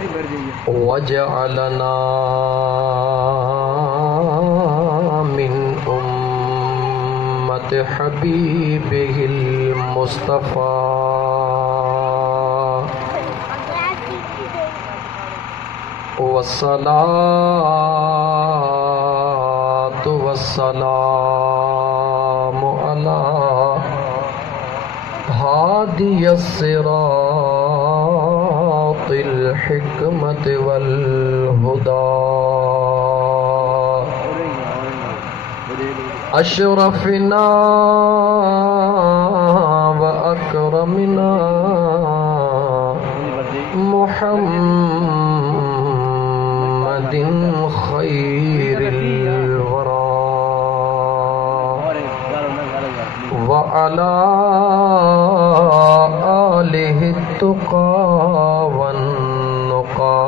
वजअलना मिन उम्मत हबीबिहिल मुस्तफ़ा वस्सलातु वस्सलामु अला हादियस सिरातिल हिकमति वल हुदा अशरफना व अकरमना मुहम्मदिन खैरिल वरा व अला आलिहि तुक़ा वन नुक़ा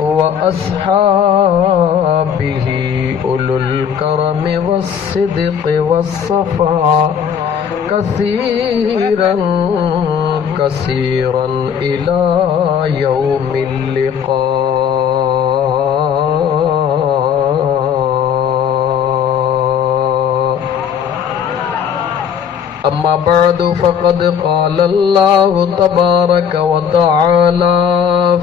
व अस्हाबिही उलुल करम वस्सिद्क़ वस्सफ़ा कसीरन कसीरन इला यौमिल लिक़ा। अम्मा बअदु फ़क़द क़ाल अल्लाहु तबारक व तआला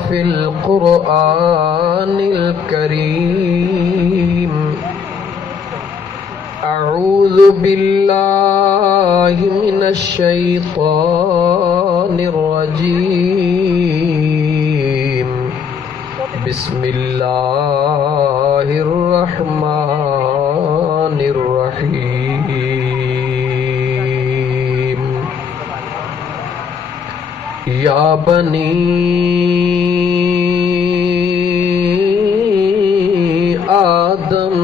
फ़िल क़ुरआनिल करीम अऊज़ु बिल्लाहि मिनश शैतानिर रजीम बिस्मिल्लाहिर रहमानिर रहीम। या बनी आदम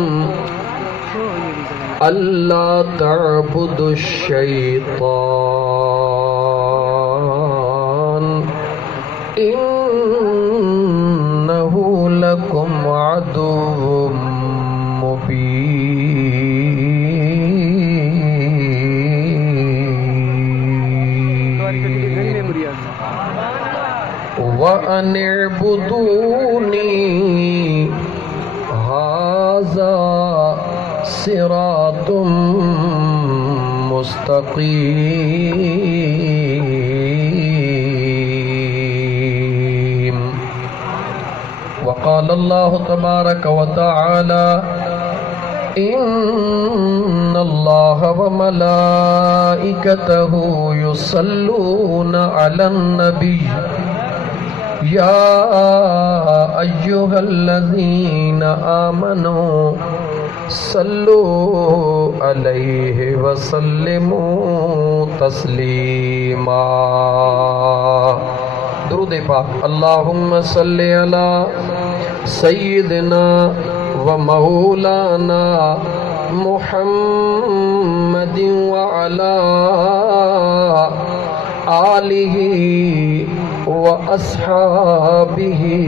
अल्लाह तअबुदु शैतान इन्नहु लकुम अदुव्वुम मुबीन व अनिअबुदूनी हाज़ा सिरातुम मुस्तक़ीम। वक़ाल अल्लाहु तबारक व तआला इन्नल्लाह व मलाइकतहु युसल्लूना अलन नबी या अय्युहल्लज़ीना आमनू सल्लु अलैहि वसल्लिमू तस्लीमा। दुरूद पाक। अल्लाहुम्मा सल्लि अला सय्यिदिना व मौलाना मुहम्मदिन व अला आलिहि व अस्हाबिहि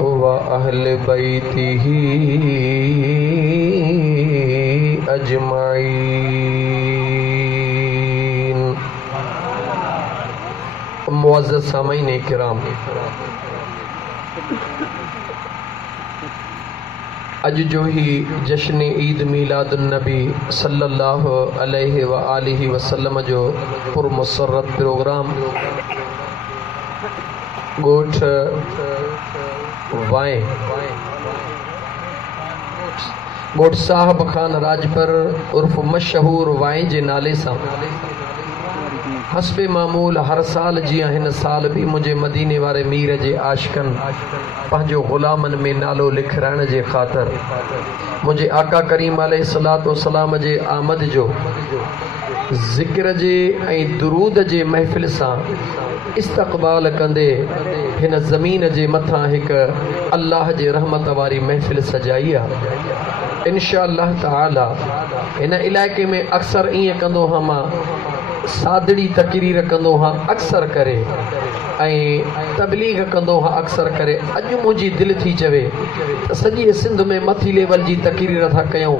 व अहले बैतिही अजमाइन। मुअज़्ज़ज़ सामईन किराम, अज जो ही जश्न ईद मीलादुन नबी सल्लल्लाहु अलैहि व आलिहि वसल्लम जो पुरमुसर्रत प्रोग्राम गोठ वाएं गोठ साहब खान राजपर उर्फ मशहूर वाएं जे नाले सां हस्बे मामूल हर साल जियां हिन साल भी मुझे मदीने वारे मीर जे आशिकन पंहिंजो ग़ुलामन में नालो लिखराइण जे ख़ातिर मुझे आका करीम अलैहिस्सलातु वस्सलाम जे आमद जो ज़िक्र जे ऐं दुरूद जे महफ़िल सां इस्तक़बाल कंदे हिन ज़मीन जे मथां हिक अल्लाह जे रहमत वारी महफ़िल सजाई आहे। इंशाअल्लाह ताला हिन इलाइक़े में अक्सर ईअं कंदो हाँ मां सादड़ी तकरीर कंदो हाँ अक्सर करे ऐं तबलीग कंदो हा अक्सर करे। अॼु मुंहिंजी दिलि थी चवे त सॼे सिंध में मथी लेवल जी तक़रीर था कयूं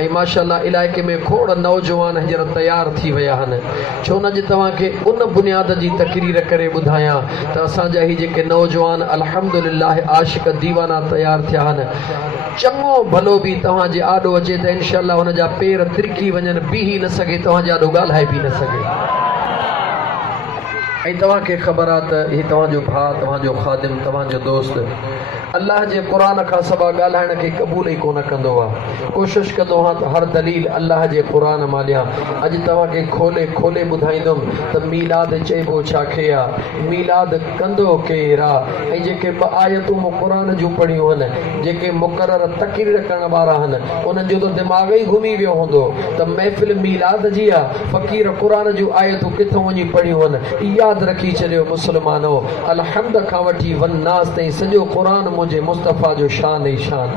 ऐं माशाअल्लाह इलाइक़े में खोड़ नौजवान हींअर तयारु थी विया आहिनि। छो न अॼु तव्हांखे उन बुनियाद जी तक़रीर करे ॿुधायां त असांजा ही जेके नौजवान अल्हम्दुलिल्लाह आशिक़ दीवाना तयारु थिया आहिनि, चङो भलो बि तव्हांजे आॾो अचे त इंशाअल्लाह हुन जा पेर तिरकी वञनि, बीही न सघे, तव्हांजे आॾो ॻाल्हाए बि न सघे। ऐं तव्हांखे ख़बर आहे त हीउ तव्हांजो भाउ, तव्हांजो ख़ादिम, तव्हांजो दोस्त अल्लाह जे क़ुर खां सवा ॻाल्हाइण खे क़बूल ई कोन कंदो आहे। कोशिशि कंदो आहियां त हर दलील अल्लाह जे क़ुर मां ॾियां। अॼु तव्हांखे खोले खोले ॿुधाईंदुमि त मीलाद चइबो छाखे आहे, मीलाद कंदो केरु आहे, ऐं जेके ॿ आयतूं मूं क़ुर जूं पढ़ियूं आहिनि, जेके मुक़रर तक़रीर करण वारा आहिनि, उन्हनि जो त दिमाग़ ई घुमी वियो हूंदो त महफ़िल मीलाद जी आहे, फ़क़ीर क़ुर जूं आयतूं किथां वञी पढ़ियूं आहिनि। यादि रखी छॾियो मुस्लमानो, अलहम्द खां वठी वन्नास ताईं सॼो क़ुर मुंहिंजे मुस्तफ़ा जो शान ई शान,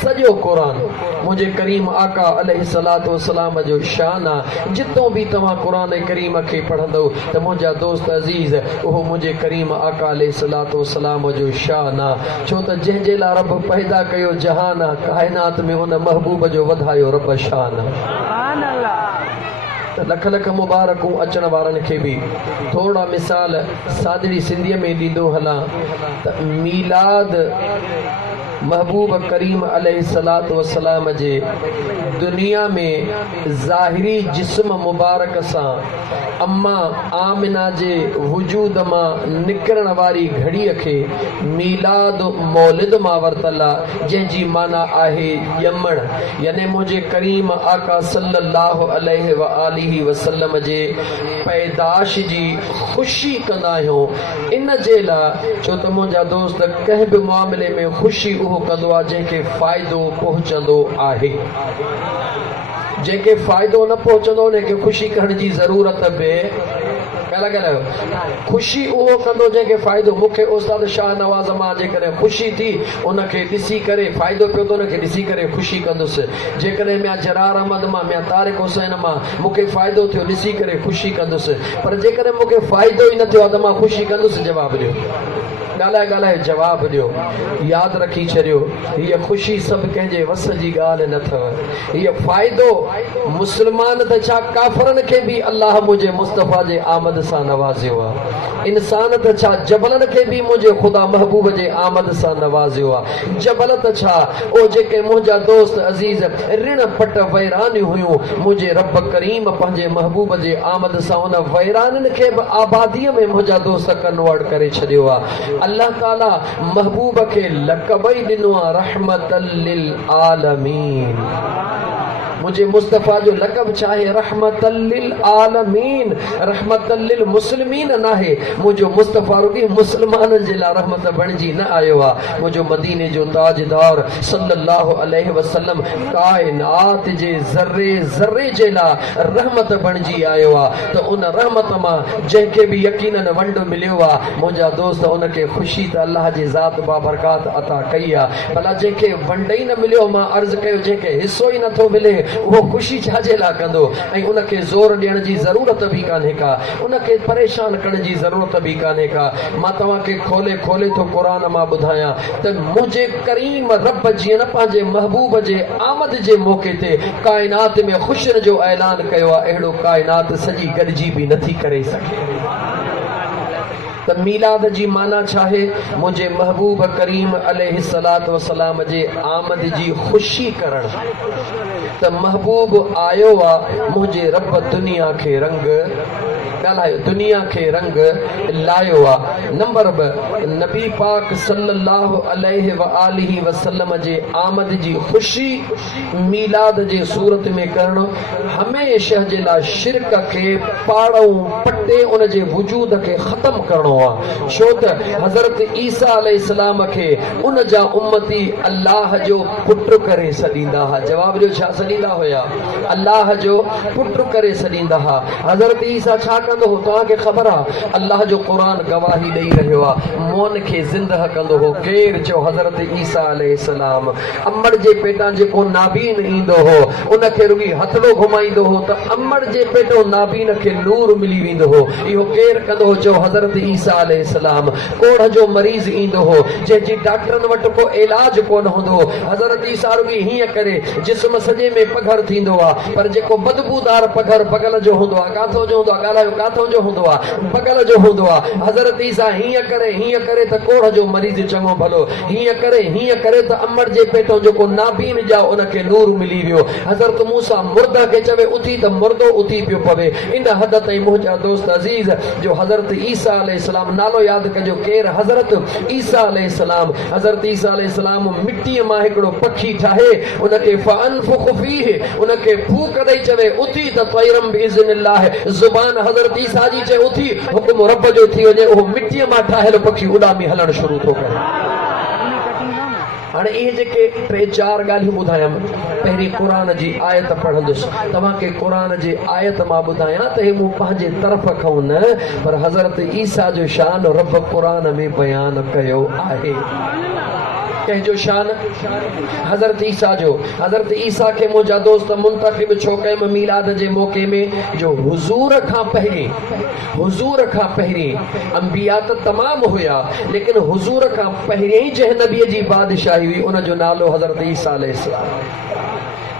सॼो क़ुर मुंहिंजे करीम आका अलैहिस्सलातु वस्सलाम जो शान आहे। जितो बि तव्हां क़ुर करीम खे पढ़ंदो त मुंहिंजा दोस्त अज़ीज़ उहो मुंहिंजे करीम आका अलैहिस्सलातु वस्सलाम जो शान आहे। छो त जंहिंजे लाइ रब पैदा कयो जहान आहे, काइनात में उन महबूब जो वधायो रब शान आहे। लख लख मुबारकूं अचण वारनि खे बि थोरा मिसाल सादड़ी सिंधीअ में ॾींदो हलां त मीलाद महबूब करीम अलैहिस्सलातु वस्सलाम जे दुनिया में ज़ाहिरी जिस्म मुबारक सां अम्मा आमिना जे वजूद मां निकिरण वारी घड़ीअ खे मीलाद मौलिद मां वरितल आहे, जंहिंजी माना आहे ॼमण। यानी मुंहिंजे करीम आका सल्लल्लाहु अलैहि व आलिहि वसल्लम जे पैदाश जी ख़ुशी कंदा आहियूं इन जे लाइ, छो त मुंहिंजा दोस्त कंहिं बि मामले में ख़ुशी उहो कंदो आहे जंहिंखे फ़ाइदो पहुचंदो आहे। जंहिंखे फ़ाइदो न पहुचंदो उनखे ख़ुशी करण जी ज़रूरत बि ख़ुशी उहो कंदो जंहिंखे फ़ाइदो। मूंखे उस्ताद शाह नवाज़ मां जेकॾहिं ख़ुशी थी उनखे ॾिसी करे फ़ाइदो पियो त उनखे ॾिसी करे ख़ुशी कंदुसि। जेकॾहिं म्या जरार अहमद मां, म्या तारिक हुसैन मां मूंखे फ़ाइदो थियो ॾिसी करे ख़ुशी कंदुसि, पर जेकॾहिं मूंखे फ़ाइदो ई न थियो आहे त मां ख़ुशी कंदुसि। जवाबु ॾियो, ॻाल्हाए ॻाल्हाए जवाबु ॾियो। यादि रखी छॾियो, हीअ ख़ुशी सभु कंहिंजे वस जी ॻाल्हि न अथव। हीअ फ़ाइदो मुस्लमान त छा काफ़रनि खे बि अल्लाह मुंहिंजे मुस्तफ़ा जे आमद सां नवाज़ियो आहे। इंसान त छा जबलनि खे बि मुंहिंजे ख़ुदा महबूब जे आमद सां नवाज़ियो आहे। जबल त छा ओ जेके मुंहिंजा दोस्त अज़ीज़ ऋण पट वैरानियूं हुयूं, मुंहिंजे रब करीम पंहिंजे महबूब जे आमद सां उन वैराननि खे बि आबादीअ में मुंहिंजा दोस्त कन्वर्ट करे छॾियो आहे। अल्लाह ताला महबूब खे लक़ब ई ॾिनो आहे रहमतल लिल आलमीन। मुझे मुस्तफ़ा जो लक़ब चाहे रहमतल लिल आलमीन, रहमतल लिल मुस्लिमीन नाहे। मुझो मुस्तफ़ा रुॻी मुस्लमाननि जे लाइ रहमत बणिजी न आयो आहे। मुझो मदीने जो ताजदार सल्लल्लाहु अलैहि वसल्लम काइनात जे ज़र्रे ज़र्रे जे लाइ रहमत बणिजी आयो आहे। त उन रहमत मां जंहिंखे बि यकीनन वंड मिलियो आहे, मुंहिंजा दोस्त उनखे ख़ुशी त अल्लाह जे ज़ात बाबरकात अता कई आहे। भला जंहिंखे वंड ई न मिलियो, मां अर्ज़ु कयो जंहिंखे हिसो ई नथो मिले उहो ख़ुशी छाजे लाइ कंदो, ऐं उनखे ज़ोर ॾियण जी ज़रूरत बि कान्हे का, उनखे परेशान करण जी ज़रूरत बि कान्हे का। मां तव्हांखे खोले खोले थो क़ुर मां ॿुधायां त मुंहिंजे करीम रब जीअं न पंहिंजे महबूब जे आमद जे मौक़े ते काइनात में ख़ुशियुनि जो ऐलान कयो आहे, अहिड़ो काइनात सॼी गॾिजी बि नथी करे सघे। त मीलाद जी माना छा आहे? मुंहिंजे महबूब करीम अलैहिस्सलातु वस्सलाम जे आमद जी ख़ुशी करण। त महबूब आयो आहे, मुंहिंजे रब दुनिया खे रंग ॻाल्हायो, दुनिया खे रंग लायो आहे। नंबर 2, नबी पाक सल्लल्लाहु अलैहि व आलिहि वसल्लम जे आमद जी ख़ुशी मीलाद जे सूरत में करणु हमेशह जे लाइ शिरक खे पाड़ूं पटे उन जे वजूद खे ख़तमु करणो आहे। छो त हज़रत ईसा अलैहिस्सलाम खे उन जा उम्मती अल्लाह जो पुट करे सॾींदा हुआ। जवाब ॾियो, छा सॾींदा हुया? अल्लाह जो पुट करे सॾींदा हुआ। हज़रत ईसा छा कंदो हो तव्हांखे ख़बर आहे अल्लाह जो क़ुरान गवाही ॾेई रहियो आहे मोन खे ज़िंदह कंदो हो केरु चयो हज़रत ईसा अलैहिस्सलाम अमड़ जे पेटां जेको नाबीन ईंदो हो उनखे रुॻी हथड़ो घुमाईंदो हो त अमड़ जे पेटो नाबीन खे नूर मिली वेंदो हो इहो केरु कंदो हो चयो हज़रत ईसा अलैहिस्सलाम कोढ़ जो मरीज़ ईंदो हो जंहिंजी डॉक्टरनि वटि को इलाज कोन हूंदो हज़रत ईसा रुॻी हीअं करे जिस्म सॼे में पघर थींदो आहे पर जेको बदबूदार पघर बगल जो हूंदो आहे काथो जो हूंदो आहे ॻाल्हायो काथो जो हूंदो आहे बगल जो हूंदो आहे हज़रत ईसा हीअं करे त कोढ़ जो मरीज़ चङो भलो हीअं करे त अमड़ जे पेटो जेको नाबीन ॼाओ उनखे नूर मिली वियो हज़रत मूसा मुर्द खे चवे उथी त मुर्दो उथी पियो पवे इन हद ताईं मुंहिंजा दोस्त अज़ीज़ जो हज़रत ईसा अलैहिस्सलाम नालो यादि कजो केरु हज़रत ईसा अलैहिस्सलाम हज़रत ईसा अलैहिस्सलाम मिट्टीअ मां हिकिड़ो पखी ठाहे उनखे फअनफुख़ फीह उनखे फूक ॾेई चवे उथी त तयरम बिइज़्निल्लाह ज़ुबान हज़रत ईसा जी चए उथी हुकुम रब जो थी वञे उहो मिट्टीअ मां ठाहियल पखी उॾामी हलणु शुरू थो करे हाणे इहे जेके टे चार ॻाल्हियूं ॿुधायमि पहिरीं क़ुरान जी आयत पढ़ंदुसि तव्हांखे क़ुरान जी आयत मां ॿुधायां त हे मूं पंहिंजे तरफ़ खां न पर हज़रत ईसा जो शान रब क़ुरान में बयानु कयो आहे कंहिंजो शान हज़रत ईसा खे मुंहिंजा दोस्त मुंतखिब छो कयमि मीलाद जे मौक़े में जो हुज़ूर खां पहिरीं अंबिया त तमामु हुया लेकिन हुज़ूर खां पहिरीं ई जंहिं नबीअ जी बादशाही हुई उनजो नालो हज़रत ईसा अलैहिस्सलाम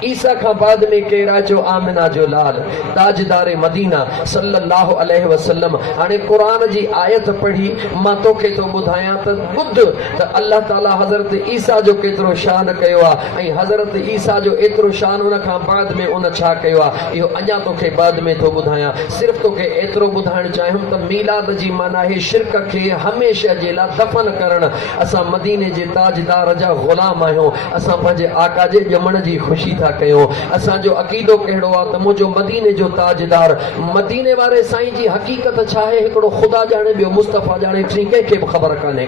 ईसा खां बाद में केरु अचो आमिना जो लाल ताजदार मदीना सल्लल्लाहु अलैहि वसल्लम हाणे क़ुरान जी आयत पढ़ी मां तोखे थो ॿुधायां त ॿुध त अल्लाह ताला हज़रत ईसा जो केतिरो शान कयो आहे ऐं हज़रत ईसा जो एतिरो शान उन खां बाद में उन छा कयो आहे इहो अञा तोखे बाद में थो ॿुधायां सिर्फ़ु तोखे एतिरो ॿुधाइणु चाहियुमि त मीलाद जी माना आहे शिरक खे हमेशह जे लाइ दफ़न करणु असां मदीने जे ताजदार जा ग़ुलाम आहियूं असां पंहिंजे आका जे ॼमण जी ख़ुशी था कयो असांजो अक़ीदो कहिड़ो आहे त मुंहिंजो मदीने जो ताजदार मदीने वारे साईं जी हक़ीक़त छा आहे हिकिड़ो ख़ुदा ॼाणे ॿियो मुस्तफ़ा ॼाणे टी कंहिंखे बि ख़बर कान्हे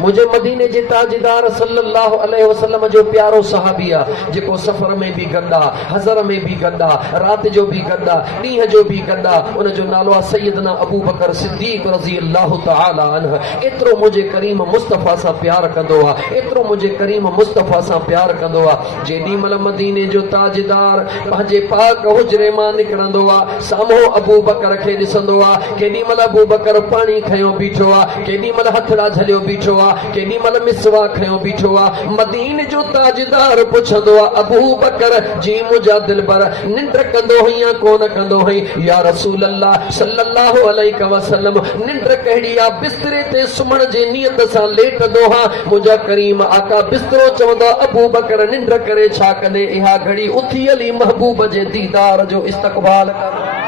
मुंहिंजे मदीने जे ताजदार सल्लल्लाहु अलैहि वसल्लम जो प्यारो सहाबी आहे जेको सफ़र में बि गॾु आहे हज़र में बि गॾु आहे राति जो बि गॾु आहे ॾींहं जो बि गॾु आहे उनजो नालो आहे सैयदना अबू बकर सिद्दीक़ रज़ी अल्लाहु तआला अन्हु एतिरो मुंहिंजे करीम मुस्तफ़ा सां प्यार कंदो आहे एतिरो मुंहिंजे करीम मुस्तफ़ा सां प्यार कंदो आहे जेॾी महिल मदीने जो ताजदार पंहिंजे पाक हुजरे मां निकिरंदो आहे साम्हूं अबू बकर खे ॾिसंदो आहे केॾी महिल अबू बकर पाणी खयो बीठो आहे केॾी महिल हथड़ा झलियो बीठो आहे केॾी महिल मिसवा खयो बीठो आहे मदीने जो ताजदार पुछंदो आहे अबू बकर जी मुंहिंजा दिलबर निंड कंदो हुई या कोन कंदो हुई या रसूल अल्लाह सल्लल्लाहु अलैहि वसल्लम निंड कहिड़ी आहे बिस्तरे ते सुम्हण जे नियत सां लेटंदो हा मुंहिंजा करीम आका बिस्तरो चवंदा अबू बकर निंड करे छा कंदे इहा घड़ी उथी हली महबूब जे दीदार जो इस्तक़बाल कर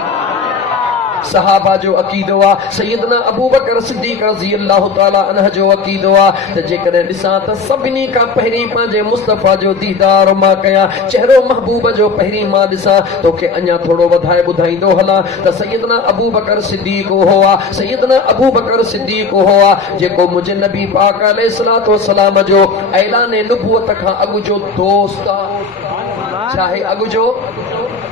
सहाबा जो अक़ीदो आहे सैयदना अबू बकर सिद्दीक़ रज़ी अल्लाहु तआला अन्हु जो अक़ीदो आहे त जेकॾहिं ॾिसां त सभिनी खां पहिरीं पंहिंजे मुस्तफ़ा जो दीदार मां कयां चहिरो महबूब जो पहिरीं मां ॾिसां तोखे अञा थोरो वधाए ॿुधाईंदो हलां त सैयदना अबू बकर सिद्दीक़ हो आहे सैयदना अबू बकर सिद्दीक़ हो आहे जेको मुंहिंजे नबी पाक अलैहिस्सलातु वस्सलाम जो ऐलान नुबुवत खां अॻु जो दोस्त आहे छा आहे अॻु जो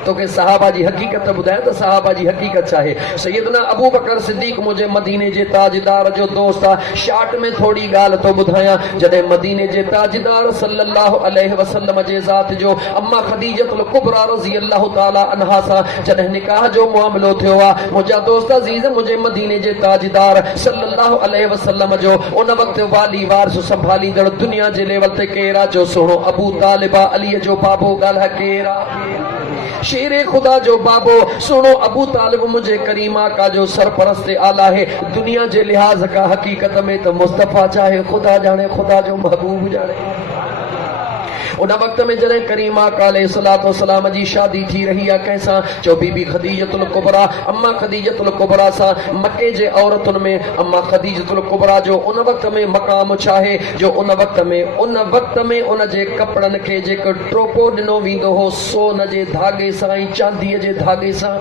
तोखे सहाबा जी हक़ीक़त ॿुधायां त सहाबा जी हक़ीक़त छा आहे सैयदना अबू बकर सिद्दीक़ मुंहिंजे मदीने जे ताजदार जो दोस्त आहे शार्ट में थोरी ॻाल्हि थो ॿुधायां जॾहिं मदीने जे ताजदार सल्लल्लाहु अलैहि वसल्लम जे ज़ात जो अम्मा खदीजतुल कुबरा रज़ी अल्लाहु तआला अन्हा सां जॾहिं निकाह जो मामिलो थियो आहे मुंहिंजा दोस्त अज़ीज़ मुंहिंजे मदीने जे ताजदार सल्लल्लाहु अलैहि वसल्लम जो उन वक़्तु वाली वारस संभालींदड़ दुनिया जे लेवल ते केरु आहे जो सुहिणो अबू तालिब अलीअ जो बाबो ॻाल्हि केरु आहे शेरे खुदा जो बाबो सुनो अबू तालिब मुझे करीमा का जो सरपरस्त आला है दुनिया जे लिहाज का हकीकत में तो मुस्तफा चाहे खुदा जाने खुदा जो महबूब जाने उन वक्त में जॾहिं करीमा का अलैहिस्सलातु वस्सलाम जी शादी थी रही आहे कंहिंसां जो बीबी खदीजतुल कुबरा अम्मा खदीजतुल कुबरा सां मके जे औरतुनि में अम्मा खदीजतुल कुबरा जो उन वक्त में मक़ाम छा आहे जो उन वक्त में उन जे कपड़नि खे जेको टोपो ॾिनो वेंदो हो सोन जे धागे सां ऐं चांदीअ जे धागे सां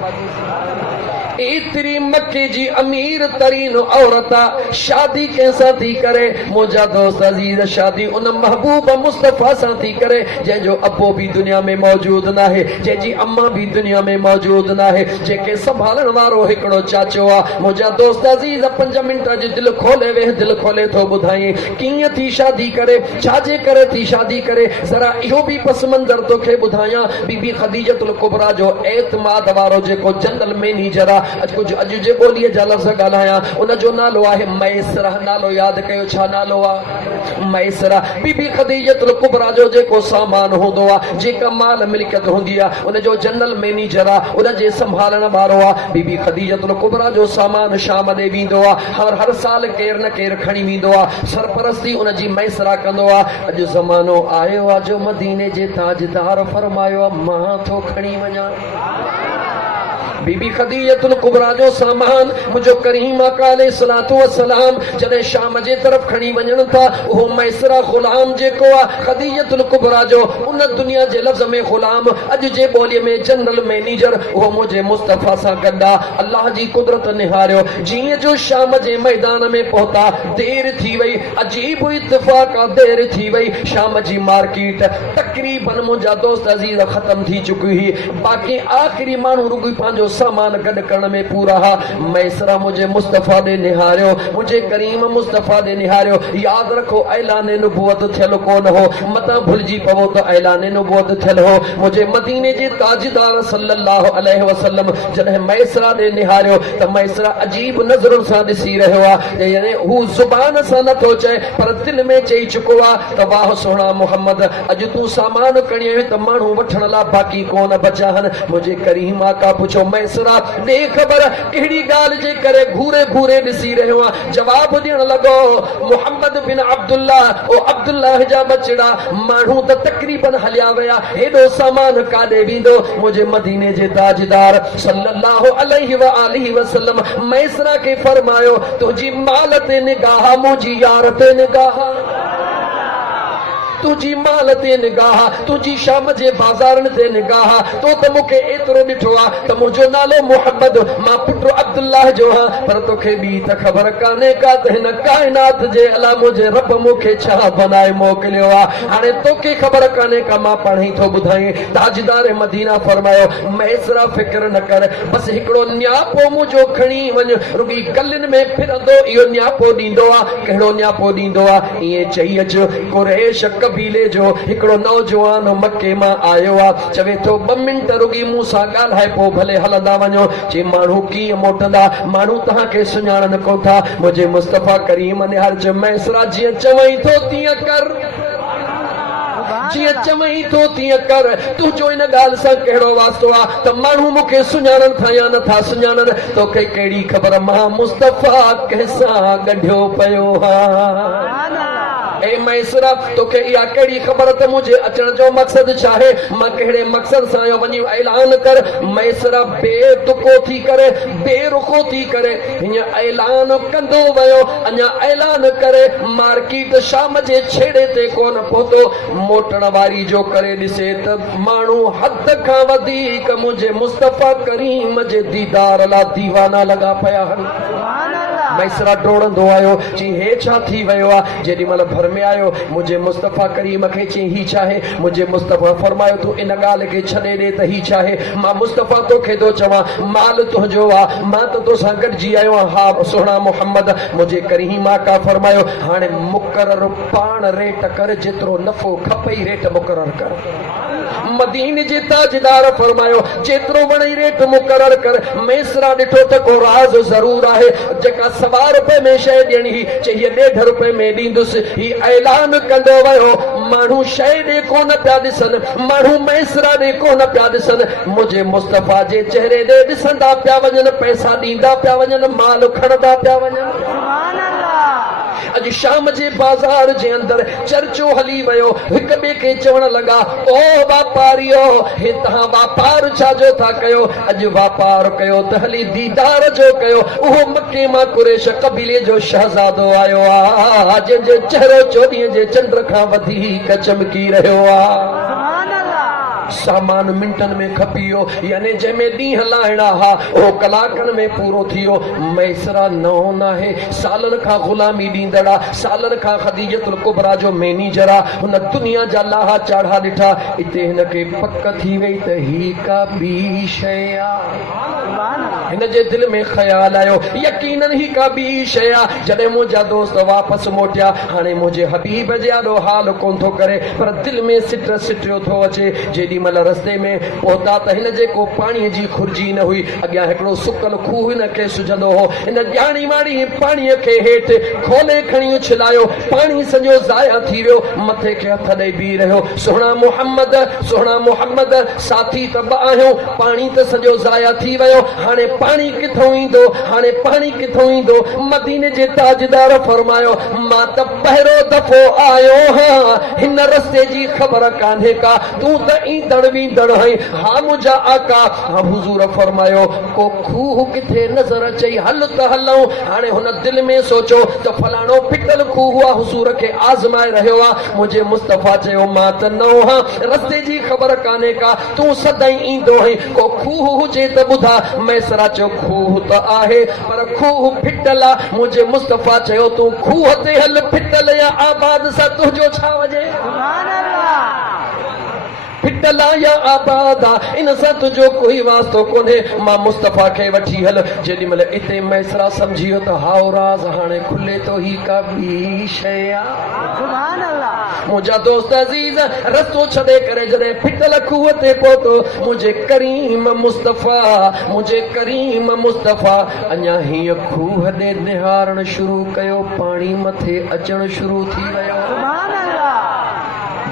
एतरी मक्के जी अमीर तरीन औरत शादी कैसा थी करे मुझा दोस्त अजीज शादी उन महबूब मुस्तफा सा थी करे जंहिंजो अबो भी दुनिया में मौजूद ना है, जंहिंजी अम्मा भी दुनिया में मौजूद ना है, जेके संभालण वारो हिकड़ो चाचो आ। मुझा दोस्त अजीज 5 मिंट जी दिल खोले वे, दिल खोले तो बुधाई कीअं थी शादी करे, छाजे करे थी शादी करे। जरा इहो भी पस मंजर तोखे बुधाया बीबी खदीजतुल कुबरा जो एतमाद वारो जेको जनरल मैनेजर आ, अॼु जे ॿोलीअ जा लफ़्ज़ ॻाल्हायां, उन जो नालो आहे मैसरा। नालो यादि कयो, छा नालो आहे? मैसरा। बीबी खदीजतुल कुबरा जो जेको सामान हूंदो आहे, जेका माल मिल्कियत हूंदी आहे, उन जो जनरल मैनेजर आहे, उन जे संभालण वारो आहे। बीबी खदीजतुल कुबरा जो सामान शाम ॾे वेंदो आहे, हर साल केर न केर खणी वेंदो आहे, सरपरस्ती उन जी मैसरा कंदो आहे। अॼु ज़मानो आयो आहे जो मदीने जे ताजदार फरमायो आहे मां थो खणी वञा। बीबी खदीजतुल कुबरा जो सामान मुझो करीम आका अलैहिस्सलातु वस्सलाम जॾहिं शाम जे तरफ खणी वञनि था, उहो मैसरा गुलाम जेको आहे खदीजतुल कुबरा जो, उन दुनिया जे लफ़्ज़ में गुलाम, अॼु जे ॿोलीअ में जनरल मैनेजर, उहो मुझे मुस्तफा सां गॾु आहे। अल्लाह जी कुदरत निहारियो, जीअं जो शाम जे मैदान में पहुता, देर थी वई, अजीब इत्तिफ़ाक़ आहे, देर थी वई। शाम जी मार्केट तक़रीबन मुंहिंजा दोस्त अज़ीज़ ख़त्म थी चुकी हुई, बाक़ी आख़िरी माण्हू रुॻी पंहिंजो सामान गॾु करण में पूरा हा। मैसरा मुझे मुस्तफा ॾे निहारियो, मुझे करीम मुस्तफा ॾे निहारियो। यादि रखो ऐलान नबुवत थियल कोन हो, मतां भुलिजी पवो त ऐलान नबुवत थियल हो। मुझे मदीने जे ताजदार सल्लल्लाहु अलैहि वसल्लम जॾहिं मैसरा ॾे निहारियो त मैसरा अजीब नज़रुनि सां ॾिसी रहियो आहे, यानी हू ज़ुबान सां नथो चए पर दिल में चई चुको आहे त वाह सुहिणा मोहम्मद, अॼु तूं सामान खणी आयो त माण्हू वठण लाइ बाक़ी कोन बचा आहिनि। मुझे करीम आका पुछो मैसरा दे ख़बर कहिड़ी ॻाल्हि जे करे घूरे घूरे ॾिसी रहियो आहे? जवाब ॾियण लॻो मोहम्मद बिन अब्दुल्ला, ओ अब्दुल्लाह जा बचड़ा, माण्हू त तक़रीबन हलिया विया, हेॾो सामान काॾे वेंदो? मुझे मदीने जे ताजदार सल्लल्लाहु अलैहि व आलिहि वसल्लम मैसरा खे फरमायो तुंहिंजी माल ते निगाह, मुंहिंजी यार ते निगाह, तुझी माल ते निगाह, तुझी शाम जे बाज़ारनि ते निगाह। तो त मूंखे एतिरो ॾिठो आहे त मुंहिंजो नालो मोहम्मद, मां पुटु अब्दुल्लाह जो हा, पर तोखे बि त ख़बर कान्हे का त हिन काइनात जे अला मुंहिंजे रब मूंखे छा बनाए मोकिलियो आहे। हाणे तोखे ख़बर कान्हे का, मां पाण ई थो ॿुधाई। ताजदार मदीना फरमायो मैसरा फिक्र न कर, बसि हिकिड़ो न्यापो मुंहिंजो खणी वञ, रुॻी गलियुनि में फिरंदो इहो न्यापो ॾींदो आहे। कहिड़ो न्यापो ॾींदो आहे? ईअं चई अचु कुरैश कबीले जो हिकिड़ो नौजवान मके मां आयो आहे, चवे थो 2 मिंट रुॻी मूं सां ॻाल्हाए पोइ भले हलंदा वञो। चई माण्हू कीअं मोटंदा, माण्हू तव्हांखे सुञाणनि कोन था। मुंहिंजे मुस्तफा करीम ने हर मैसरा जीअं चवई थो तीअं कर, जीअं चवई थो तीअं कर। तुंहिंजो इन ॻाल्हि सां कहिड़ो वास्तो आहे त माण्हू मूंखे सुञाणनि था या नथा सुञाणनि? तोखे कहिड़ी ख़बर मां मुस्तफा कंहिंसां गॾियो पियो हा? ए मैसरा तोखे इहा कहिड़ी ख़बर त मुंहिंजे अचण जो मक़सदु छा आहे, मां कहिड़े मक़सद सां आयो, वञी ऐलान कर। मैसरा बेतुको थी करे, बेरुखो थी करे हीअं ऐलान कंदो वियो। अञा ऐलान करे मार्केट शाम जे छेड़े ते कोन पहुतो, मोटण वारी जो करे ॾिसे त माण्हू हद खां वधीक मुंहिंजे मुस्तफा करीम जे दीदार लाइ दीवाना लॻा पिया आहिनि। मैसरा डोड़ंदो आयो, चई हे छा थी वियो आहे? जेॾी महिल भर में आयो मुंहिंजे मुस्तफा करीम खे चई ही छा आहे? मुंहिंजे मुस्तफा फरमायो तूं इन ॻाल्हि खे छॾे ॾे त ही छा आहे? मां मुस्तफा तोखे थो चवां माल तुंहिंजो आहे, मां त तोसां गॾिजी आयो आहियां। हा सुहिणा मोहम्मद, मुंहिंजे करीम आका फरमायो हाणे मुक़ररु पाण रेट कर, जेतिरो नफ़ो खपे रेट मुक़ररु कर। मदीने जे ताजदार फरमायो जेतिरो वणे रेट मुक़ररु कर। मैसरा ॾिठो त को राज़ ज़रूर आहे, जेका 1.25 रुपए में शइ ॾियणी हुई, चई 1.5 रुपए में ॾींदुसि। ही ऐलान कंदो वियो, माण्हू शइ ॾे कोन पिया ॾिसनि, माण्हू मैसरा ॾे कोन पिया ॾिसनि, मुंहिंजे मुस्तफा जे चेहरे ॾे ॾिसंदा पिया वञनि, पैसा ॾींदा पिया वञनि, माल खणंदा पिया वञनि। अॼु शाम जे बाज़ार जे अंदरि चर्चो हली वियो, हिक ॿिए खे चवण लॻा ओ वापारियो, हे तव्हां वापार छाजो था कयो? अॼु वापार कयो त हली दीदार जो कयो। उहो मके मां कुरैश कबीले जो शहज़ादो आयो आहे, जंहिंजो चहिरो 24 जे चंड खां वधीक चमकी रहियो आहे। सामान मिंटन में खपियो यानी जंहिंमें ॾींहं लाहिणा हा उहो कलाकनि में पूरो थियो मैसरा न होना है सालन खां गुलामी ॾींदड़ा सालन खां खदीजतुल कुबरा जो मैनेजर आहे हुन दुनिया जा लाहा चाढ़ा ॾिठा इते हिनखे पक थी वई त ही का ॿी शइ आहे हिन जे दिल में ख्याल आयो यकीनन ही का ॿी शइ आहे जॾहिं मुंहिंजा दोस्त वापसि मोटिया हाणे मुंहिंजे हबीब जे ॾाढो हाल कोन थो करे पर दिल में सिटियो थो अचे जेॾी महिल रस्ते में पहुता त हिन जे को पाणीअ जी खुरजी न हुई अॻियां हिकिड़ो सुकल खूह हिनखे सुझंदो हो हिन ॼाणी वाणी पाणीअ खे हेठि खोले खणी उछलायो पाणी सॼो ज़ाया थी वियो मथे खे हथ ॾेई बीह रहियो सुहिणा मुहम्मद साथी त ॿ आहियूं पाणी त सॼो ज़ाया थी वियो हाणे पाणी किथों ईंदो मदीने जे ताजदार फरमायो मां त पहिरियों दफ़ो आयो हां हिन रस्ते जी ख़बर कान्हे का तूं त ईंदड़ वींदड़ आहीं हा मुंहिंजा आका हुज़ूर फरमायो को खूह किथे नज़र अचई हल त हलऊं हाणे हुन दिल में सोचो त फलाणो फिटल खूह आहे हुज़ूर खे आज़माए रहियो आहे मुंहिंजे मुस्तफ़ा चयो मां त न हां रस्ते जी ख़बर कान्हे का तूं सदाईं ईंदो आहीं को खूह हुजे त ॿुधा मैसरा चयो खूह त आहे पर खूह फिटल आहे मुंहिंजे मुस्तफ़ा चयो तूं खूह ते हल फिटल या आबाद सां तुंहिंजो छा वञे फिटल या आबाद इन सां तुंहिंजो कोई वास्तो कोन्हे मां मुस्तफ़ा खे वठी हल जेॾी महिल इते मैसरा सम्झी वियो त हाउ राज़ हाणे खुले थो ही का ॿी शइ आहे मुंहिंजा दोस्त अज़ीज़ रस्तो छॾे करे जॾहिं फिटल खूह ते पहुतो मुंहिंजे करीम मुस्तफ़ा अञा हीअ खूह ॾे निहारण शुरू कयो पाणी मथे अचण शुरू थी वियो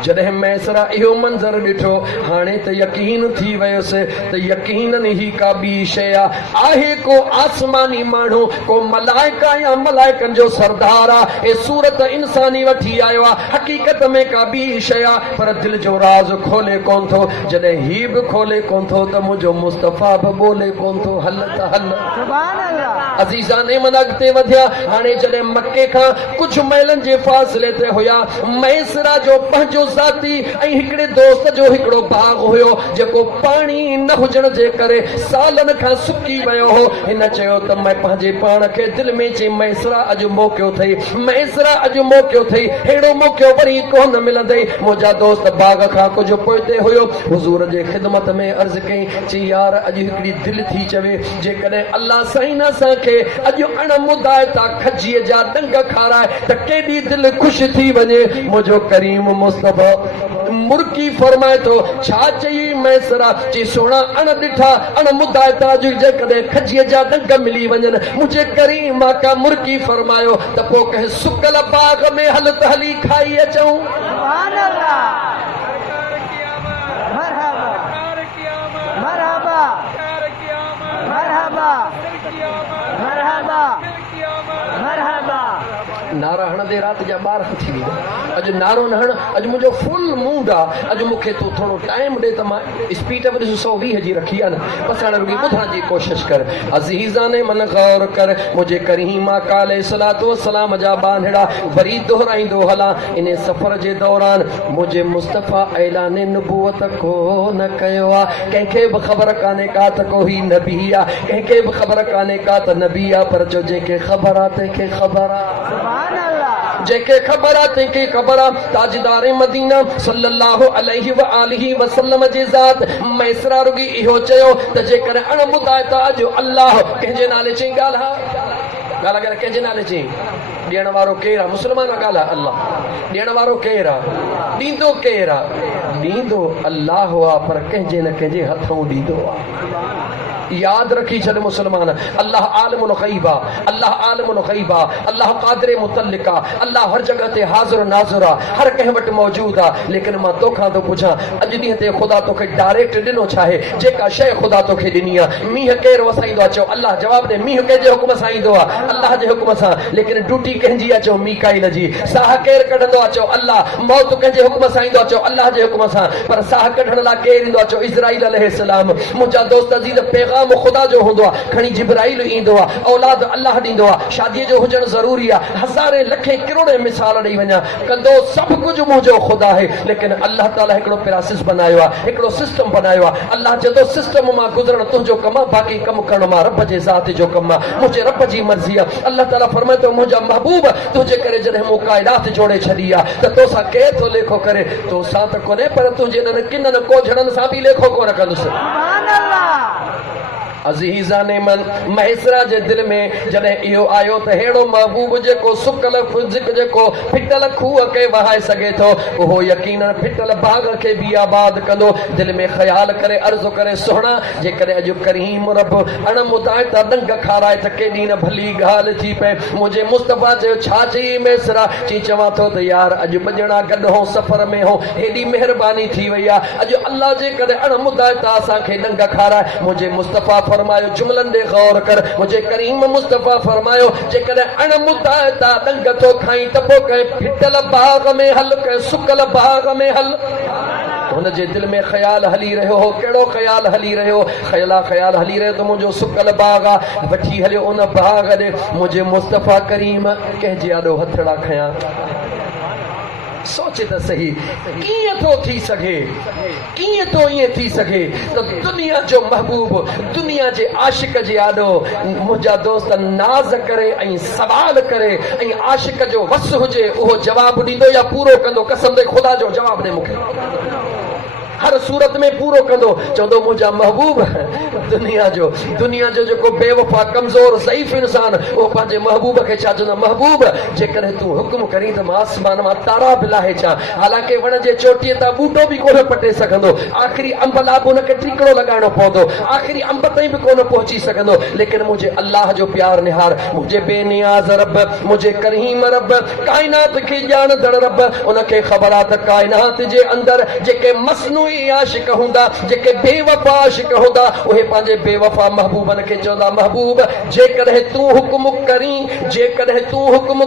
जॾहिं मैसरा इहो मंज़र ॾिठो हाणे त यकीन थी वियुसि त यकीनन ही का ॿी शइ आहे को आसमानी माण्हू को मलाइका या मलाइकनि जो सरदार आहे सूरत इंसानी वठी आयो आहे हक़ीक़त में का ॿी शइ आहे पर दिलि जो राज़ खोले कोन थो जॾहिं ही बि खोले कोन थो त मुंहिंजो मुस्तफ़ा बि ॿोले कोन थो हल त हल अज़ीज़ा ने मन अॻिते वधिया हाणे जॾहिं मके खां कुझु मैलनि जे फ़ासिले ते हुया मैसरा जो पंहिंजो ज़ाती ऐं हिकिड़े दोस्त जो हिकिड़ो बाग हुयो जेको पाणी न हुजण जे करे सालनि खां सुकी वियो हो हिन चयो त मैं पंहिंजे पाण खे दिलि में चई मैसरा अॼु मौक़ियो अथई अहिड़ो मौक़ियो वरी कोन मिलंदई मुंहिंजा दोस्त बाग खां कुझु पोइते हुयो हुज़ूर जे ख़िदमत में अर्ज़ कई चई यार अॼु हिकिड़ी दिलि थी चवे जेकॾहिं अल्लाह साईं असांखे अॼु अणमुदाइता खजीअ जा डंग खाराए त केॾी दिलि ख़ुशि थी वञे मुंहिंजो करीम मुस्तफ़ा मुर्की फरमाए थो छा चई मैसरा चई सोना अण ॾिठा अण मुदाइता जो जेकॾहिं खजीअ जा डंग मिली वञनि मुंहिंजे करीम आका मुर्की फरमायो त पोइ कंहिं सुकल बाग में हल त हली खाई अचूं नारा हणंदे राति जा 12 थी विया अॼु नारो न हण अॼु मुंहिंजो फुल मूड आहे अॼु मूंखे तूं थोरो टाइम ॾे त मां स्पीड बि 120 जी रखी आहे न बसि हाणे रुॻी ॿुधण जी कोशिशि कर अज़ीज़ा ने मन गौर कर मुंहिंजे करीम आका अलैहिस्सलातु वस्सलाम जा बांधड़ा वरी दोहराईंदो हलां इन सफ़र जे दौरान मुंहिंजे मुस्तफ़ा ऐलान नबूवत को न कयो आहे कंहिंखे बि ख़बर कान्हे का त को ही नबी आहे कंहिंखे बि ख़बर कान्हे का त नबी आहे पर जो जंहिंखे ख़बर आहे तंहिंखे ख़बर आहे जेके ख़बर आहे तंहिंखे ख़बर आहे ताजदार मदीना सल्लल्लाहु अलैहि व आलिहि वसल्लम जे ज़ात मैसरा रुॻी इहो चयो त जेकर अण मुदाइता जो अल्लाह कंहिंजे नाले चई ॻाल्हि कंहिंजे नाले चई ॾियण वारो केरु आहे मुस्लमान ॻाल्हि आहे अल्लाह ॾियण वारो केरु आहे ॾींदो केरु आहे ॾींदो अल्लाह आहे पर कंहिंजे न कंहिंजे हथों ॾींदो आहे याद रखी छॾ मुसलमान अल्लाह आलिमुल ग़ैब आहे अल्लाह आलिमुल ग़ैब आहे अल्लाह क़ादिर मुतल्लिक आहे अल्लाह हर जगह ते हाज़िर नाज़िर आहे हर कंहिं वटि मौजूद आहे लेकिन मां तोखां थो पुछां अॼु ॾींहं ते ख़ुदा तोखे डायरेक्ट ॾिनो छा आहे जेका शइ ख़ुदा तोखे ॾिनी आहे मींहुं केरु वसाईंदो आहे चओ अल्लाह जवाब ॾे मींहुं कंहिंजे हुकुम सां ईंदो आहे अल्लाह जे हुकुम सां लेकिन ड्यूटी कंहिंजी आहे चओ मीकाइल जी साह केरु कढंदो आहे चओ अल्लाह मौत कंहिंजे हुकुम सां ईंदो आहे चओ अल्लाह जे हुकुम सां पर साह कढण लाइ केरु ईंदो आहे चओ इज़राइल अलैहिस्सलाम मुंहिंजा दोस्त अज़ीज़ पैगाम पैगाम ख़ुदा जो हूंदो आहे, खणी जिब्राइल ईंदो आहे, औलाद अल्लाह ॾींदो आहे, शादीअ जो हुजणु ज़रूरी आहे, हज़ारे लखे किरोड़े मिसाल ॾेई वञा, कंदो सभु कुझु मुंहिंजो ख़ुदा आहे, लेकिन अल्लाह ताला हिकिड़ो प्रोसेस बनायो आहे, हिकिड़ो सिस्टम बनायो आहे। अल्लाह चवंदो सिस्टम मां गुज़रणु तुंहिंजो कमु आहे, बाक़ी कमु करणु मां रब जे ज़ात जो कमु आहे, मुंहिंजे रब जी मर्ज़ी आहे। अल्लाह ताला फरमाए थो मुंहिंजा महबूब तुंहिंजे करे जॾहिं मूं काइनात जोड़े छॾी आहे त तोसां केरु थो लेखो करे, तोसां त कोन्हे पर तुंहिंजे इन्हनि किननि कोझड़नि सां बि लेखो कोन कंदुसि। अज़ीज़ान मन महेसरा जे दिल में जॾहिं इहो आयो त हेड़ो महबूब जेको सुकल जेको फिटल खूह खे वहाए सघे थो, उहो यकीनन फिटल बाग खे बि आबाद कंदो। दिल में ख़्याल करे अर्ज़ु करे सुहिणा जेकॾहिं अॼु करीम रब अण मुताए त डंग खाराए त केॾी न भली ॻाल्हि थी पए। मुंहिंजे मुस्तफ़ा चयो छा चई महेसरा, चई चवां थो त यार अॼु ॿ ॼणा गॾु हो सफ़र में हो, हेॾी महिरबानी थी वई आहे। अॼु अल्लाह जे करे अण मुताए त असांखे डंग खाराए। मुंहिंजे मुस्तफ़ा फरमायो जुमलन दे गौर कर, मुझे करीम मुस्तफा फरमायो जेकॾहिं अण मुताए ता डंग थो खाई त पोइ कंहिं फिटल बाग में हल, कंहिं सुकल बाग में हल। हुन जे दिल में ख़्याल हली रहियो हो, कहिड़ो ख़्याल हली रहियो, ख़्याल हली रहियो त मुंहिंजो सुकल बाग आहे, वठी हलियो उन बाग ॾे। मुंहिंजे मुस्तफा करीम कंहिंजे आॾो हथड़ा खयां। सोचे त सही कीअं थो थी सघे, कीअं थो ईअं थी सघे त दुनिया जो महबूब दुनिया जे आशिक जे आॾो मुंहिंजा दोस्त नाज़ करे ऐं सवाल करे ऐं आशिक जो वस हुजे उहो जवाबु ॾींदो या पूरो कंदो? कसम दे ख़ुदा जो जवाबु ॾे मूंखे, हर सूरत में पूरो कंदो। चवंदो मुंहिंजा महबूब दुनिया जो जेको बेवफा कमज़ोर ज़ईफ़ इंसान उहो पंहिंजे महबूब खे छा चवंदो, महबूब जेकॾहिं तूं हुकुम करी त मां आसमान मां तारा बि लाहे छा, हालांकि वण जे चोटीअ तां बूटो बि कोन पटे सघंदो, आख़िरी अंब लाइ बि हुनखे टीकड़ो लॻाइणो पवंदो, आख़िरी अंब ताईं बि कोन पहुची सघंदो। लेकिन मुंहिंजे अल्लाह जो प्यार निहार, मुंहिंजे बेनियाज़ रब, मुंहिंजे करीम रब, काइनात खे ॼाणंदड़ रब, उनखे ख़बर आहे त काइनात जे अंदरि जेके मसनूई आशिक हूंदा, जेके बेवफा आशिक हूंदा, उहे पंहिंजे बेवफा महबूबनि खे चवंदा महबूब जेकॾहिं तूं हुकुम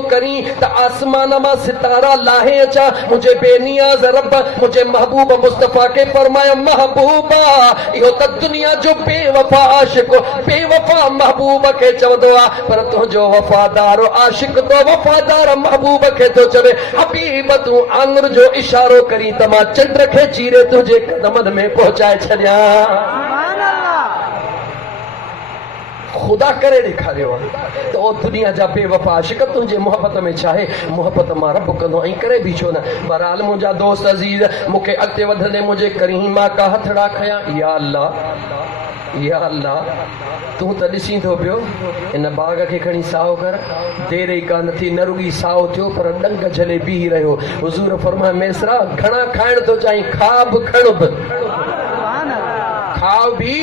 करी त आसमान मां सितारा लाहे अचा। मुंहिंजे बेनियाज़ रब मुंहिंजे महबूब मुस्तफ़ा खे फरमायो महबूबा इहो त दुनिया जो बेवफा आशिक बेवफा महबूब खे चवंदो आहे, पर तुंहिंजो वफ़ादार आशिक तो वफ़ादार महबूब खे थो चवे हबीब तूं आंगुर जो इशारो करी त मां चंड खे चीरे तुंहिंजे कदमनि में पहुचाए छॾिया। ख़ुदा करे ॾेखारियो आहे त ओ दुनिया जा बेवफा आशिक तुंहिंजे मोहबत में छाहे, मोहबत मां रब कंदो ऐं करे बि छो न। बहरहाल मुंहिंजा दोस्त अज़ीज़ मूंखे अॻिते वधंदे मुंहिंजे करीमा का हथड़ा खयां। या अल्लाह तूं त ॾिसी थो पियो इन बाग खे खणी साओ कर, देर ई कान थी न रुगी साओ थियो पर डंग झले बीह रहियो। हुज़ूर फरमाए मेसरा घणा खाइण थो चाहीं, खा बि खण बि, खाओ बि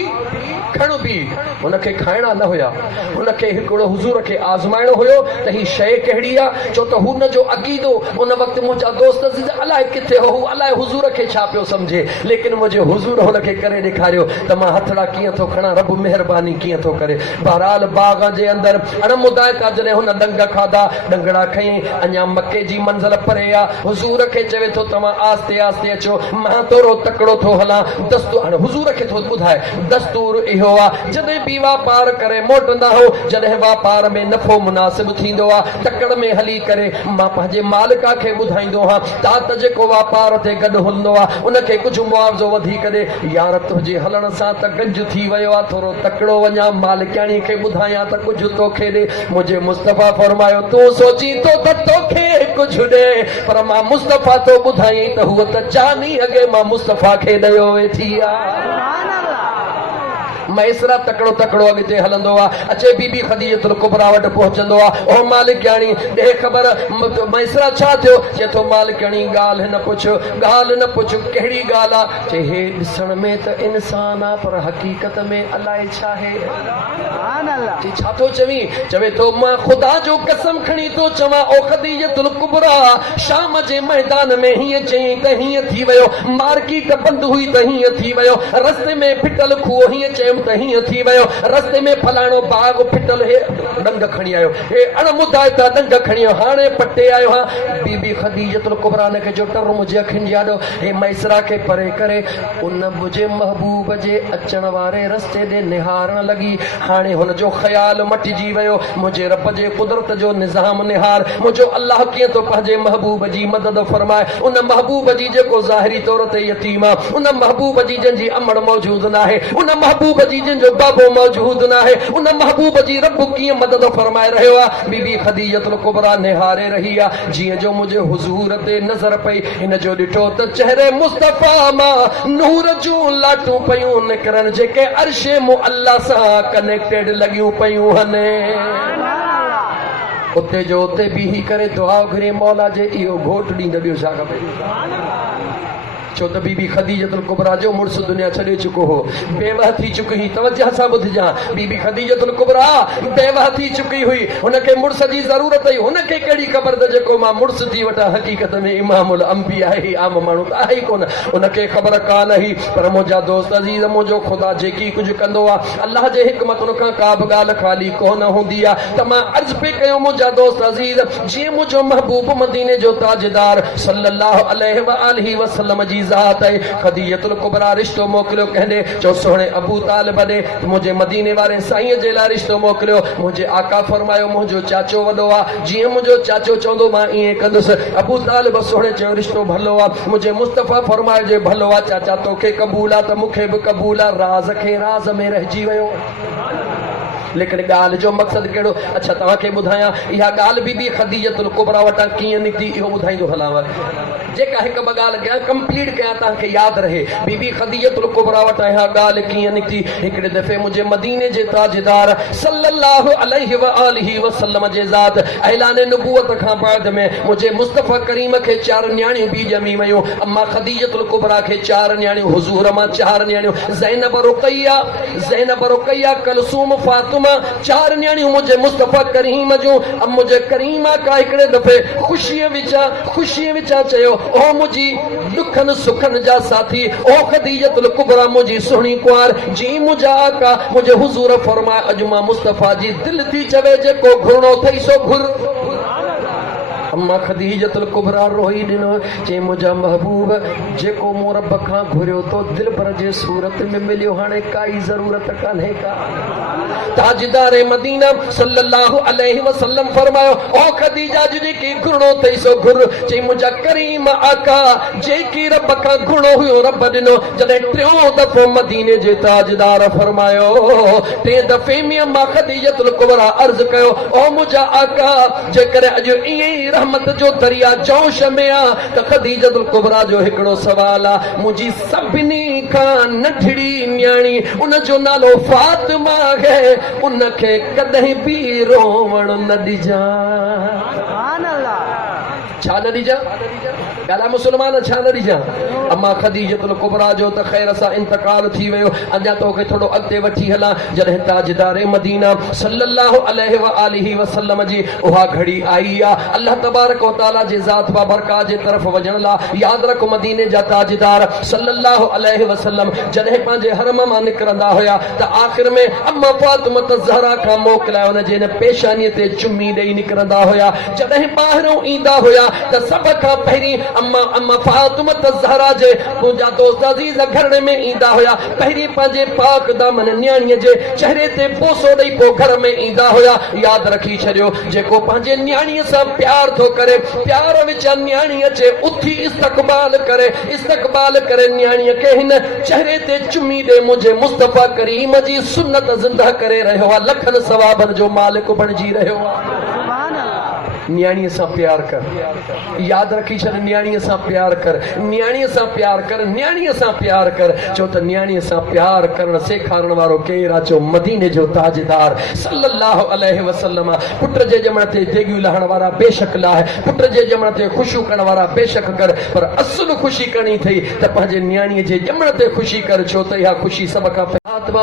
खण बि। हुनखे खाइणा न हुया, हुनखे हिकिड़ो हुज़ूर खे आज़माइणो हुयो त ही शइ कहिड़ी आहे, छो त हुन जो अक़ीदो उन वक़्तु मुंहिंजा दोस्त अलाए किथे हो, अलाए हुज़ूर खे छा पियो सम्झे, लेकिन मुंहिंजे हुज़ूर हुनखे करे ॾेखारियो त मां हथड़ा कीअं थो खणा, रब महिरबानी कीअं थो करे। बहरहाल बाग जे अंदरि अणमुदाए था जॾहिं हुन डंग खाधा, डंगड़ा खई, अञा मके जी मंज़िल परे आहे। हुज़ूर खे चवे थो तव्हां आस्ते आस्ते अचो, मां थोरो तकिड़ो थो हलां। दस्तूर हुज़ूर खे थो ॿुधाए दस्तूर इहो आहे जॾहिं बि वापार करे मोटंदा हो, जॾहिं वापार में नफ़ो मुनासिब थींदो आहे तकड़ में हली करे मां पंहिंजे मालिका खे ॿुधाईंदो आहियां त जेको वापार ते गॾु हूंदो आहे उनखे कुझु मुआवज़ो वधीक ॾे। यार तुंहिंजे हलण सां त गंज थी वियो आहे, थोरो तकिड़ो वञा मालिकाणी खे ॿुधायां त कुझु तोखे ॾे। मुंहिंजे मुस्तफ़ा फरमायो तूं सोची तो त तोखे कुझु ॾे, पर मां मुस्तफ़ा तो ॿुधाई त हूअ त चांदी अॻे मां मुस्तफ़ा खे ॾियो वेठी आहे। मैसरा तकड़ो तकड़ो अॻिते हलंदो आहे, अचे बीबी खदीजतुल कुबरा वटि पहुचंदो आहे। ओ मालिकाणी ॾे ख़बर मैसरा छा थियो? चए थो मालिकाणी ॻाल्हि न पुछ कहिड़ी ॻाल्हि आहे? चए हे ॾिसण में त इंसान आहे पर हक़ीक़त में अलाए छा आहे। छा थो चवी? चवे थो मां ख़ुदा जो कसम खणी थो चवां ओ खदीजतुल कुबरा शाम जे मैदान में हीअं चई त हीअं थी वियो, मार्केट बंदि हुई त हीअं थी वियो, रस्ते में फिटल खूह हीअं चयुमि त हीअं थी वियो रस्ते में फलाणो बाग फिटल हे डंग खणी आयो हे अणमुदाइता डंग खणी आयो हाणे पटे आयो हा बीबी खदीजतुल कुबरा ने के जो टर मुझे अखिन जाडो हे मैसरा के परे करे उन मुझे महबूब जे अचण वारे रस्ते दे निहारण लगी हाणे हुन जो ख्याल मटिजी वियो मुझे रब जे कुदरत जो निजाम निहार मुझो अल्लाह कीअं तो पंहिंजे महबूब जी मदद फरमाए उन महबूब जी जेको ज़ाहिरी तौर ते यतीम आहे उन महबूब जी जंहिंजी अमड़ मौजूद न आहे उन महबूब जी जंहिंजो बाबो मौजूद न आहे उन महबूब जी रब कीअं मदद फरमाए रहियो आहे बीबी खदीजतुल कुबरा निहारे रही आहे जीअं जो मुंहिंजे हुज़ूर ते नज़र पई हिन जो ॾिठो त चेहरे मुस्तफ़ा मां नूर जूं लाटूं पयूं निकिरनि जेके अर्शे मुअल्ला सां कनेक्टेड लॻियूं पयूं हने उते जो उते बीही करे दुआ घुरे मौला जे इहो घोट ॾींदो ॿियो छा खपे छो त बीबी खदीजतुल कुबरा जो मुड़स दुनिया छॾे चुको हो बेवह थी चुकी हुई तवज्जो सां ॿुधजा बीबी खदीजतुल कुबरा बेवह थी चुकी हुई हुनखे मुड़स जी ज़रूरत हुई हुनखे कहिड़ी ख़बर त जेको मां मुड़स थी वठां हक़ीक़त में इमामुल अंबिया आहे आम माण्हू त आहे ई कोन हुनखे ख़बर कान हुई पर मुंहिंजा दोस्त अज़ीज़ मुंहिंजो ख़ुदा जेकी कुझु कंदो आहे अल्लाह जे हिकमतुन खां का बि ॻाल्हि ख़ाली कोन हूंदी आहे त मां अर्ज़ पे कयो मुंहिंजा दोस्त अज़ीज़ जीअं मुंहिंजो महबूब मदीने जो ताजदार सल्लल्लाहु अलैहि वसल्लम जी ज़ात है खदीजतुल कुबरा रिश्तो मोकिलियो कहंदे चो सोहणे अबू तालिब ॾे मुंहिंजे मदीने वारे साईं जे लाइ रिश्तो मोकिलियो मुंहिंजे आका फरमायो मुंहिंजो चाचो वॾो आहे जीअं मुंहिंजो चाचो चवंदो मां ईअं कंदुसि अबू तालिब सोहणे चयो रिश्तो भलो आहे मुंहिंजे मुस्तफ़ा फरमायो जे भलो आहे चाचा तोखे क़बूल आहे त मूंखे बि क़बूल आहे राज़ खे राज़ में रहिजी वियो लेकिन ॻाल्हि जो मक़सदु कहिड़ो अच्छा तव्हांखे ॿुधायां इहा ॻाल्हि बीबी खदीजतुल कुबरा वटां कीअं निकिती इहो ॿुधाईंदो हलांव जेका हिकु ॿ ॻाल्हि कयां कंप्लीट कयां तव्हांखे यादि रहे बीबी खदीजतुल कुबरा वटां इहा ॻाल्हि कीअं निकिती हिकिड़े दफ़े मुंहिंजे मदीने जे ताजदार सल्लल्लाहु अलैहि वसल्लम जे ज़ात ऐलान नबूवत खां बाद में मुंहिंजे मुस्तफ़ा करीम खे 4 न्याणियूं बि ॼमी वियूं अम्मा खदीजतुल कुबरा खे 4 न्याणियूं हुज़ूर मां 4 न्याणियूं ज़ैनब रुक़ैया कलसूम फातिमा 4 न्याणियूं मुंहिंजे मुस्तफ़ा करीम जूं मुंहिंजे करीम आका हिकिड़े दफ़े ख़ुशीअ विचां चयो ओ मुंहिंजी दुखनि सुखनि जा साथी ओ खदीजतुल कुबरा मुंहिंजी सुहिणी कुंवार जी मुंहिंजा आका मुंहिंजे हुज़ूर फरमाए अॼु मां मुस्तफ़ा जी दिलि थी चवे जेको घुरणो अथई सो घुर अम्मा खदीजतुल कुबरा रोई ॾिनो चई मुंहिंजा महबूब जेको मूं रब खां घुरियो तो दिलि भर जे सूरत में मिलियो हाणे काई ज़रूरत कान्हे का ताजदार मदीना सल्लल्लाहु अलैहि वसल्लम फरमायो ओ खदीजा जेकी घुरणो अथई सो घुर चई मुंहिंजा करीम आका जेकी रब खां घुरणो हुयो रब ॾिनो जॾहिं 3 दफ़ो मदीने जे ताजदार फरमायो 3 दफ़े में अम्मा खदीजतुल कुबरा अर्ज़ कयो ओ मुंहिंजा आका जेकॾहिं अॼु ईअं ई रहमत जो दरिया जोश में आ त खदीजतुल कुबरा जो हिकिड़ो सवाल आहे मुंहिंजी सभिनी खां नंढड़ी न्याणी उन जो नालो फातिमा है उनखे कॾहिं बि रोवण न ॾिजां छा न ॾिजां ॻाल्हि मुस्लमान छा न ॾिजां अम्मा खदीजतुल कुबरा जो त ख़ैर सां इंतकाल थी वियो अञा तोखे थोरो अॻिते वठी हलां जॾहिं ताजदार मदीना सल्लल्लाहु अलैहि वसल्लम जी उहा घड़ी आई आहे अल्लाह तबारक व तआला जे ज़ात बाबरकात जे तरफ़ वञण लाइ यादि रखो मदीने जा ताजदार सल्लल्लाहु अलैहि वसल्लम जॾहिं पंहिंजे हरम मां निकिरंदा हुया त आख़िर में अम्मा फातिमा ज़हरा खां मोकिलाए हुन जे पेशानीअ ते चुमी ॾेई निकिरंदा हुया जॾहिं ॿाहिरों ईंदा हुया त सभ खां पहिरीं अम्मा फातिमा ज़हरा जे मुंहिंजा दोस्त अज़ीज़ घर में ईंदा हुया पहिरीं पंहिंजे पाक दामन न्याणीअ जे चेहरे ते बोसो ॾेई पोइ घर में ईंदा हुया यादि रखी छॾियो जेको पंहिंजे न्याणीअ सां प्यार थो करे प्यार विच न्याणी अचे उथी इस्तक़बाल करे न्याणीअ खे हिन चेहरे ते चुमी ॾे मुंहिंजे मुस्तफ़ा करीम जी सुन्नत ज़िंदा करे रहियो आहे लखनि सवाबनि जो मालिक बणिजी रहियो आहे न्याणीअ सां प्यार कर यादि रखी छॾ न्याणीअ सां प्यार कर छो त न्याणीअ सां प्यार करणु सेखारण वारो केरु आहे चो मदीने जो ताजदार सल्लल्लाहु अलैहि वसल्लम पुट जे ॼमण ते देगियूं लहण वारा बेशक लाहे पुट जे ॼमण ते ख़ुशियूं करण वारा बेशक कर पर असुल ख़ुशी करणी अथई त पंहिंजे न्याणीअ जे ॼमण ते ख़ुशी कर छो त इहा ख़ुशी सभ खां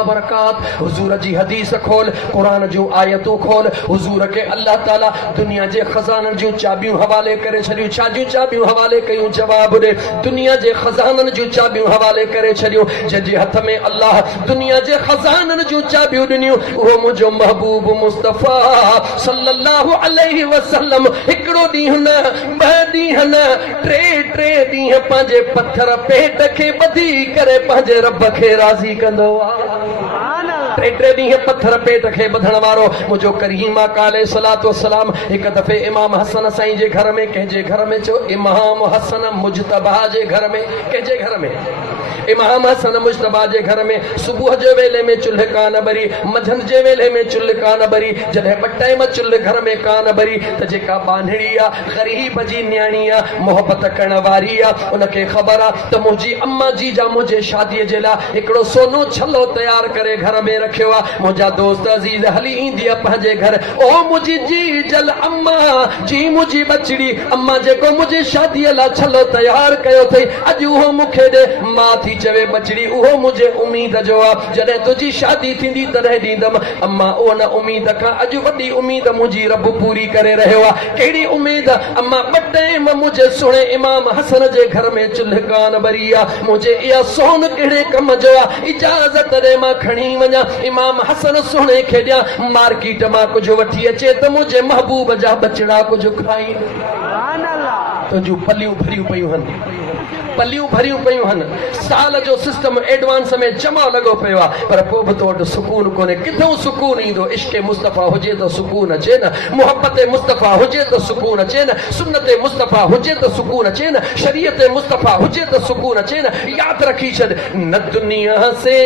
बरकात हुज़ूर जी हदीस खोल क़ुरान जूं आयतूं खोल हुज़ूर खे अल्लाह ताला दुनिया जे खजानन जूं चाबियूं हवाले करे छॾियूं। छा जूं चाबियूं हवाले कयूं? जवाब ॾे, दुनिया जे खजानन जूं चाबियूं हवाले करे छॾियूं। जंहिंजे हथ में अल्लाह दुनिया जे खजानन जूं चाबियूं ॾिनियूं, उहो मुंहिंजो महबूब मुस्तफ़ा सल्लल्लाहु अलैहि वसल्लम हिकिड़ो ॾींहुं न, ॿ ॾींहं न, टे ॾींहं पंहिंजे पत्थर पेट खे ॿधी करे पंहिंजे रब खे राज़ी कंदो आहे। टे ॾींहं पत्थर पेट खे ॿधण वारो मुंहिंजो करीम आका अलैहिस्सलातु वस्सलाम हिकु दफ़े इमाम हसन साईं जे घर में, कंहिंजे घर में चयो, इमाम हसन मुजतबा जे घर में, कंहिंजे घर में? इमाम हसन मुजतबा जे घर में सुबुह जे वेले में चुल्ह कान ॿरी, मंझंदि जे वेले में चुल्ह कान ॿरी। जॾहिं ॿ टाइम चुल्ह घर में कान ॿरी त जेका बांधड़ी आहे, ग़रीब जी न्याणी आहे, मोहबत करण वारी आहे, उनखे ख़बर आहे त मुंहिंजी अम्मा जी जा मुंहिंजे शादीअ जे लाइ हिकिड़ो सोनो छलो तयारु करे घर में रखियो आहे। मुंहिंजा दोस्त अज़ीज़ हली ईंदी आहे पंहिंजे घर, ओ मुंहिंजी जी जल अम्मा जी, मुंहिंजी बचड़ी अम्मा जेको मुंहिंजी शादीअ लाइ छलो तयारु कयो अथई, अॼु उहो मूंखे ॾे। मां थी चवे, बचड़ी उहो मुंहिंजे उम्मीद जो आहे, जॾहिं तुंहिंजी शादी थींदी तॾहिं ॾींदमि। अम्मा उन उम्मीद खां अॼु वॾी उम्मीद मुंहिंजी रब पूरी करे रहियो आहे। कहिड़ी उम्मीद? अम्मा ॿ टाइम मुंहिंजे सुहिणे इमाम हसन जे घर में चुल्ह कान ॿरी आहे, मुंहिंजे इहा सोन कहिड़े कम जो आहे? इजाज़त ॾे मां खणी वञा, इमाम हसन सुहिणे खे ॾियां, मार्केट मां कुझु वठी अचे त मुंहिंजे महबूब जा बचड़ा कुझु खाइनि। तुंहिंजूं पलियूं भरियूं पयूं आहिनि, पलियूं भरियूं पयूं आहिनि, साल जो सिस्टम एडवांस में जमा लॻो पियो आहे, पर पोइ बि तो वटि सुकून कोन्हे। किथां सुकून ईंदो? इश्क़ मुस्तफ़ा हुजे त सुकून अचे न, मोहब्बत मुस्तफ़ा हुजे त सुकून अचे न, सुन्नत मुस्तफ़ा हुजे त सुकून अचे न, शरीयत मुस्तफ़ा हुजे त सुकून अचे न। यादि रखी छॾ, न दुनिया से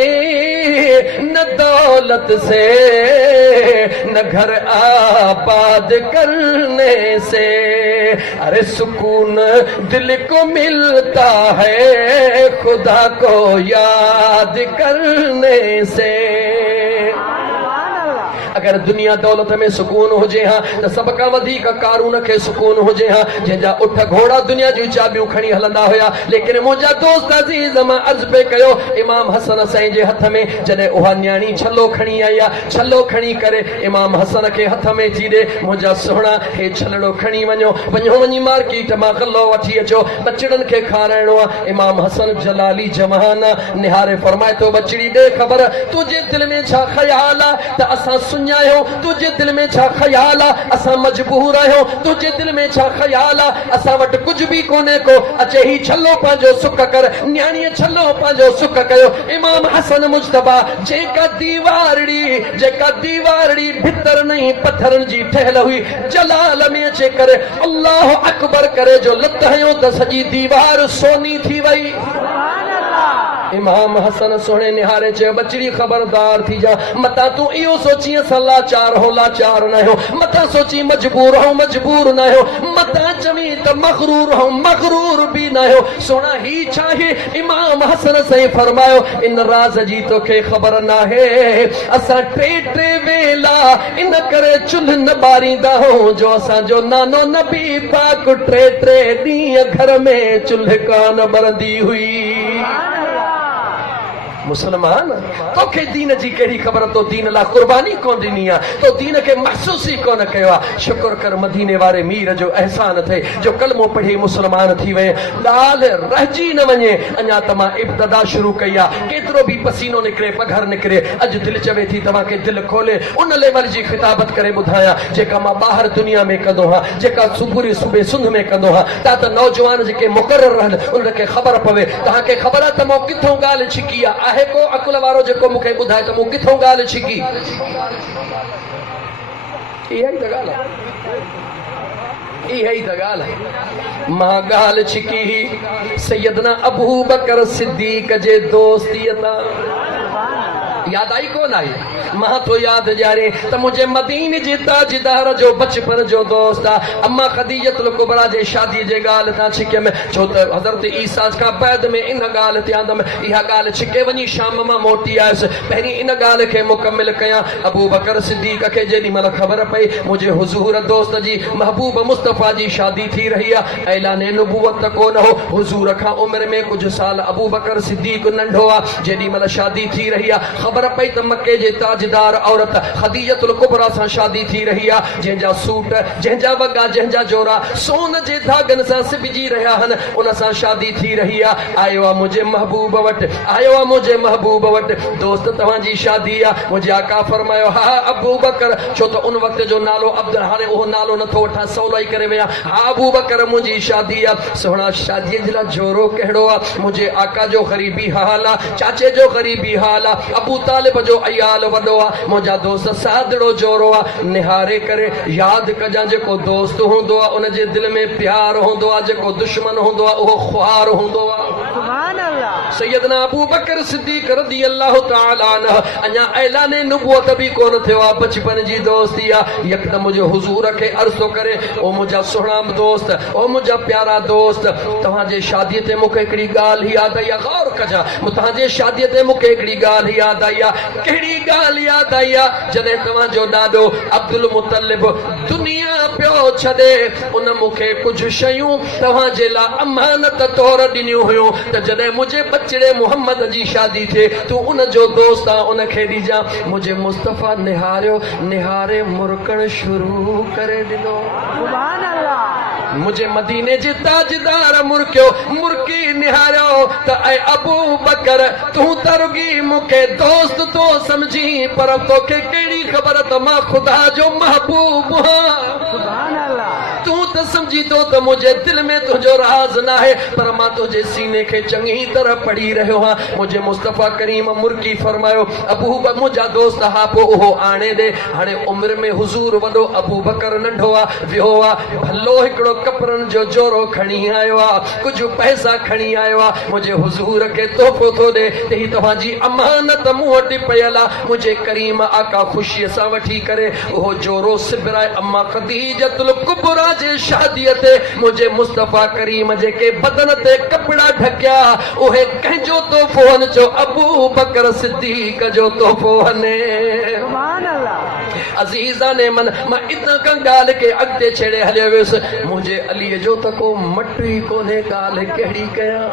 न दौलत से न घर आबाद करने से, अरे सुकून दिल को मिलता है खुदा को याद करने से। अगर दुनिया दौलत में सुकून हुजे हा त सभ खां वधीक कारून खे सुकून हुजे हा, जंहिंजा उठ घोड़ा दुनिया जूं चाबियूं खणी हलंदा हुया। लेकिन मुंहिंजा दोस्त अज़ीज़, मां अर्ज़ पे कयो, इमाम हसन साईं जे हथ में जॾहिं उहा न्याणी छलो खणी आई आहे, छलो खणी करे इमाम हसन खे हथ में थी ॾे, मुंहिंजा सुहिणा हे छलड़ो खणी वञो, वञी मार्केट मां गल्लो वठी अचो, बचड़नि खे खाराइणो आहे। इमाम हसन जलाली जवान निहारे फरमाए थो, बचड़ी ॾे ख़बर, तुंहिंजे दिलि में छा ख़्याल आहे त असां आहियो, तुंहिंजे दिलि में छा ख़्याल आहे असां मजबूर आहियूं, तुंहिंजे दिलि में छा ख़्याल आहे असां वटि कुझु बि कोन्हे को। अचे ही छलो पंहिंजो सुक कर, न्याणीअ छलो पंहिंजो सुक कयो। इमाम हसन मुजतबा जेका दीवारड़ी भितर नहीं पत्थरनि जी ठहियल हुई, जलाल में अचे करे अल्लाह अकबर करे जो लत हयो त सॼी दीवार सोनी थी वई। इमाम हसन सोने निहारे चयो, बचड़ी ख़बरदार थी जा, मता तू इहो सोची असां लाचार हो, लाचार न हो, मता सोची मजबूर हो, मजबूर न हो, मता चवी त मगरूर हो, मगरूर भी न हो। सोना ही चाहे इमाम हसन सही फरमायो, इन राज जी तोखे ख़बर न है, असां टे वेला इन करे चुल्ह न ॿारींदा हो जो असांजो नानो नबी पाक टे ॾींहं घर में चुल्ह कान ॿरंदी हुई। मुसलमान, तोखे दीन जी कहिड़ी ख़बर, तो दीन लाइ कुर्बानी कोन ॾिनी आहे, तो दीन खे महसूस ई कोन कयो आहे। शुक्र कर मदीने वारे मीर जो एहसान थिए जो कलमो पढ़ी मुसलमान थी वए, ॻाल्हि रहिजी न वञे। अञा त मां इब्तिदा शुरू कई आहे, केतिरो बि पसीनो निकिरे, पघर निकिरे, अॼु दिलि चवे थी तव्हांखे दिलि खोले उन लेवल जी ख़िताबत करे ॿुधायां जेका मां ॿाहिरि दुनिया में कंदो हा, जेका सूबे सुंध में कंदो हा, त नौजवान जेके मुक़रर रहनि उनखे ख़बर पवे। तव्हांखे ख़बर आहे त मूं किथां ॻाल्हि छिकी आहे? को अकुल वारो जेको मूंखे ॿुधाए त मूं किथां ॻाल्हि छिकी? इहा ई त ॻाल्हि आहे, इहा ई त ॻाल्हि आहे। मां ॻाल्हि छिकी सैयदना अबू बकर सिद्दीक़ जे दोस्तीअ तां। याद आई कोन आई? मां तो याद ॾियारे त मुंहिंजे मदीने जे ताजदार जो बचपन जो दोस्त आहे, अम्मा खदीजतुल कुबरा जे शादी जे ॻाल्हि तां छिकियमि, छो त हज़रत ईसा खां बैद में इन ॻाल्हि ते आंदमि। इहा ॻाल्हि छिके वञी शाम मां मोटी आयुसि, पहिरीं इन ॻाल्हि खे मुकमिल कयां। अबू बकर सिद्दीक़ खे जेॾी महिल ख़बर पई मुंहिंजे हुज़ूर दोस्त जी महबूब मुस्तफ़ा जी शादी थी रही आहे, ऐलान नबूवत त कोन हो, हुज़ूर खां उमिरि में कुझु साल अबू बकर सिद्दीक़ नंढो आहे। जेॾी महिल शादी थी रही आहे, ख़बर पई त मके जे ताज ताजदार औरत खदीजतुल कुबरा सां शादी थी रही आहे, जंहिंजा सूट, जंहिंजा वॻा, जंहिंजा जोरा सोन जे धागनि सां सिबिजी रहिया आहिनि, उन सां शादी थी रही आहे। आयो आहे मुंहिंजे महबूब वटि, आयो आहे मुंहिंजे महबूब वटि, दोस्त तव्हांजी शादी आहे। मुंहिंजे आका फरमायो हा अबू बकर, छो त उन वक़्त जो नालो अब्दुल, हाणे उहो नालो नथो वठां, सवलाई करे विया। हा अबू बकर मुंहिंजी शादी आहे। सुहिणा शादीअ जे लाइ जोरो कहिड़ो आहे? मुंहिंजे आका जो ग़रीबी हाल आहे, चाचे जो ग़रीबी हाल आहे, अबू तालिब जो अयाल वॾो आहे, मुंहिंजा दोस्त सादड़ो जोरो आहे। निहारे करे यादि कजां, जेको दोस्त हूंदो आहे उनजे दिलि में प्यार हूंदो आहे, जेको दुश्मन हूंदो आहे उहो ख्वार हूंदो आहे। सुभान अल्लाह। सैयदना अबू बकर सिद्दीक़ रज़ी अल्लाह तआला अन्हु, अञा ऐलाने नबूवत बि कोन थियो आहे, बचपन जी दोस्ती आहे। यकदम मुंहिंजे हुज़ूर खे अर्ज़ थो करे, ओ मुंहिंजा सुहिणा दोस्त, ओ मुंहिंजा प्यारा दोस्त, तव्हांजे शादीअ ते मूंखे हिकिड़ी ॻाल्हि यादि आई आहे, गौर कजां, तव्हांजे शादीअ ते मूंखे हिकिड़ी ॻाल्हि यादि आई आहे। कहिड़ी ॻाल्हि यादि आई आहे? जॾहिं तव्हांजो ॾाॾो अब्दुल मुतलिब दुनिया पियो छॾे, उन मूंखे कुझु शयूं तव्हांजे लाइ अमानत तौर ॾिनियूं हुयूं, त जॾहिं मुंहिंजे बचड़े मुहम्मद जी शादी थिए तूं उन जो दोस्त आहे, उनखे ॾिजां। मुंहिंजे मुस्तफ़ा निहारियो, निहारे मुरकण शुरू करे ॾिनो। सुभान अल्लाह। मुंहिंजे मदीने जे ताजदार मुरकियो, मुरकी निहारियो त ऐं अबू बकर, तूं त रुगी मूंखे दोस्त तो समझी, पर तोखे कहिड़ी ख़बर त मां ख़ुदा जो महबूब आहियां। सुभान अल्लाह। तूं त समझी तो त मुंहिंजे दिलि में तुंहिंजो राज़ न आहे, पर मां तुंहिंजे सीने खे चङी तरह पढ़ी रहियो आहियां। मुंहिंजे मुस्तफ़ा करीम मुरकी फरमायो, अबू मुंहिंजा दोस्त हा पोइ उहो आणे ॾे। हाणे उमिरि में हुज़ूर वॾो, अबू बकर नंढो आहे, वियो आहे, भलो हिकिड़ो कपिड़नि जो जोरो खणी आयो आहे, कुझु पैसा खणी आयो आहे, मुंहिंजे हुज़ूर खे तोहफ़ो थो ॾे त ही तव्हांजी अमानत मूं वटि पयल आहे। मुंहिंजे करीम आका ख़ुशीअ सां वठी करे उहो जोरो सिबराए अम्मा खदीजतुल कुबरा जे शादीअ ते मुंहिंजे मुस्तफ़ा करीम जेके बदन ते कपिड़ा ढकिया, उहे कंहिंजो तोहफ़ो हन, चो अबू बकर सिद्दीक़ जो तोहफ़ो हने। सुभान अल्लाह। अज़ीज़ा ने मन, मां इतां खां ॻाल्हि खे अॻिते छेड़े हलियो वियुसि। मुंहिंजे अलीअ जो त को मट ई कोन्हे, ॻाल्हि कहिड़ी कयां?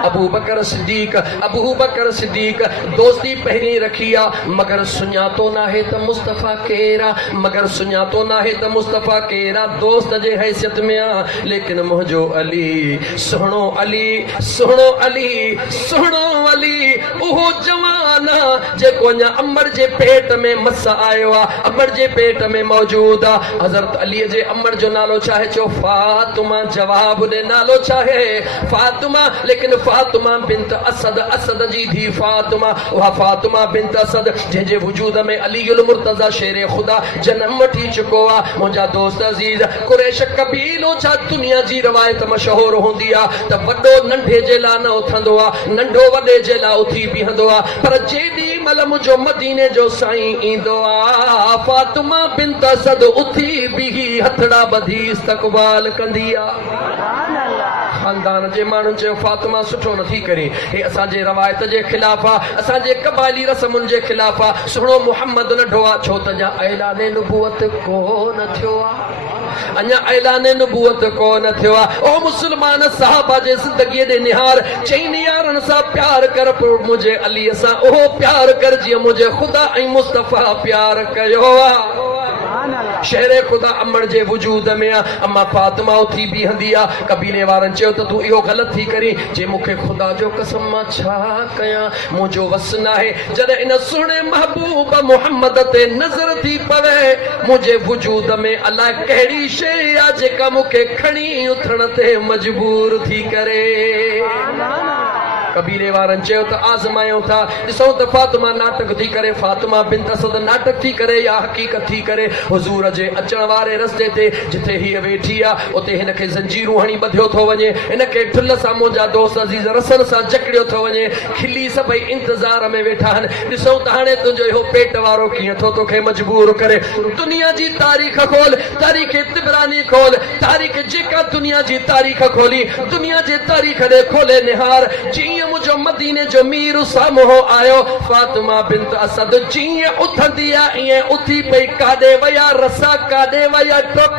अबू बकर सिद्दीक़, अबू बकर सिद्दीक़ दोस्ती पहिरीं रखी आहे, मगर सुञातो नाहे त मुस्तफ़ा केरु आहे, मगर सुञातो नाहे त मुस्तफ़ा केरु आहे, दोस्त जे हैसियत में आहे। लेकिन मुंहिंजो अली, सुहिणो अली, सुहिणो अली, सुहिणो अली, उहो जवान आहे जेको अञा अमर जे पेट में मस आयो आहे, अमर जे पेट में मौजूद आहे। हज़रत अलीअ जे अमर जो नालो चाहे चो फातिमा, जवाब ॾे नालो चाहे फातिमा, लेकिन फातिमा बिंत असद, असद जी धी फातिमा, उहा फातिमा बिंत असद जंहिंजे वजूद में अलीउल मुर्तज़ा शेर ख़ुदा जनम वठी चुको आहे। मुंहिंजा दोस्त अज़ीज़, कुरैश कबीलो छा दुनिया जी रवायत मशहूर हूंदी आहे त वॾो नंढे जे लाइ न उथंदो आहे, नंढो वॾे जे लाइ उथी बीहंदो आहे, पर जेॾी महिल मुंहिंजो मदीने जो साईं ईंदो आहे, फातिमा बिंत असद उथी बीही हथड़ा ॿधी इस्तक़बाल कंदी आहे। खानदान जे माण्हुनि चयो फातिमा सुठो नथी करे, हे असांजे रवायत जे ख़िलाफ़ आहे, असांजे क़बाइली रस्मुनि जे ख़िलाफ़ आहे। सुहिणो मुहम्मद नंढो आहे, छो त अञा ऐलाने नबूवत कोन थियो आहे, अञा ऐलाने नबूवत कोन थियो आहे। ओ मुस्लमान, सहाबा जे ज़िंदगीअ ॾे निहार, चइनि यारनि सां प्यार कर, मुंहिंजे अलीअ सां उहो प्यार कर जीअं मुंहिंजे ख़ुदा ऐं मुस्तफ़ा प्यार कयो आहे। शेरे ख़ुदा अमर जे वजूद में आहे। अम्मा फातिमा उथी बीहंदी आहे। कबीले वारनि चयो त तूं इहो ग़लति थी करी, जे मूंखे ख़ुदा जो कसम मां छा कयां, मुंहिंजो वस न आहे। जॾहिं इन सुहिणे महबूब मुहम्मद ते नज़र थी पवे, मुंहिंजे वजूद में अलाए कहिड़ी शइ आहे जेका मूंखे खणी उथण ते मजबूर थी करे। कबीले वारनि चयो त आज़मायूं था, ॾिसो त फातिमा नाटक थी करे, फातिमा बिंत असद नाटक थी करे या हक़ीक़त थी करे। हुज़ूर जे अचण वारे रस्ते ते जिथे हीअ वेठी आहे, उते हिनखे ज़ंजीरूं हणी ॿधियो थो वञे, हिनखे ठुल सां मुंहिंजा दोस्त अज़ीज़ रसन सां जकड़ियो थो वञे, खिली सभई इंतज़ार में वेठा आहिनि। ॾिसो त हाणे तुंहिंजो इहो पेट वारो कीअं थो तोखे मजबूर करे। दुनिया जी तारीख़ खोल, तारीख़ तिबरानी खोल, तारीख़ जेका दुनिया जी तारीख़ खोली, दुनिया जे तारीख़ ॾे खोले निहार। जीअं मुंहिंजो मदीने जो मीर साम्हूं आयो, फातिमा बिंत असद जीअं उथंदी आहे ईअं उथी पई, काॾे वया रसा, काॾे वया टुक।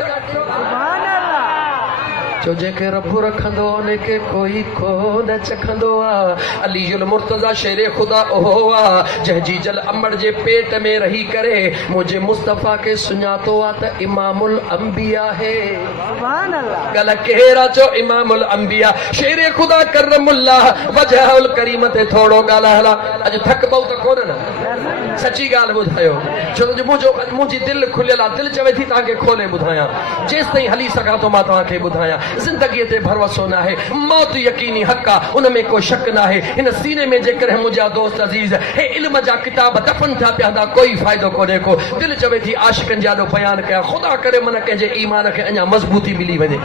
जो जेके रब रखंदो उनके कोई खो न चखंदो आ। अलीयुल मुर्तज़ा शेर खुदा ओहो आ जंहिंजी जल अमड़ जे पेट में रही करे मुझे मुस्तफ़ा के सुञातो आ त इमामुल अंबिया है। सुभान अल्लाह। गल केरा चो इमामुल अंबिया शेर खुदा करमुल्लाह वजहुल करीम ते थोड़ो ॻाल्हायला अॼु थक पऊ त कोन न सची ॻाल्हि ॿुधायो छो त मुंहिंजी दिलि खुलियल आहे दिलि चवे थी तव्हांखे खोले ॿुधायां जेसि ताईं हली सघां थो मां तव्हांखे ॿुधायां ज़िंदगीअ ते भरोसो न आहे मौत यकीनी हक़ आहे उन में को शक न आहे हिन सीने में जेकॾहिं मुंहिंजा दोस्त अज़ीज़ हे इल्म जा किताब दफ़न थिया पिया हूंदा कोई फ़ाइदो कोन्हे को दिलि चवे थी आशिक़नि जा ॾो बयानु कयां ख़ुदा करे मन कंहिंजे ईमान खे अञा मज़बूती मिली वञे।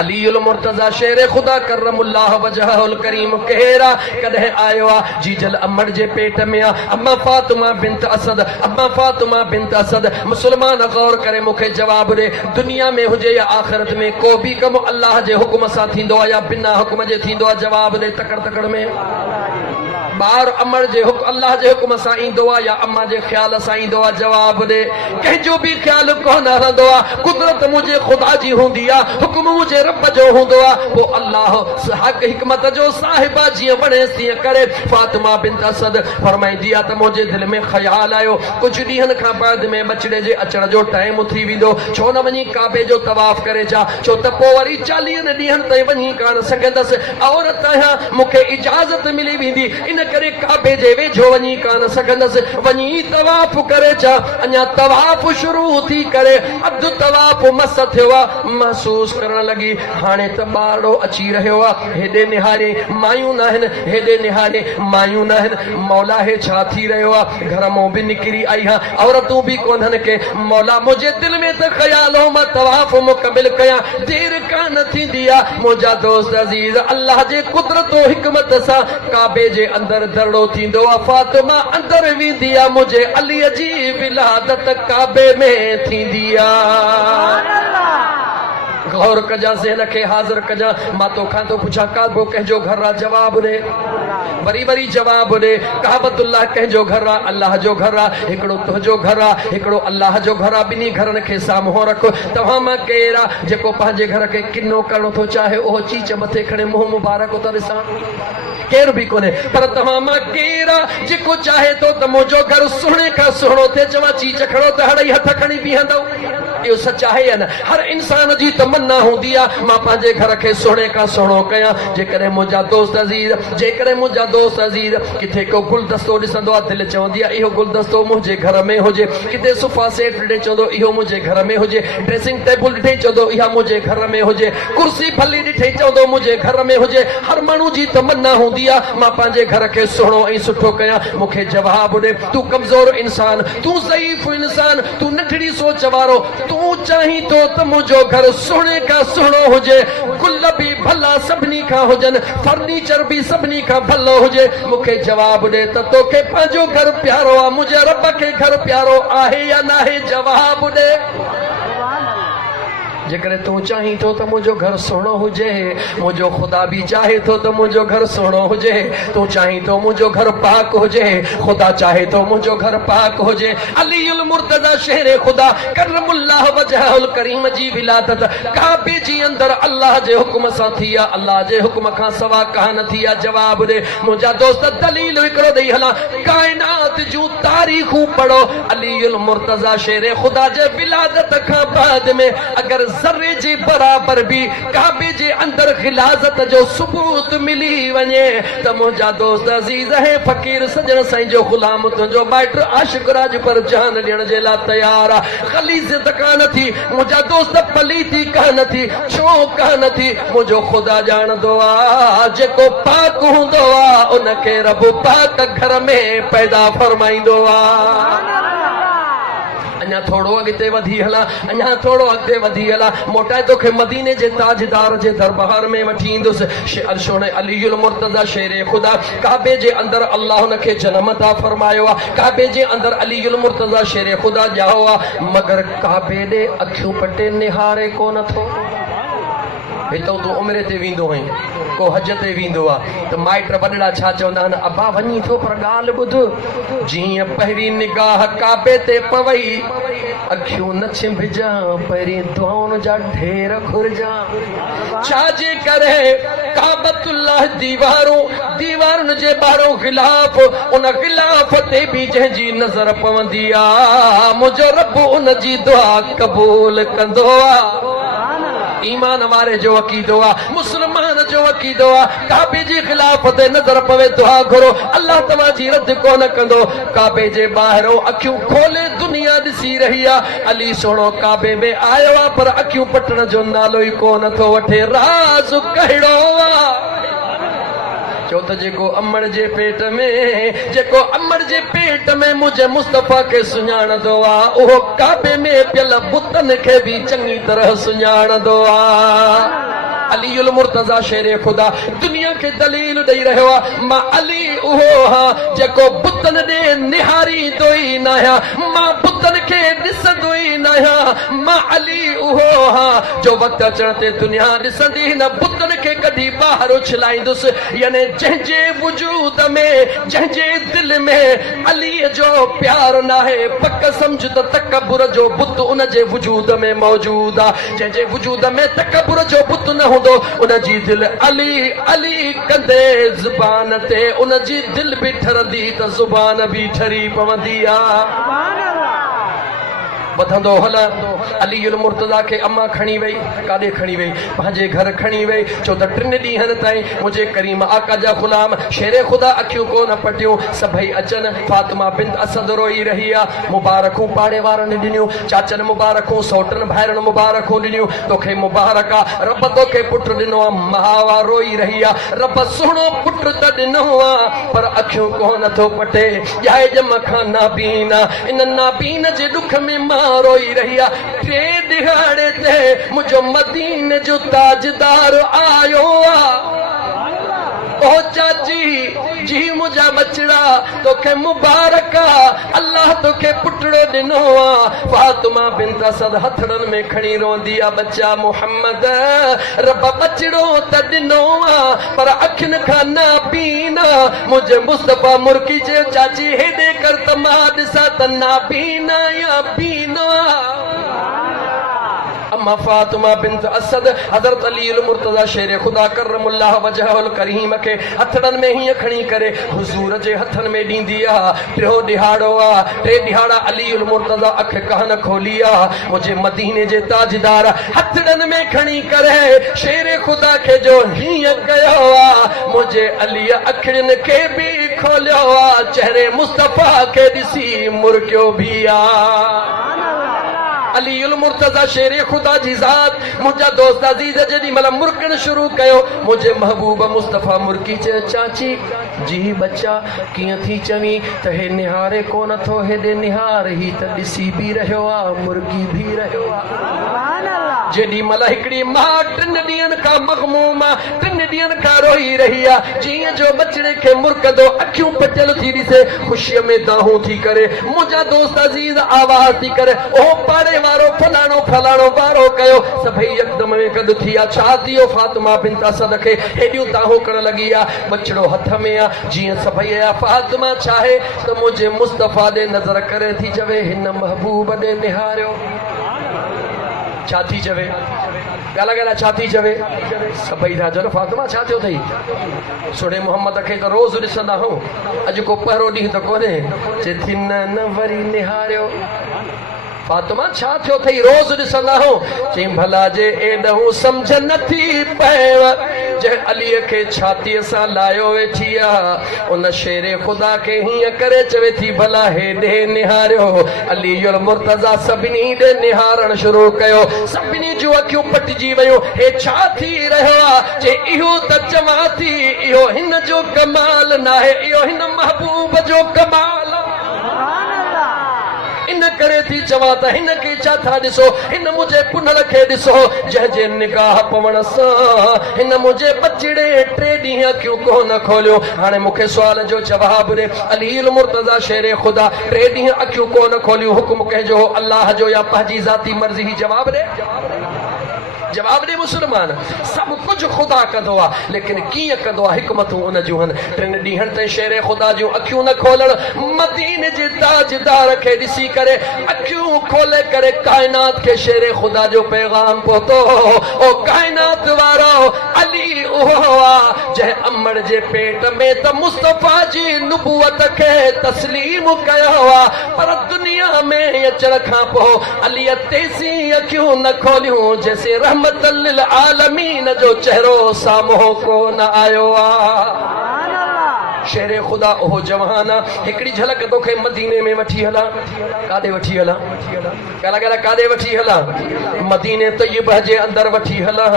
अलीयुल मुर्तज़ा शेर खुदा करमुल्लाह वजहुल करीम केरा कदे आयो आ जीजल अमड़ जे पेट में आ अम्मा फातिमा बिन्त असद अम्मा फातिमा बिन्त असद मुसलमान गौर करे मूंखे जवाब दे दुनिया में हुजे या आखिरत में को भी कम अल्लाह जे हुक्म सां थींदो आ या बिना हुक्म जे थींदो आ जवाब दे तकड़ तकड़ में बार अमर जे हुक्म अल्लाह जे हुक्म सां ईंदो आ या अम्मा जे ख्याल सां ईंदो आ जवाब दे कंहिंजो भी ख्याल कोन रहंदो आ कुदरत मुझे खुदा जी हूंदी आ हुक्म मुझे रब जो हूंदो आ वो अल्लाह हक हिकमत जो साहिबा जीअं वणेसि तीअं करे। फातिमा बिन्त असद फरमाईंदी आ त मुंहिंजे दिलि में ख़्याल आयो कुझु ॾींहंनि खां बाद में बचड़े जे अचण जो टाइम थी वेंदो छो न वञी काबे जो तवाफ़ करे चा छो त पोइ वरी 40 ॾींहंनि ताईं वञी कान सघंदसि औरत आहियां मूंखे इजाज़त मिली वेंदी इन करे काबे जे वेझो वञी कान सघंदसि वञी तवाफ़ करे चा अञा तवाफ़ शुरू थी करे अधु तवाफ़ मस थियो आहे महसूस करण लॻी हाणे त ॿारो अची रहियो आहे हेॾे निहारे मायूं न आहिनि हेॾे निहारे मायूं न आहिनि मौला हे छा थी रहियो आहे घर मां बि निकिरी आई हा औरतूं बि कोन्हनि के मौला मुंहिंजे दिलि में त ख़्याल हो मां तवाफ़ मुकमिल कयां देरि कान थींदी आहे मुंहिंजा दोस्त अज़ीज़ अल्लाह जे कुदरत हिकमत सां काबे जे अंदरि दड़ो थींदो आहे फातिमा अंदरि वेंदी आहे मुंहिंजे अलीअ जी विलादत काबे में थींदी आहे। गौर कजा ज़हन खे हाज़िर कजा मां तोखां थो पुछां काबो कंहिंजो घर आहे जवाब ॾे वरी वरी जवाब ॾे काबतुल्लाह कंहिंजो घर आहे अल्लाह जो घर आहे हिकिड़ो तुंहिंजो घर आहे हिकिड़ो अल्लाह जो घर आहे ॿिन्ही घरनि खे साम्हूं रखो तव्हां मां केरु आहे जेको पंहिंजे घर खे किनो करणो थो चाहे उहो चीच मथे खणे मुंहुं मुबारक थो ॾिसां केरु बि कोन्हे पर तव्हां मां केरु आहे जेको चाहे थो त मुंहिंजो घर सुहिणे खां सुहिणो थिए चवां चीच खणो त हड़ई हथ खणी बीहंदो इहो सच आहे या न हर इंसान जी तमन्ना हूंदी आहे मां पंहिंजे घर खे सुहिणे खां सुहिणो कयां जेकॾहिं मुंहिंजा दोस्त अज़ीज़ जेकॾहिं मुंहिंजा दोस्त अज़ीज़ किथे को गुलदस्तो ॾिसंदो आहे दिलि चवंदी आहे इहो गुलदस्तो मुंहिंजे घर में हुजे किथे सोफा सेट ॾिठे चवंदो इहो मुंहिंजे घर में हुजे ड्रेसिंग टेबल ॾिठे चवंदो इहा मुंहिंजे घर में हुजे कुर्सी फली ॾिठे चवंदो मुंहिंजे घर में हुजे हर माण्हू जी तमन्ना हूंदी आहे मां पंहिंजे घर खे सुहिणो ऐं सुठो कयां मूंखे जवाब ॾे तूं कमज़ोर इंसान तूं ज़ईफ़ इंसान तूं नंढड़ी सोच वारो तूं चाहीं थो त मुंहिंजो घर सुहिणे खां सुहिणो हुजे गुल बि भला सभिनी खां हुजनि फर्नीचर बि सभिनी खां भलो हुजे मूंखे जवाब ॾे त तोखे पंहिंजो घर प्यारो आहे मुंहिंजे रब खे घर प्यारो आहे या न आहे जवाब ॾे जेकॾहिं तूं चाहीं थो त मुंहिंजो घर सुहिणो हुजे मुंहिंजो ख़ुदा बि चाहे थो त मुंहिंजो घर सुहिणो हुजे तूं चाहीं थो मुंहिंजो घर पाक हुजे ख़ुदा चाहे थो मुंहिंजो घर पाक हुजे अलीयुल मुर्तज़ा शेर ख़ुदा करमुल्लाह वजहुल करीम जी विलादत काबे जी अंदरि अल्लाह जे हुक्म सां थी आहे अल्लाह जे हुक्म खां सवा कान थी आहे जवाब ॾे मुंहिंजा दोस्त दलील हिकिड़ो ॾेई हलां काइनात जूं तारीख़ूं पढ़ो अलीयुल मुर्तज़ा शेर ख़ुदा जे विलादत खां बाद में अगरि ज़र्रे जे बराबर भी काबे जे अंदर खिलाजत जो सबूत मिली वने त मुंहिंजा दोस्त अजीज है फकीर सजन साईं जो गुलाम तुंहिंजो माइट आशिक राज पर जान ॾियण जे लाइ तयार आहे ख़लीज़त कान थी मुंहिंजा दोस्त पलीती कान थी छो कान थी मुंहिंजो ख़ुदा ॼाणंदो आहे जेको पाक हूंदो आहे उनखे रब पाक घर में पैदा फरमाईंदो आहे अञा थोड़ो अॻिते वधी हला अञा थोड़ो अॻिते वधी हला मोटाए तोखे मदीने जे ताजदार जे दरबार में वठी ईंदुसि अलीयुल मुर्तज़ा शेर ख़ुदा काबे जे अंदरि अल्लाह हुनखे जनम अता फरमायो आहे काबे जे अंदरि अलीयुल मुर्तज़ा शेर ख़ुदा ॼाओ आहे मगर काबे ॾे अखियूं पटे निहारे कोन थो हितों तूं उमिरि ते वेंदो आहीं को हज ते वेंदो आहे त माइट वॾड़ा छा चवंदा आहिनि अबा वञी थो पर ॻाल्हि ॿुध जीअं पहिरीं निगाह काबे ते पवई अखियूं न छिंभजा पहिरीं दुआउनि जा ढेर घुरजा छाजे करे काबतुल्लाह दीवारुनि जे ॿाहिरों ख़िलाफ़ उन ख़िलाफ़ ते बि जंहिंजी नज़र पवंदी आहे मुंहिंजो रब उन जी दुआ क़बूल कंदो आहे ईमान वारे जो अकीदो आहे मुस्लमान जो अकीदो आहे काबे जे ख़िलाफ़ ते नज़र पवे दुआ घुरो अल्लाह तव्हांजी रद्द कोन कंदो काबे जे ॿाहिरों अखियूं खोले दुनिया ॾिसी रही आहे अली सोणो काबे में आयो आहे पर अखियूं पटण जो नालो ई कोन थो वठे राज़ कहिड़ो आहे चो त जेको अमड़ जे पेट में मुझे मुस्तफ़ा के सुञाणंदो आहे उहो काबे में पियल बुतनि खे बि चङी तरह सुञाणंदो आहे अलीउल मुर्तज़ा शेरे खुदा दुनिया के दलील ॾेई रहियो आहे मां अली उहो हा जेको बुतनि ॾे निहारींदो ई न आहियां मां बुतनि खे ॾिसंदो ई न आहियां मां अली उहो हा जो वक़्तु अचण ते दुनिया ॾिसंदी हिन बुतनि खे कढी ॿाहिरि उछलाईंदुसि यानी जंहिंजे वजूद में जंहिंजे दिलि में अलीअ जो प्यार न आहे पक सम्झ त तकबुर जो बुत उन जे वजूद में मौजूद आहे जंहिंजे वजूद में तकबुर जो बुत न हूंदो उन जी दिलि अली अली कंदे ज़ुबान ते उन जी दिलि बि ठरंदी त ज़ुबान बि ठरी पवंदी आहे वधंदो हल अलीउल मुर्तज़ा खे अम्मा खणी वई काॾे खणी वई पंहिंजे घर खणी वई छो त 3 ॾींहंनि ताईं मुंहिंजे करीम आका जा ग़ुलाम शेरे ख़ुदा अखियूं कोन पटियूं सभई अचनि फातिमा बिंत असद रोई रही आहे मुबारकूं पाड़े वारनि ॾिनियूं चाचनि मुबारकूं सौटनि भाइरनि मुबारकूं ॾिनियूं तोखे मुबारक आहे रब तोखे पुटु ॾिनो आहे महावा रोई रही आहे रब सुहिणो पुटु त ॾिनो आहे पर अखियूं कोन थो पटे ॼाए ॼम खां नाबीन इन नाबीन जे ॾुख में मां रोई रही आहे 3 दिहाड़े ते मुंहिंजो मदीने जो ताजदार आयो आहे ओ चाची जी मुंहिंजा बचड़ा तोखे मुबारक आहे अल्लाह तोखे पुटड़ो ॾिनो आहे फातिमा बिंत असद हथड़नि में खणी रोंदी आहे बच्चा मोहम्मद रब बचड़ो त ॾिनो आहे पर अखियुनि खां न पीना मुंहिंजे मुस्तफ़ा मुर्की चयो चाची हेॾे कर त मां ॾिसां त ना पीना या पीनो अम्मा फातिमा बिंत असद हज़रत अलीउल मुर्तज़ा शेर खुदा करमुल्लाह वजहुल करीम के हथड़न में ही खणी करे हुजूर जे हथन में ॾींदी आहे 3 दिहाड़ो आहे 3 दिहाड़ा अलीउल मुर्तज़ा अख कान खोली आहे मुझे मदीने जे ताजदार हथड़न में खणी करे शेर खुदा के जो हीअं कयो आहे मुझे अली अखियुनि खे बि खोलियो आहे चेहरे मुस्तफ़ा के ॾिसी मुर्कियो भी आहे अलीउल मुर्तज़ा शेर खुदा जी ज़ात मुंहिंजा दोस्त अज़ीज़ जेॾी महिल मुर्कण शुरू कयो मुंहिंजे महबूब मुस्तफ़ा मुर्की चयो चाची जी बच्चा कीअं थी चवी त हे निहारे कोन थो हेॾे निहार ही त ॾिसी बि रहियो आहे मुर्गी बि रहियो आहे जेॾी महिल हिकिड़ी मां 3 ॾींहंनि खां मग़मूम आहे 3 ॾींहंनि खां रोई रही आहे जीअं जो बचड़े खे मुर्कंदो अखियूं पटियल थी ॾिसे ख़ुशीअ में दाहूं थी करे मुंहिंजा दोस्त अज़ीज़ आवाज़ थी करे ओ पाड़े वारो फलाणो फलाणो वारो कयो सभई यकदम में गॾु थी आहे छा थियो फातिमा बिंत असद खे हेॾियूं दाहूं करण लॻी आहे बचड़ो हथ में आहे जीअं सभई आया फातिमा छाहे त मुंहिंजे मुस्तफ़ा ॾे नज़र करे थी चवे हिन महबूब ॾे निहारियो छा थी चवे ॻाल्हि छा थी चवे सभई था चवनि फातिमा छा थियो अथई सुहिणे मोहम्मद खे त रोज़ ॾिसंदा आहियूं अॼु को पहिरों ॾींहुं त कोन्हे जे थी न वरी निहारियो फातिमा छा थियो अथई रोज़ ॾिसंदा आहियूं चई भला जे एॾो सम्झ नथी पएव जे अलीअ खे छातीअ सां लायो वेठी आहे उन शेरे ख़ुदा खे हीअं करे चवे थी भला हेॾे निहारियो अलीउल मुर्तज़ा सभिनी ॾे निहारण शुरू कयो सभिनी जूं अखियूं पटिजी वियूं हे छा थी रहियो आहे जे इहो त चवां थी इहो हिन जो कमाल न आहे इहो हिन महबूब जो कमाल इन करे थी चवां त हिन खे छा था ॾिसो हिन मुंहिंजे पुनर खे ॾिसो जंहिंजे निगाह पवण सां हिन मुंहिंजे बचड़े 3 ॾींहं अखियूं कोन खोलियो हाणे मूंखे सुवाल जो जवाब ॾे अलीउल मुर्तज़ा शेर खुदा 3 ॾींहं अखियूं कोन खोलियूं हुकुम कंहिंजो अल्लाह जो या पंहिंजी ज़ाती मर्ज़ी ही जवाब ॾे जवाब दे मुसलमान सब कुछ खुदा कंदो आहे लेकिन कीअं कंदो आहे हिकमतूं उन जूं आहिनि टिनि ॾींहंनि ताईं शेर ख़ुदा जूं अखियूं न खोलण मदीने जे ताजदार खे ॾिसी करे अखियूं खोले करे काइनात खे शेर ख़ुदा जो पैगाम पहुतो ओ काइनात वारो अली उहो आहे जंहिं अमड़ जे पेट में त मुस्तफ़ा जी नुबुवत खे तस्लीम कयो आहे पर दुनिया में अचण खां पोइ अलीअ तेज़ी अखियूं न खोलियूं जैसे रहमतल लिल आलमीन जो चेहरो साम्हूं कोन आयो आहे शेर ख़ुदा ओहो जवान आहे हिकिड़ी झलक तोखे मदीने में वठी हलां काॾे वठी हलां कला काॾे वठी हलां मदीने तय्यब जे अंदर वठी हलां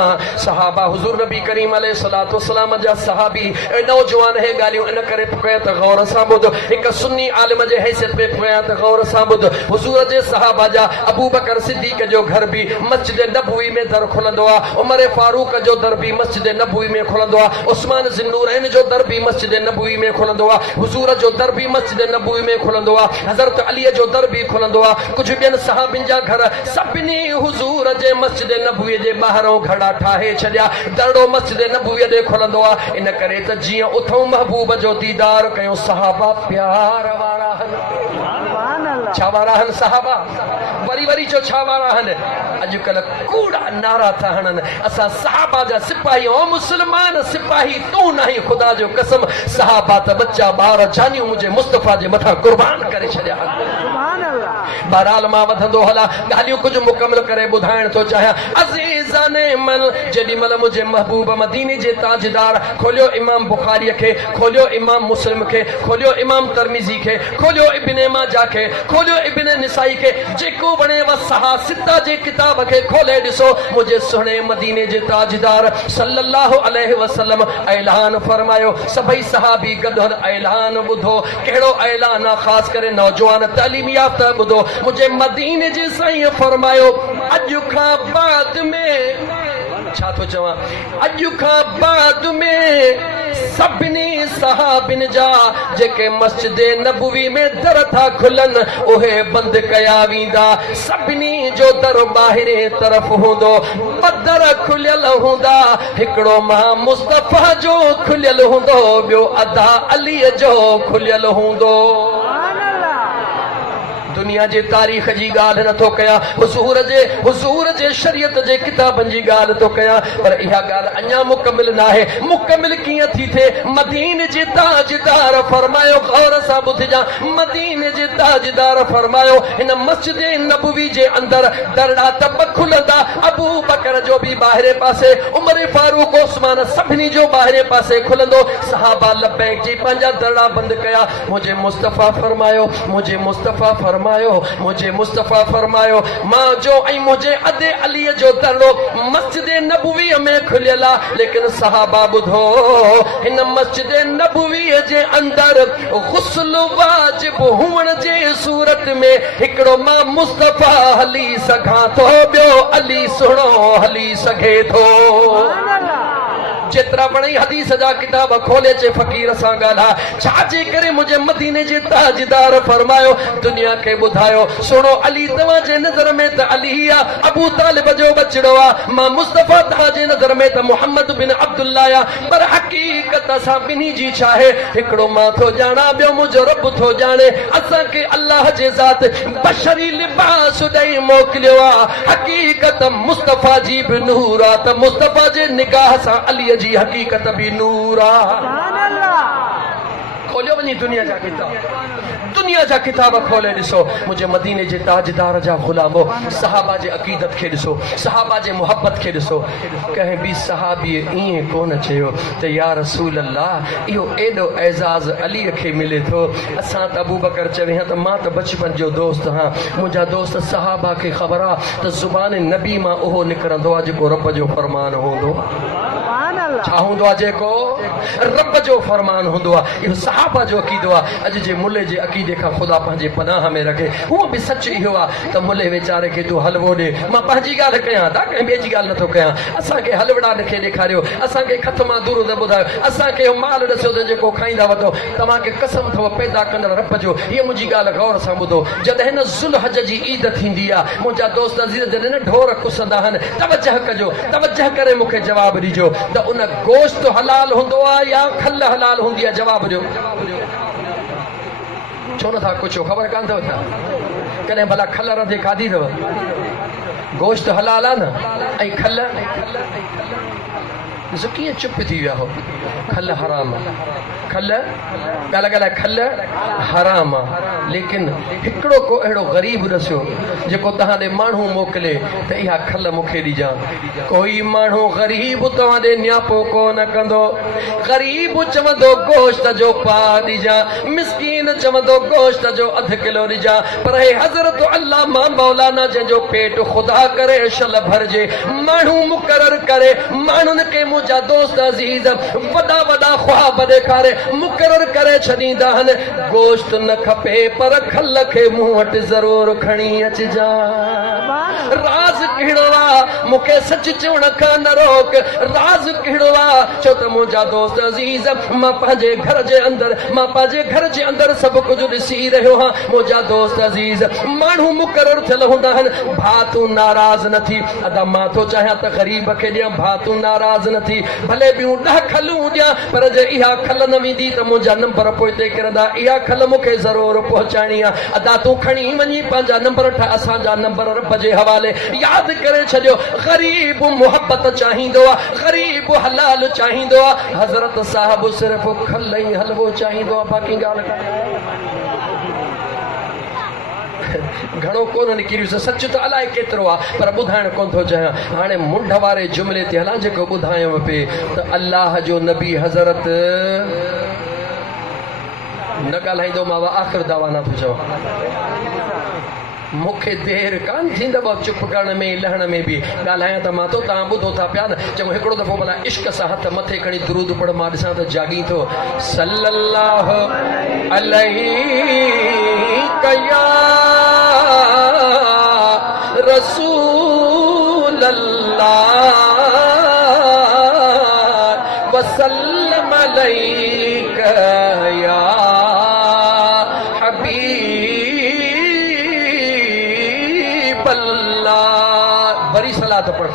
सहाबा हुज़ूर नबी करीम अलैहिस्सलातु वस्सलाम जा सहाबी नौजवान हे ॻाल्हियूं इन करे पिया त गौर सां ॿुध हिकु सुन्नी आलिम जे हैसियत में पिया त गौर सां ॿुध हुज़ूर जे सहाबा जा अबू बकर सिद्दीक़ जो घर बि मस्जिद नबवी में दर खुलंदो आहे उमर फारूक जो दर बि मस्जिद नबवी में खुलंदो आहे उस्मान ज़िन्नूरैन जो दर बि मस्जिद नबवी में खुलंदो आहे हुज़ूर जो दर बि मस्जिद नबवी में खुलंदो आहे हज़रत अलीअ जो दर बि खुलंदो आहे कुझु ॿियनि सहाबियुनि जा घर सभिनी हुज़ूर जे मस्जिद नबवी जे ॿाहिरों घड़ा ठाहे छॾिया दरड़ो मस्जिद नबवी ॾे खुलंदो आहे इन करे त जीअं उथऊं महबूब जो दीदार कयूं सहाबा प्यार वारा आहिनि छा वारा आहिनि सहाबा वरी वरी जो छा वारा आहिनि अॼुकल्ह कूड़ा नारा था हणनि असां सहाबा जा सिपाही ओ मुस्लमान सिपाही तूं नहीं ख़ुदा जो कसम सहाबा त बच्चा ॿार जानियूं मुंहिंजे मुस्तफ़ा जे मथां कुर्बान करे छॾिया बहरहाल मां वधंदो हलां ॻाल्हियूं कुझु मुकमल करे ॿुधाइण थो चाहियां अज़ीज़ाने मन जेॾी महिल मुंहिंजे महबूब मदीने जे ताजदार खोलियो इमाम बुखारीअ खे खोलियो इमाम मुस्लिम खे खोलियो इमाम तरमिज़ी खे खोलियो इब्ने माजा खे खोलियो इब्ने निसाई खे जेको वणेव सहा सिता जे किताब खे खोले ॾिसो मुंहिंजे सुहिणे मदीने जे ताजदार सल्लल्लाहु अलैहि वसल्लम ऐलान फरमायो सभई सहाबी गॾु ऐलान ॿुधो कहिड़ो ऐलान आहे ख़ासि करे नौजवान तालीम याफ़्ता ॿुधो मुंहिंजे मदीने जे साईं फरमायो अॼु खां बाद में छा थो चवां अॼु खां बाद में सभिनी सहाबिन जा जेके मस्जिद नबवी में दर था खुलनि उहे बंदि कया वेंदा सभिनी जो दर ॿाहिरे तरफ़ हूंदो ॿ दर खुलियल हूंदा हिकिड़ो मां मुस्तफ़ा जो खुलियल हूंदो ॿियो अदा अलीअ जो खुलियल हूंदो दुनिया जे तारीख़ जी ॻाल्हि नथो कयां हुज़ूर जे शरीयत जे किताबनि जी ॻाल्हि थो कयां पर इहा ॻाल्हि अञा मुकमिल न आहे मुकमिल कीअं थी थिए मदीने जे ताजदार फरमायो गौर सां ॿुधजां मदीने जे ताजदार फरमायो हिन मस्जिद नबवी जे अंदर दरड़ा त ॿ खुलंदा अबू बकर जो बि ॿाहिरे पासे उमर फारूक उस्मान सभिनी जो ॿाहिरे पासे खुलंदो सहाबा लबैक जी पंहिंजा दरड़ा बंदि कया मुंहिंजे मुस्तफ़ा फरमायो मुंहिंजे मुस्तफ़ा फरमायो मां जो ऐं मुंहिंजे अदे अलीअ जो दरड़ो मस्जिद नबवी में खुलियल आहे लेकिन सहाबा ॿुधो हिन मस्जिद नबवी जे अंदर गुस्ल वाजिब हुअण जे सूरत में हिकिड़ो मां मुस्तफ़ा हली सघां थो ॿियो अली सुहिणो हली सघे थो जेतिरा बणई हदीस जा किताब खोले चे फ़कीर सां ॻाल्हा छाजे करे मुंहिंजे मदीने जे ताजदार फरमायो दुनिया खे ॿुधायो सुहिणो अली तव्हांजे नज़र में त अली आहे अबू तालिब जो बचिड़ो आहे मां मुस्तफ़ा तव्हांजे नज़र में त मुहम्मद बिन अब्दुल्लाह आहे पर हक़ीक़त असां ॿिन्ही जी छा आहे हिकिड़ो मां थो ॼाणा ॿियो मुंहिंजो रब थो ॼाणे असांखे अल्लाह जे ज़ात बशरी लिबास ॾेई मोकिलियो आहे हक़ीक़त मुस्तफ़ा जी बि नूर आहे त मुस्तफ़ा जे निगाह सां अलीअ जी हकीकत भी नूर खोलियो वञी दुनिया जा किताब खोले ॾिसो मुंहिंजे मदीने जे ताजदार जा ग़ुलामो सहाबा जे अक़ीदत खे ॾिसो सहाबा जे मुहबत खे ॾिसो कंहिं बि सहाबीअ ईअं कोन चयो त या रसूल अल्लाह इहो एॾो एज़ाज़ अलीअ खे मिले थो असां त अबू बकर चवे त मां त बचपन जो दोस्त हां मुंहिंजा दोस्त सहाबा खे ख़बर आहे त ज़ुबान नबी मां उहो निकिरंदो आहे जेको रब जो फरमान हूंदो आहे छा हूंदो आहे जेको रब जो फरमान हूंदो आहे। इहो सहाबा जो अक़ीदो आहे। अॼु जे मुले जे अक़ीदे खां ख़ुदा पंहिंजे पनाह में रखे। उहो बि सच इहो आहे त मुले वीचारे खे तूं हलवो ॾे। मां पंहिंजी ॻाल्हि कयां त कंहिं ॿिए जी ॻाल्हि नथो कयां। असांखे हलवड़ा खे ॾेखारियो, असांखे खत मां दूर न ॿुधायो, असांखे माल ॾिसो त जेको खाईंदा वठो। तव्हांखे कसम अथव पैदा कंदड़ रब जो। हीअ मुंहिंजी ॻाल्हि गौर सां ॿुधो। जॾहिं न ज़ुल्हज जी ईद थींदी आहे, मुंहिंजा दोस्त अज़ीज़ जॾहिं न ढोर कुसंदा आहिनि, तवजह कजो, तवजह करे मूंखे जवाबु ॾिजो त उन गोश्त हलाल हूंदो आहे या खल हलाल हूंदी आहे? जवाबु ॾियो। छो नथा कुझु ख़बर कान अथव छा? कॾहिं भला खल रधे खाधी अथव? गोश्त हलाल आहे न, ऐं खल ॾिसो कीअं चुप थी विया हो। खल हराम आहे, खल ॻाल्हि ॻाल्हि खल हराम आहे। लेकिन हिकिड़ो को अहिड़ो ग़रीब ॾिसो जेको तव्हां ॾे माण्हू मोकिले त इहा खल मूंखे ॾिजां। कोई माण्हू ग़रीब तव्हां ॾे नियापो कोन कंदो। ग़रीब चवंदो गोश्त जो पा ॾिजां, मिसकीन चवंदो गोश्त जो अधु किलो ॾिजां। पर हे हज़रत अल्लामा मौलाना जंहिंजो पेट ख़ुदा करे शल भरिजे, माण्हू मुक़ररु करे, माण्हुनि खे मुंहिंजा दोस्त अज़ीज़ वॾा वॾा ख्वाब ॾेखारे मुक़ररु करे छॾींदा आहिनि। गोश्त न खपे पर खल खे मूं वटि ज़रूरु खणी अचिजां। राज़ कहिड़ो आहे मूंखे सच चवण खां न रोक। राज़ कहिड़ो आहे छो त मुंहिंजा दोस्त अज़ीज़ मां पंहिंजे घर जे अंदरि सभु कुझु ॾिसी रहियो आहियां। मुंहिंजा दोस्त अज़ीज़ माण्हू मुक़ररु थियल हूंदा आहिनि। भाउ तूं नाराज़ न थी। अदा मां थो चाहियां त ग़रीब खे ॾियां। भाउ तूं नाराज़ न थी। भले ॿियूं 10 खलूं ॾियां, पर जे इहा खल न वेंदी त मुंहिंजा नंबर पोइ ते किरंदा। इहा खल मूंखे ज़रूरु पहुचाइणी आहे। अदा तूं खणी वञी पंहिंजा नंबर ठाह, असांजा नंबर रब जे हवाले। यादि करे छॾियो, ग़रीब मुहबत चाहींदो आहे, ग़रीब हलाल चाहींदो आहे। हज़रत साहिब सिर्फ़ु खल ऐं हलवो चाहींदो आहे, बाक़ी ॻाल्हि घणो कोन निकिरियुसि। सच त अलाए केतिरो आहे पर ॿुधाइण कोन थो चाहियां। हाणे मुंड वारे जुमिले ते हलां जेको ॿुधायो पिए त अल्लाह जो नबी हज़रत न ॻाल्हाईंदो मां आख़िर दावा न थो चवां। मूंखे देरि कान थींदव चुप करण में लहण में बि। ॻाल्हायां त मां थो, तव्हां ॿुधो था पिया न। चङो हिकिड़ो दफ़ो भला इश्क सां हथ मथे खणी दुरूद पढ़, मां ॾिसां त जागी थो। सल्लल्लाहु अलैहि कया रसूल अल्लाह वसल्लम अलैका या हबीब अल्लाह। बड़ी सलात पढ़।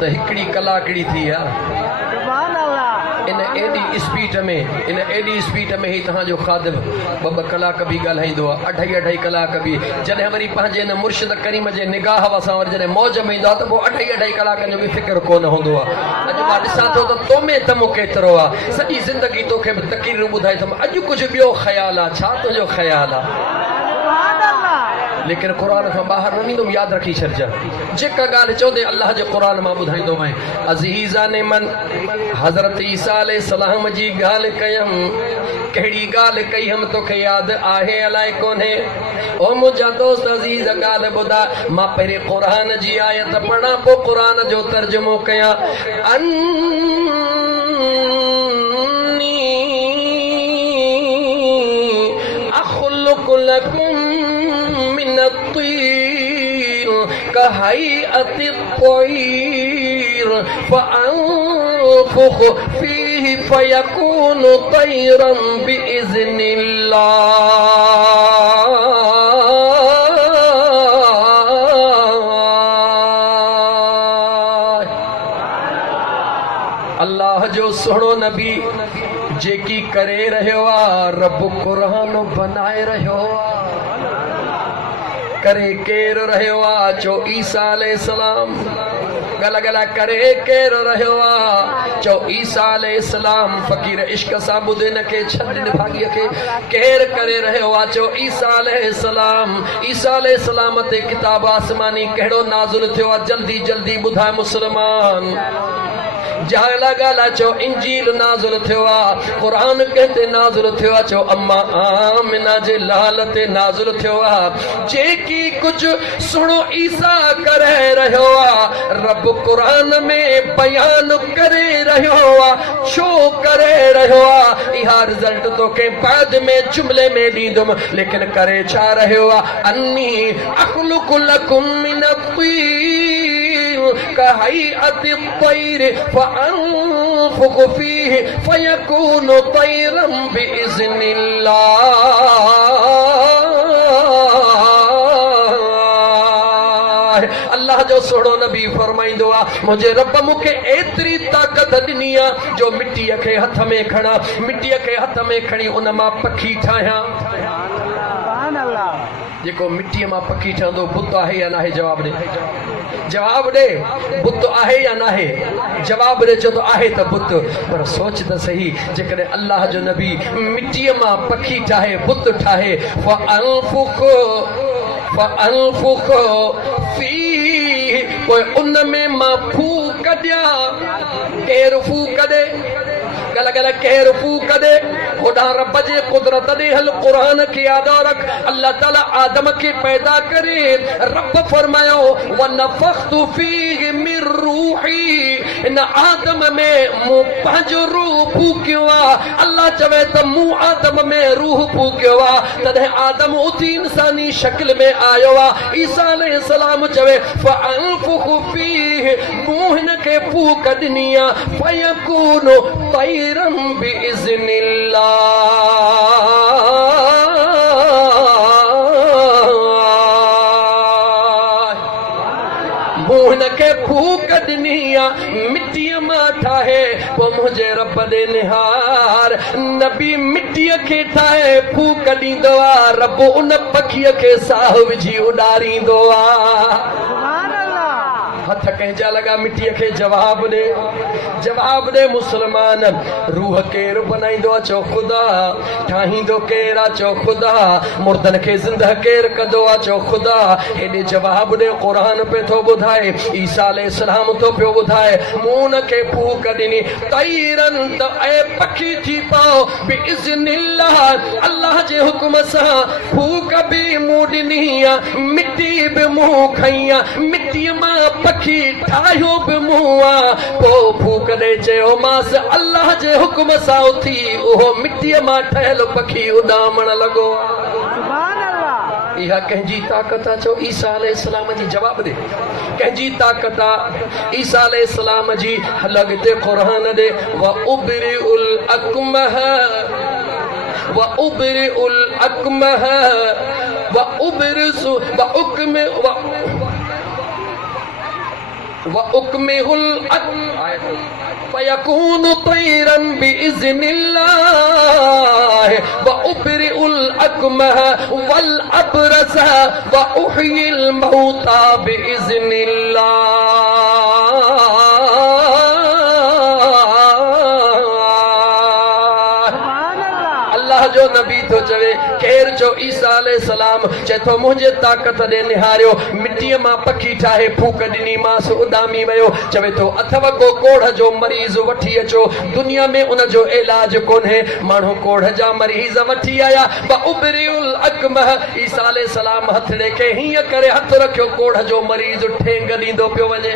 त हिकिड़ी कलाकड़ी थी आहे इन एडी स्पीड में ही तव्हांजो ख़ादिम 2 कलाक बि ॻाल्हाईंदो आहे, 2.5 कलाक बि। जॾहिं वरी पंहिंजे हिन मुर्शिद करीम जे निगाह सां वरी जॾहिं मौज में ईंदो आहे त पोइ 2.5 कलाकनि जो बि फ़िक्र कोन हूंदो आहे। अॼु मां ॾिसां थो त तो में दम केतिरो आहे। सॼी ज़िंदगी तोखे बि तक़रीरूं ॿुधाई अथमि। अॼु कुझु ॿियो ख़्याल आहे, छा तुंहिंजो ख़्याल आहे? लेकिन क़ुरान खां ॿाहिरि न वेंदुमि, यादि रखी छॾिजां। जेका ॻाल्हि चवंदे अल्लाह जे क़ुरान मां ॿुधाईंदोमांइ। अज़ीज़ाने मन हज़रत ईसा अलैहिस्सलाम जी ॻाल्हि कयमि। कहिड़ी ॻाल्हि कई हम तोखे यादि आहे अलाए कोन्हे? ओ मुंहिंजा दोस्त अज़ीज़ ॻाल्हि ॿुधा। मां पहिरीं क़ुरान जी आयत पढ़ां, पोइ क़ुरान जो तर्जुमो कयां। अख़्लुक़ु लकुम मिन अत्तीर कहैअति अत्तैर फ़अन्फुख़ु फ़ीहि फ़यकूनु तैरन बिइज़्निल्लाह। अल्लाह जो सुहिणो नबी जेकी करे रहियो आहे, रब क़ुरान बनाए रहियो आहे। करे केर रहियो आहे? चो ईसा अलैहिस्सलाम। गला गला करे केर रहियो आहे? चो ईसा अलैहिस्सलाम। फ़कीर इश्क सां ॿुध न के छॾ भाॻीअ खे। केर करे रहियो आहे? चो ईसा अलैहिस्सलाम। ईसा अलैहिस्सलाम ते किताब आसमानी कहिड़ो नाज़िल थियो आहे? जल्दी जल्दी ॿुधाए मुस्लमान। जाला गाला चो इंजील नाज़िल थियो आ, कुरान कहते नाज़िल थियो आ, चो अम्मा आमिना जे लाल ते नाज़िल थियो आ। जेकी कुछ सुनो ईसा करे रहियो आ, रब कुरान में बयान करे रहियो आ, छो करे रहियो आ। इहा रिजल्ट तो के बाद में जुमले में दीदुम, लेकिन करे छा रहियो आ। अन्नी अखलुकु लकुम मिन अत्तीर कहैअति तैर फअनफुखु फीहि फयकूनु तैरन बिइज़्निल्लाह। अल्लाह जो सोड़ो नबी फरमाइंदो आ, मुझे रब मुखे एतरी ताकत दिनी आ जो मिट्टीअ खे हथ में खणा, मिट्टीअ खे हथ में खणी उन मां पखी ठाहियां। जेको मिट्टीअ मां पखी ठहंदो, बुत आहे या नाहे? जवाब ॾे, जवाब ॾे, बुत आहे या नाहे? जवाब ॾे। चो तो आहे त बुत, पर सोच त सही, जेकॾहिं अल्लाह जो नबी मिट्टीअ मां पखी ठाहे, बुत ठाहे, फअनफुख फीहि, पोइ उन में मां फू कढियां। केरु फू कढे? गल गल केरु फू कढे? खुदा रब जे कुदरत दे हल कुरान के याद रख। अल्लाह ताला आदम के पैदा करे, रब फरमायो वनफख्तु फीहि मिर रूही, इन आदम में मूं पंहिंजो रूह फूकियो आ। अल्लाह चवे त मूं आदम में रूह फूकियो आ, तॾहिं आदम उथी इंसानी शक्ल में आयो आ। ईसा अलैहिस्सलाम चवे फअनफुखु फीहि, मूं हिन खे फूक ॾिनी आ, फयकूनु तैरन बिइज़्निल्लाह। मूं के फूक ॾिनी आ, मिट्टीअ मां ठाहे, पोइ मुंहिंजे रब ॾे निहार। नबी मिट्टीअ खे ठाहे फूक ॾींदो आ, रब उन पखीअ खे साह विझी उॾारींदो आ। हथ कंहिंजा लॻा मिट्टीअ खे? जवाब ॾे, जवाब ॾे। मुस्लमान, रूह केरु बनाईंदो आहे? चो ख़ुदा। ठाहींदो केरु आहे? चो ख़ुदा। मुर्दनि खे ज़िंदह केरु कंदो आहे? चो ख़ुदा। हेॾे जवाब ॾे। क़ुरान पे थो ॿुधाए, ईसा अलैहिस्सलाम थो पियो ॿुधाए, मूं उन खे फूक ॾिनी, तैरन त ऐं पखी थी पाओ, बिइज़्निल्लाह, अल्लाह जे हुकुम सां। फूक बि मूं ॾिनी आहे, मिट्टी बि मूं खई आहे, मिट्टीअ मां पखी ठाहियो बि मूं आ। पोइ फूक ॾे चयो मांसि, अल्लाह जे हुकुम सां उथी उहो मिट्टीअ मां ठहियल पखी उॾामण लॻो। इहा कंहिंजी ताक़त आहे? चो ईसा अलैहिस्सलाम जी। जवाब ॾे, कंहिंजी ताक़त आहे? ईसा अलैहिस्सलाम जी। हल अॻिते क़ुरान ॾे, व उबरिउल अकमह व उबरिउल अकमह व उबरिसु व उकमे व उकमिहुल फयकूनु तैरन बिइज़्निल्लाह व उबरिउल अकमह वल अबरस व उहयिल मौता बिइज़्निल्लाह। जो नबी तो चवे, केर जो ईसा अलैहिस्सलाम चए थो मुंहिंजे ताक़त ॾे निहारियो, मिट्टीअ मां पखी ठाहे फूक ॾिनी मांसि, उॾामी वियो। चवे थो अथव को कोढ़ जो मरीज़ वठी अचो, दुनिया में उन जो इलाज कोन्हे। माण्हू कोढ़ जा मरीज़ वठी आया। उबरिउल अकमह, ईसा अलैहिस्सलाम हथ ॾेखे हीअं करे हथ रखियो, कोढ़ जो मरीज़ ठेंग ॾींदो पियो वञे।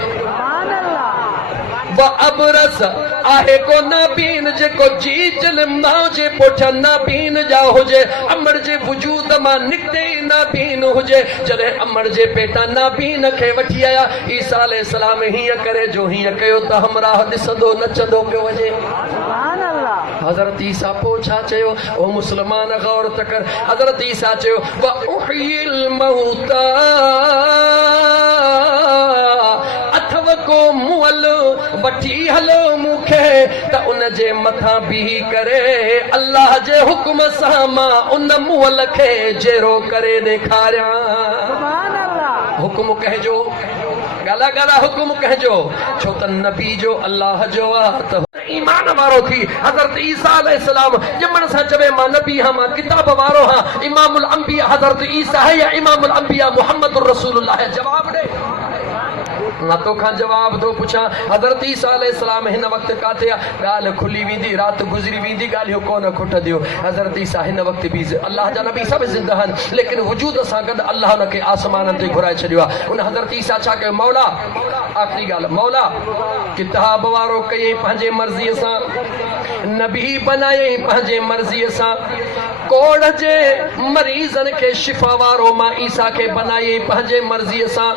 व अबरस आहे को नाबीन, जेको जी जल माउ जे पुठियां नाबीन जा हुजे, अमर जे वजूद मां निकिते ई नाबीन हुजे। जॾहिं अमर जे पेटां नाबीन खे वठी आया, ईसा अलैहिस्सलाम हीअं करे जो हीअं कयो त हमराह ॾिसंदो नचंदो पियो वञे। हज़रत ईसा पोइ छा चयो? ओ मुस्लमान गौर त कर। हज़रत ईसा चयो व उहयिल मौता, अथव को मुअल वठी हलो मूंखे त उन जे मथां बीही करे अल्लाह जे हुकुम सां मां उन मुअल खे जहिड़ो करे ॾेखारियां। हुकुम कंहिंजो? ॻाल्हा ॻाल्हा हुकुम कंहिंजो? छो त नबी जो अल्लाह जो आहे। त ईमान वारो थी हज़रत ईसा अलैहिस्सलाम ॼमण सां चवे मां नबी हां, मां किताब वारो हां। इमामुल अंबिया हज़रत ईसा है या इमामुल अंबिया मुहम्मदुर रसूलुल्लाह है? जवाब ॾे। मां तोखां जवाब थो पुछां हज़रत ईसा अलैहिस्सलाम हिन वक़्त काथे आहे ॻाल्हि खुली वेंदी राति गुज़री वेंदी ॻाल्हियूं कोन खुटंदियूं हज़रत ईसा हिन वक़्त बि अल्लाह जा नबी सभु ज़िंदा आहिनि लेकिन वजूद सां गॾु अल्लाह हुनखे आसमाननि ते घुराए छॾियो आहे उन हज़रत ईसा छा कयो मौला आख़िरी ॻाल्हि मौला किताब वारो कयईं पंहिंजे मर्ज़ीअ सां नबी बनायईं पंहिंजे मर्ज़ीअ सां कोड़ जे मरीज़नि खे शिफ़ा वारो मां ईसा खे बनायईं पंहिंजे मर्ज़ीअ सां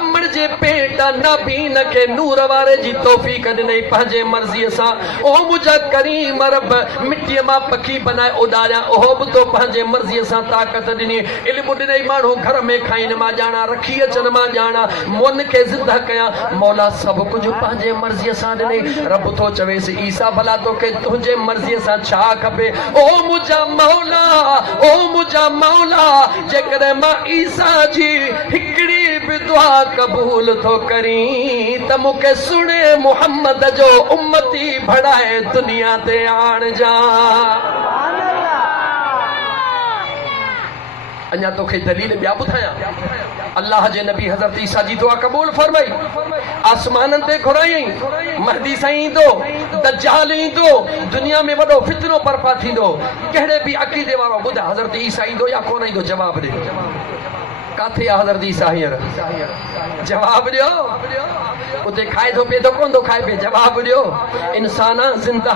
अमड़ जे पेट नाबीन खे नूर वारे जी तौफ़ीक़ ॾिनई पंहिंजे मर्ज़ीअ सां ओ मुंहिंजा करीम रब मिटीअ मां पखी बनाए उॾारिया उहो बि तो पंहिंजे मर्ज़ीअ सां ताक़त ॾिनी इल्मु ॾिनई माण्हू घर में खाइनि मां ॼाणा रखी अचनि मां ॼाणा मुन खे ज़िंदा कयां मौला सभु कुझु पंहिंजे मर्ज़ीअ सां ॾिनई रब थो चवेसि ईसा भला तोखे तुंहिंजे मर्ज़ीअ सां छा खपे ओ मुंहिंजा मौला जेकॾहिं मां ईसा जी हिकिड़ी बि दुआ क़बूल थो करीं त मूंखे सुणे मुहम्मद जो उम्मती बणाए दुनिया ते आणजा अञा तोखे दलील ॿिया ॿुधायां अल्लाह जे नबी हज़रत ईसा जी दुआ क़बूल फरमाई आसमाननि ते घुरायईं महदी साईं ईंदो दज्जाल ईंदो दुनिया में वॾो फितनो बर्पा थींदो कहिड़े बि अक़ीदे वारो ॿुधाए हज़रत ईसा ईंदो या कोन ईंदो जवाब ॾे काथे आहे हज़रत ईसा हींअर जवाब ॾियो उते खाए थो पिए थो कोन थो खाए पिए जवाब ॾियो इंसान ज़िंदा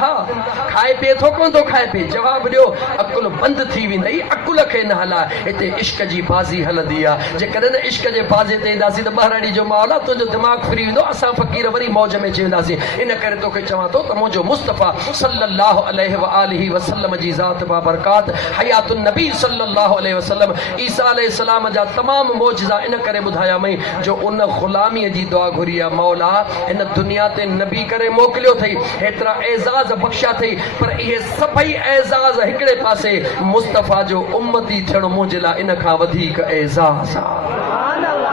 खाए पिए थो कोन थो खाए पिए जवाब ॾियो अकुल बंदि थी वेंदई अकुल खे न हलाए हिते इश्क जी बाज़ी हलंदी आहे जेकॾहिं न इश्क जे बाज़े ते ईंदासीं त ॿारड़ी जो मौला तुंहिंजो दिमाग़ फ्री वेंदो असां फ़क़ीर वरी मौज में अची वेंदासीं इन करे तोखे चवां थो त मुंहिंजो मुस्तफ़ा सल्लल्लाहु अलैहि वआलिहि वसल्लम जी ज़ात बाबरकात हयातुन नबी सल्लल्लाहु अलैहि वसल्लम ईसा अलैहिस्सलाम जा तमाम मौजज़ा इन करे ॿुधाया मई जो उन ग़ुलामीअ जी दुआ घुरी आहे मौला इन दुनिया ते नबी करे मोकिलियो अथई हेतिरा एज़ाज़ बख़्शिया अथई पर इहे सभई एज़ाज़ हिकिड़े पासे मुस्तफ़ा जो उम्मती थियणु मुंहिंजे लाइ इन खां वधीक एज़ाज़ आहे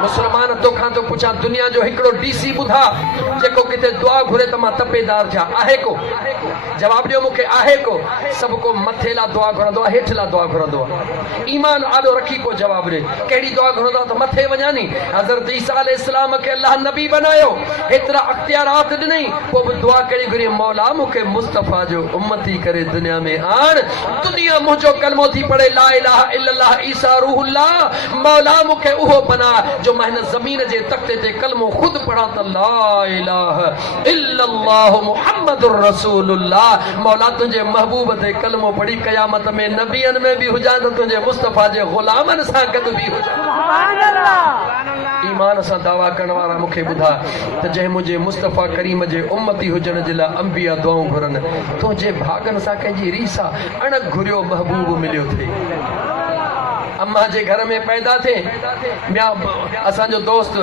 मुस्लमान तोखां थो पुछां दुनिया जो हिकिड़ो डीसी ॿुधा जेको किथे दुआ घुरे त मां तपेदार थिया आहे को जवाब ॾियो मूंखे आहे को सभु को मथे लाइ दुआ घुरंदो आहे हेठि लाइ दुआ घुरंदो आहे ईमान आॾो रखी को जवाब ॾे कहिड़ी दुआ घुरंदो आहे त मथे वञा नी हज़रत ईसा अलैहिस्सलाम खे अल्लाह नबी बनायो हेतिरा अख़्तियारात ॾिनई पोइ बि दुआ कहिड़ी घुरी मौला मूंखे मुस्तफ़ा जो उम्मती करे दुनिया में आण दुनिया मुंहिंजो कलमो थी पढ़े ला इलाहा इल्लल्लाह ईसा रूहुल्लाह मौला मूंखे उहो बना जो मां हिन ज़मीन जे तख़्ते ते कलमो ख़ुदि पढ़ां त ला इलाहा इल्लल्लाह मुहम्मदुर रसूलुल्लाह मौला तुंहिंजे महबूब ते कलमो पढ़ी क़यामत में नबियनि में बि हुजां त तुंहिंजे मुस्तफ़ा जे ग़ुलामनि सां गॾु बि हुजां ईमान सां दावा करण वारा मूंखे ॿुधा त जंहिं मुंहिंजे मुस्तफ़ा करीम जे उम्मती हुजण जे लाइ अंबिया दुआऊं घुरनि तुंहिंजे भागनि सां कंहिंजी रीसा अणक घुरियो महबूब मिलियो थिए अम्मा जे घर में पैदा थे मियां असांजो दोस्त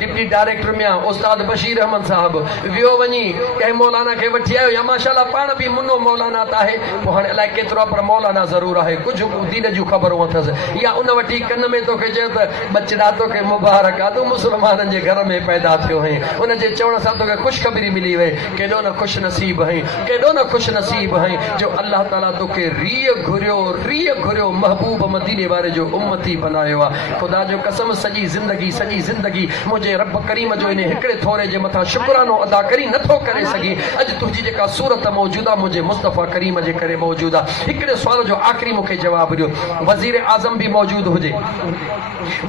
डिप्टी डायरेक्टर मियां उस्ताद बशीर अहमद साहब वियो वञी कंहिं मौलाना खे वठी आयो या माशाल्लाह पाण बि मुनो मौलाना त आहे पोइ हाणे अलाए केतिरो पर मौलाना ज़रूरु आहे कुझु दीन जूं ख़बरूं अथसि या उन वठी कन में तोखे चयो त बचड़ा तोखे मुबारक आहे तूं मुस्लमाननि जे घर में पैदा थियो आहीं उन जे चवण सां तोखे ख़ुशख़बरी मिली वई केॾो न ख़ुशि नसीब आहीं केॾो न ख़ुशि नसीब आहीं जो अल्लाह ताला तोखे रीह घुरियो महबूब मदीने वारे जो उम्मती बनायो आहे ख़ुदा जो कसम सॼी ज़िंदगी मुंहिंजे रब करीम जो इन हिकिड़े थोरे जे मथां शुक्रानो अदा करी नथो करे सघी अॼु तुंहिंजी जेका सूरत मौजूदु आहे मुंहिंजे मुस्तफ़ा करीम जे करे मौजूदु आहे हिकिड़े सुवाल जो आख़िरी मूंखे जवाबु ॾियो वज़ीर आज़म बि मौजूदु हुजे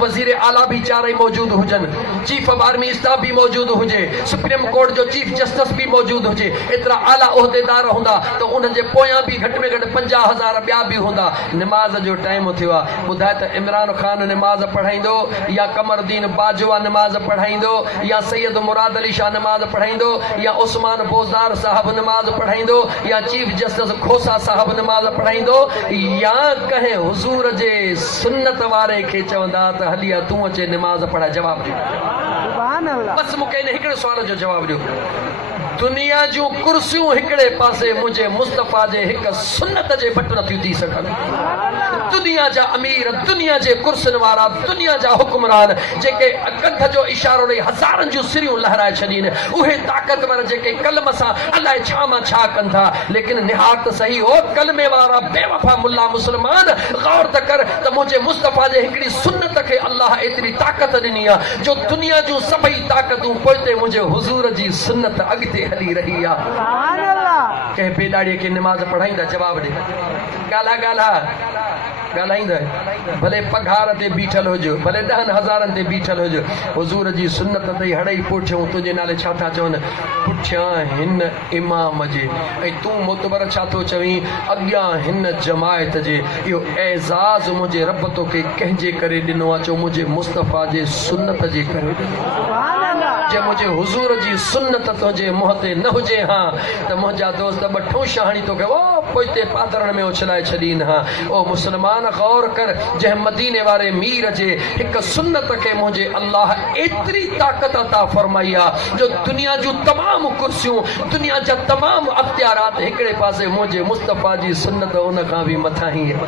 वज़ीर आला बि चारई मौजूदु हुजनि चीफ ऑफ आर्मी स्टाफ बि मौजूदु हुजे सुप्रीम कोर्ट जो चीफ जस्टिस बि मौजूदु हुजे एतिरा आला उहिदेदार हूंदा त उनजे पोयां बि घटि में घटि 50,000 ॿिया बि हूंदा निमाज़ जो टाइम थियो आहे ॿुधाए त इमरान ख़ान निमाज़ पढ़ाईंदो या कमरुद्दीन बाजवा निमाज़ पढ़ाईंदो या सैयद मुराद अली शाह निमाज़ पढ़ाईंदो या उस्मान बोज़दार साहब निमाज़ पढ़ाईंदो या चीफ जस्टिस खोसा साहब निमाज़ पढ़ाईंदो या कंहिं हुज़ूर जे सुन्नत वारे खे चवंदा त हलिया तूं अचे निमाज़ पढ़ाए जवाब ॾियो बसि मूंखे इन हिकिड़े सुवाल जो जवाबु ॾियो दुनिया जूं कुर्सियूं हिकिड़े पासे मुंहिंजे मुस्तफ़ा जे हिकु सुन्नत जे बट नथियूं थी सघनि दुनिया जा अमीर, दुनिया जे कुर्सन वारा, दुनिया जा हुक्मरान जेके कंध जो इशारो ॾेई हज़ारनि जूं सिरियूं लहराए छॾीनि, उहे ताक़तवर जेके कलम सां अलाए छा मां छा कनि था, लेकिन निहायत सही हो कलमे वारा बेवफा मुल्ला मुस्लमान, गौर त कर त मुंहिंजे मुस्तफ़ा जे हिकिड़ी सुन्नत खे अल्लाह एतिरी ताक़त ॾिनी आहे जो दुनिया जूं सभई ताक़तूं पोइते मुंहिंजे हुज़ूर जी सुन्नत अॻिते हली रही आहे। कंहिं बेदाड़ीअ खे निमाज़ पढ़ाईंदा जवाब ॾे, ॻाल्हा ॻाल्हाईंदा, भले पघार ते बीठल हुजो, भले 10,000 ते बीठल हुजो, हुज़ूर जी सुन्नत ते हड़ई पुठियों तुंहिंजे नाले छा था चवनि, पुठियां हिन इमाम जे, ऐं तूं मुतबर छा थो चवीं, अॻियां हिन जमायत जे। इहो एज़ाज़ मुंहिंजे रब तोखे कंहिंजे करे ॾिनो आहे, चओ मुंहिंजे मुस्तफ़ा जे सुन्नत जे करे ॾिनो। जे मुंहिंजे हुज़ूर जी सुन्नत तुंहिंजे मुंहं ते न हुजे हा त मुंहिंजा दोस्त ॿ ठूंशा हणी तोखे ओ पोइते पातरण में उछलाए छॾीनि हा। ओ मुस्लमान गौर कर, जंहिं मदीने वारे मीर जे हिकु सुन्नत खे मुंहिंजे अल्लाह एतिरी ताक़त अता फरमाई आहे जो दुनिया जूं तमामु कुर्सियूं, दुनिया जा तमामु अख़्तियारात हिकिड़े पासे मुंहिंजे मुस्तफ़ा जी सुन्नत उन खां बि मथां ई आहे।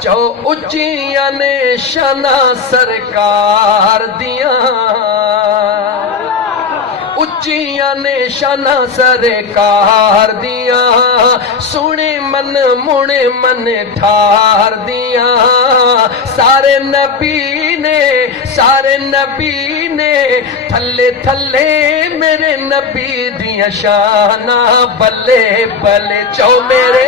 चओ उचिया ने शाना सरकार दिया, उचिया ने शाना सरकार दिया, सुने मन मुने मन ठार दिया, सारे नबी ने थल्ले थल्ले मेरे नबी दिया शाना, बल्ले बल्ले चो मेरे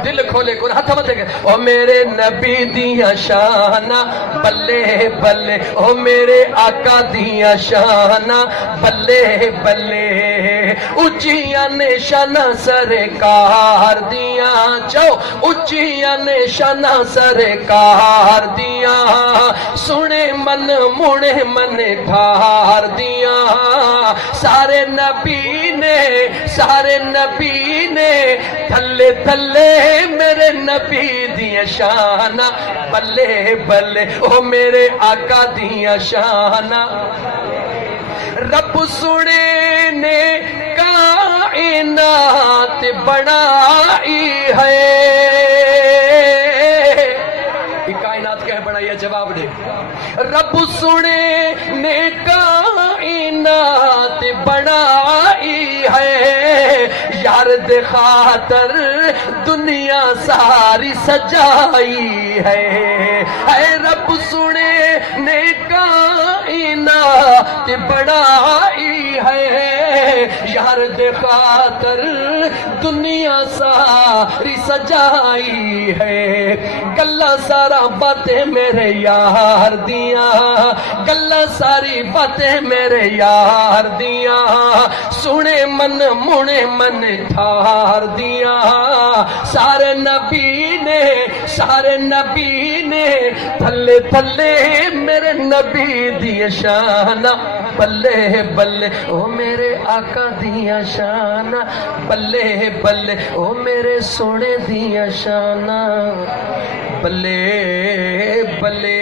दिल खोले को हथ मत के, ओ मेरे नबी दिया शाना, बल्ले बल्ले ओ मेरे आका दिया शाना, बल्ले बल्ले उचिया ने शाना सरकार दिया, चो उचिया ने शाना सरकार दिया, सुने मन मुने मन ठार दिया, सारे नबी ने थल्ले थल्ले मेरे नबी दिया शाना, बल्ले बल्ले ओ मेरे आका दिया शाना। रब सुने ने कायनात बनाई है, कायनात क्या बनाई है, जवाब दे। रब सुने ने कायनात बनाई है, यार दे खातर दुनिया सारी सजाई है। रब सुने ने कायनात बनाई है, यार दे खातर दुनिया सारी सजाई है। गल्ला सारा बातें मेरे यार दिया, गल्ला सारी बातें मेरे यार दिया, सुने मन मुने मन ठार दिया, सारे नबी ने थल्ले थल्ले मेरे नबी दिया शाना, बल्ले बल्ले ओ मेरे आका दिया शाना, बल्ले बल्ले ओ मेरे सोने दिया शाना, बल्ले बल्ले।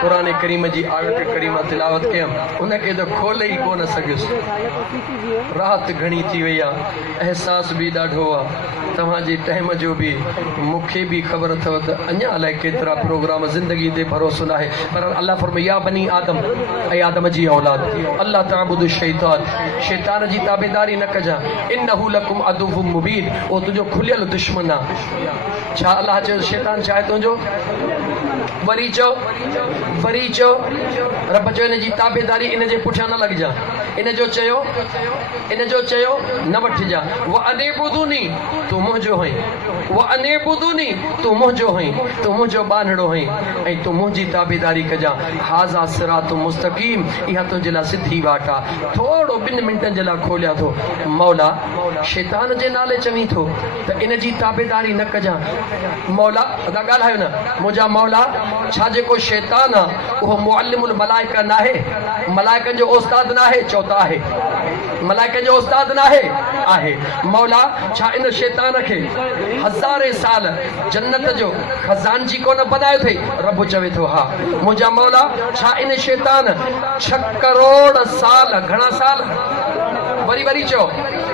कुरान करीम जी आयत करीमा तिलावत कयम, उनखे त खोले ई कोन सघियुसि। रात घणी थी वई आहे, एहसास बि ॾाढो आहे। तव्हांजे टाइम जो बि मूंखे बि ख़बर अथव त अञा अलाए केतिरा प्रोग्राम ज़िंदगी ते भरोसो न आहे, पर अल्लाह फरमाए या बनी आदम, ऐं आदम जी औलाद, अल्लाह ताबुदु शैतान, शैतान जी ताबेदारी न कजां, इन्नहु लकुम अदुव्वुम मुबीन, ओ तुंहिंजो खुलियल दुश्मन आहे। छा अल्लाह चयो शैतान छा आहे तुंहिंजो? वरी चओ रब चयो इन जी ताबेदारी इन जे पुठियां न लॻिजां, इन जो चयो न वठिजां। व अनेबुदुनी, तूं मुंहिंजो हईं, व अनेबुदुनी, तूं मुंहिंजो हईं, तूं मुंहिंजो बानड़ो हईं, ऐं तूं मुंहिंजी ताबेदारी कजां। हाज़ा सिरातुम मुस्तक़ीम, इहा तुंहिंजे लाइ सिधी वाट आहे। थोरो 2 मिंटनि जे लाइ खोलिया थो, मौला शैतान जे नाले चवीं थो त इन जी ताबेदारी न कजां। मौला अदा ॻाल्हायो न, मुंहिंजा मौला छा जेको शैतान आहे उहो मुअल्लिमुल मलाइका न आहे, मलाइकनि जो उस्ताद न आहे? चओ त आहे। मलाइकनि जो उस्ताद न आहे, आहे। मौला छा इन शैतान खे हज़ारे साल जन्नत जो खजानची कोन बनायो अथई? रब चवे थो हा। मुंहिंजा मौला छा इन शैतान 6 करोड़ साल, घणा साल वरी वरी चओ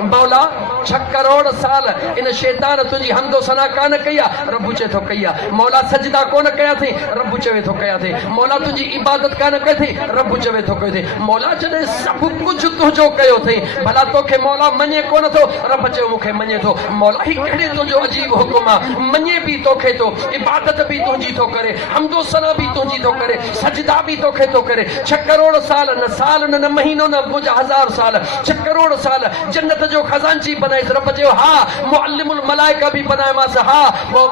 मौला 6 करोड़ साल इन शैतान तुंहिंजी हमदो सना कान कई आहे? रब चए थो कई आहे। मौला सजदा कोन कया अथई? रब चवे थो कया अथई। मौला तुंहिंजी इबादत कान कई अथई? रब चवे थो कयो अथई। मौला जॾहिं सभु कुझु तुंहिंजो कयो अथई, भला तोखे मौला मञे कोन थो? रब चयो मूंखे मञे थो। मौला ही कहिड़े तुंहिंजो अजीब हुकुम आहे, मञे बि तोखे थो, इबादत बि तुंहिंजी थो करे, हमदो सना बि तुंहिंजी थो करे, सजदा बि तोखे थो करे। 6 करोड़ साल, न साल न महीनो न मुंहिंजा 1000 साल, 6 करोड़ साल जन्नत जो खजानची बनाइस। रब चयो हा। मुअल्लिमुल मलाइका बि बनायोमांसि हा।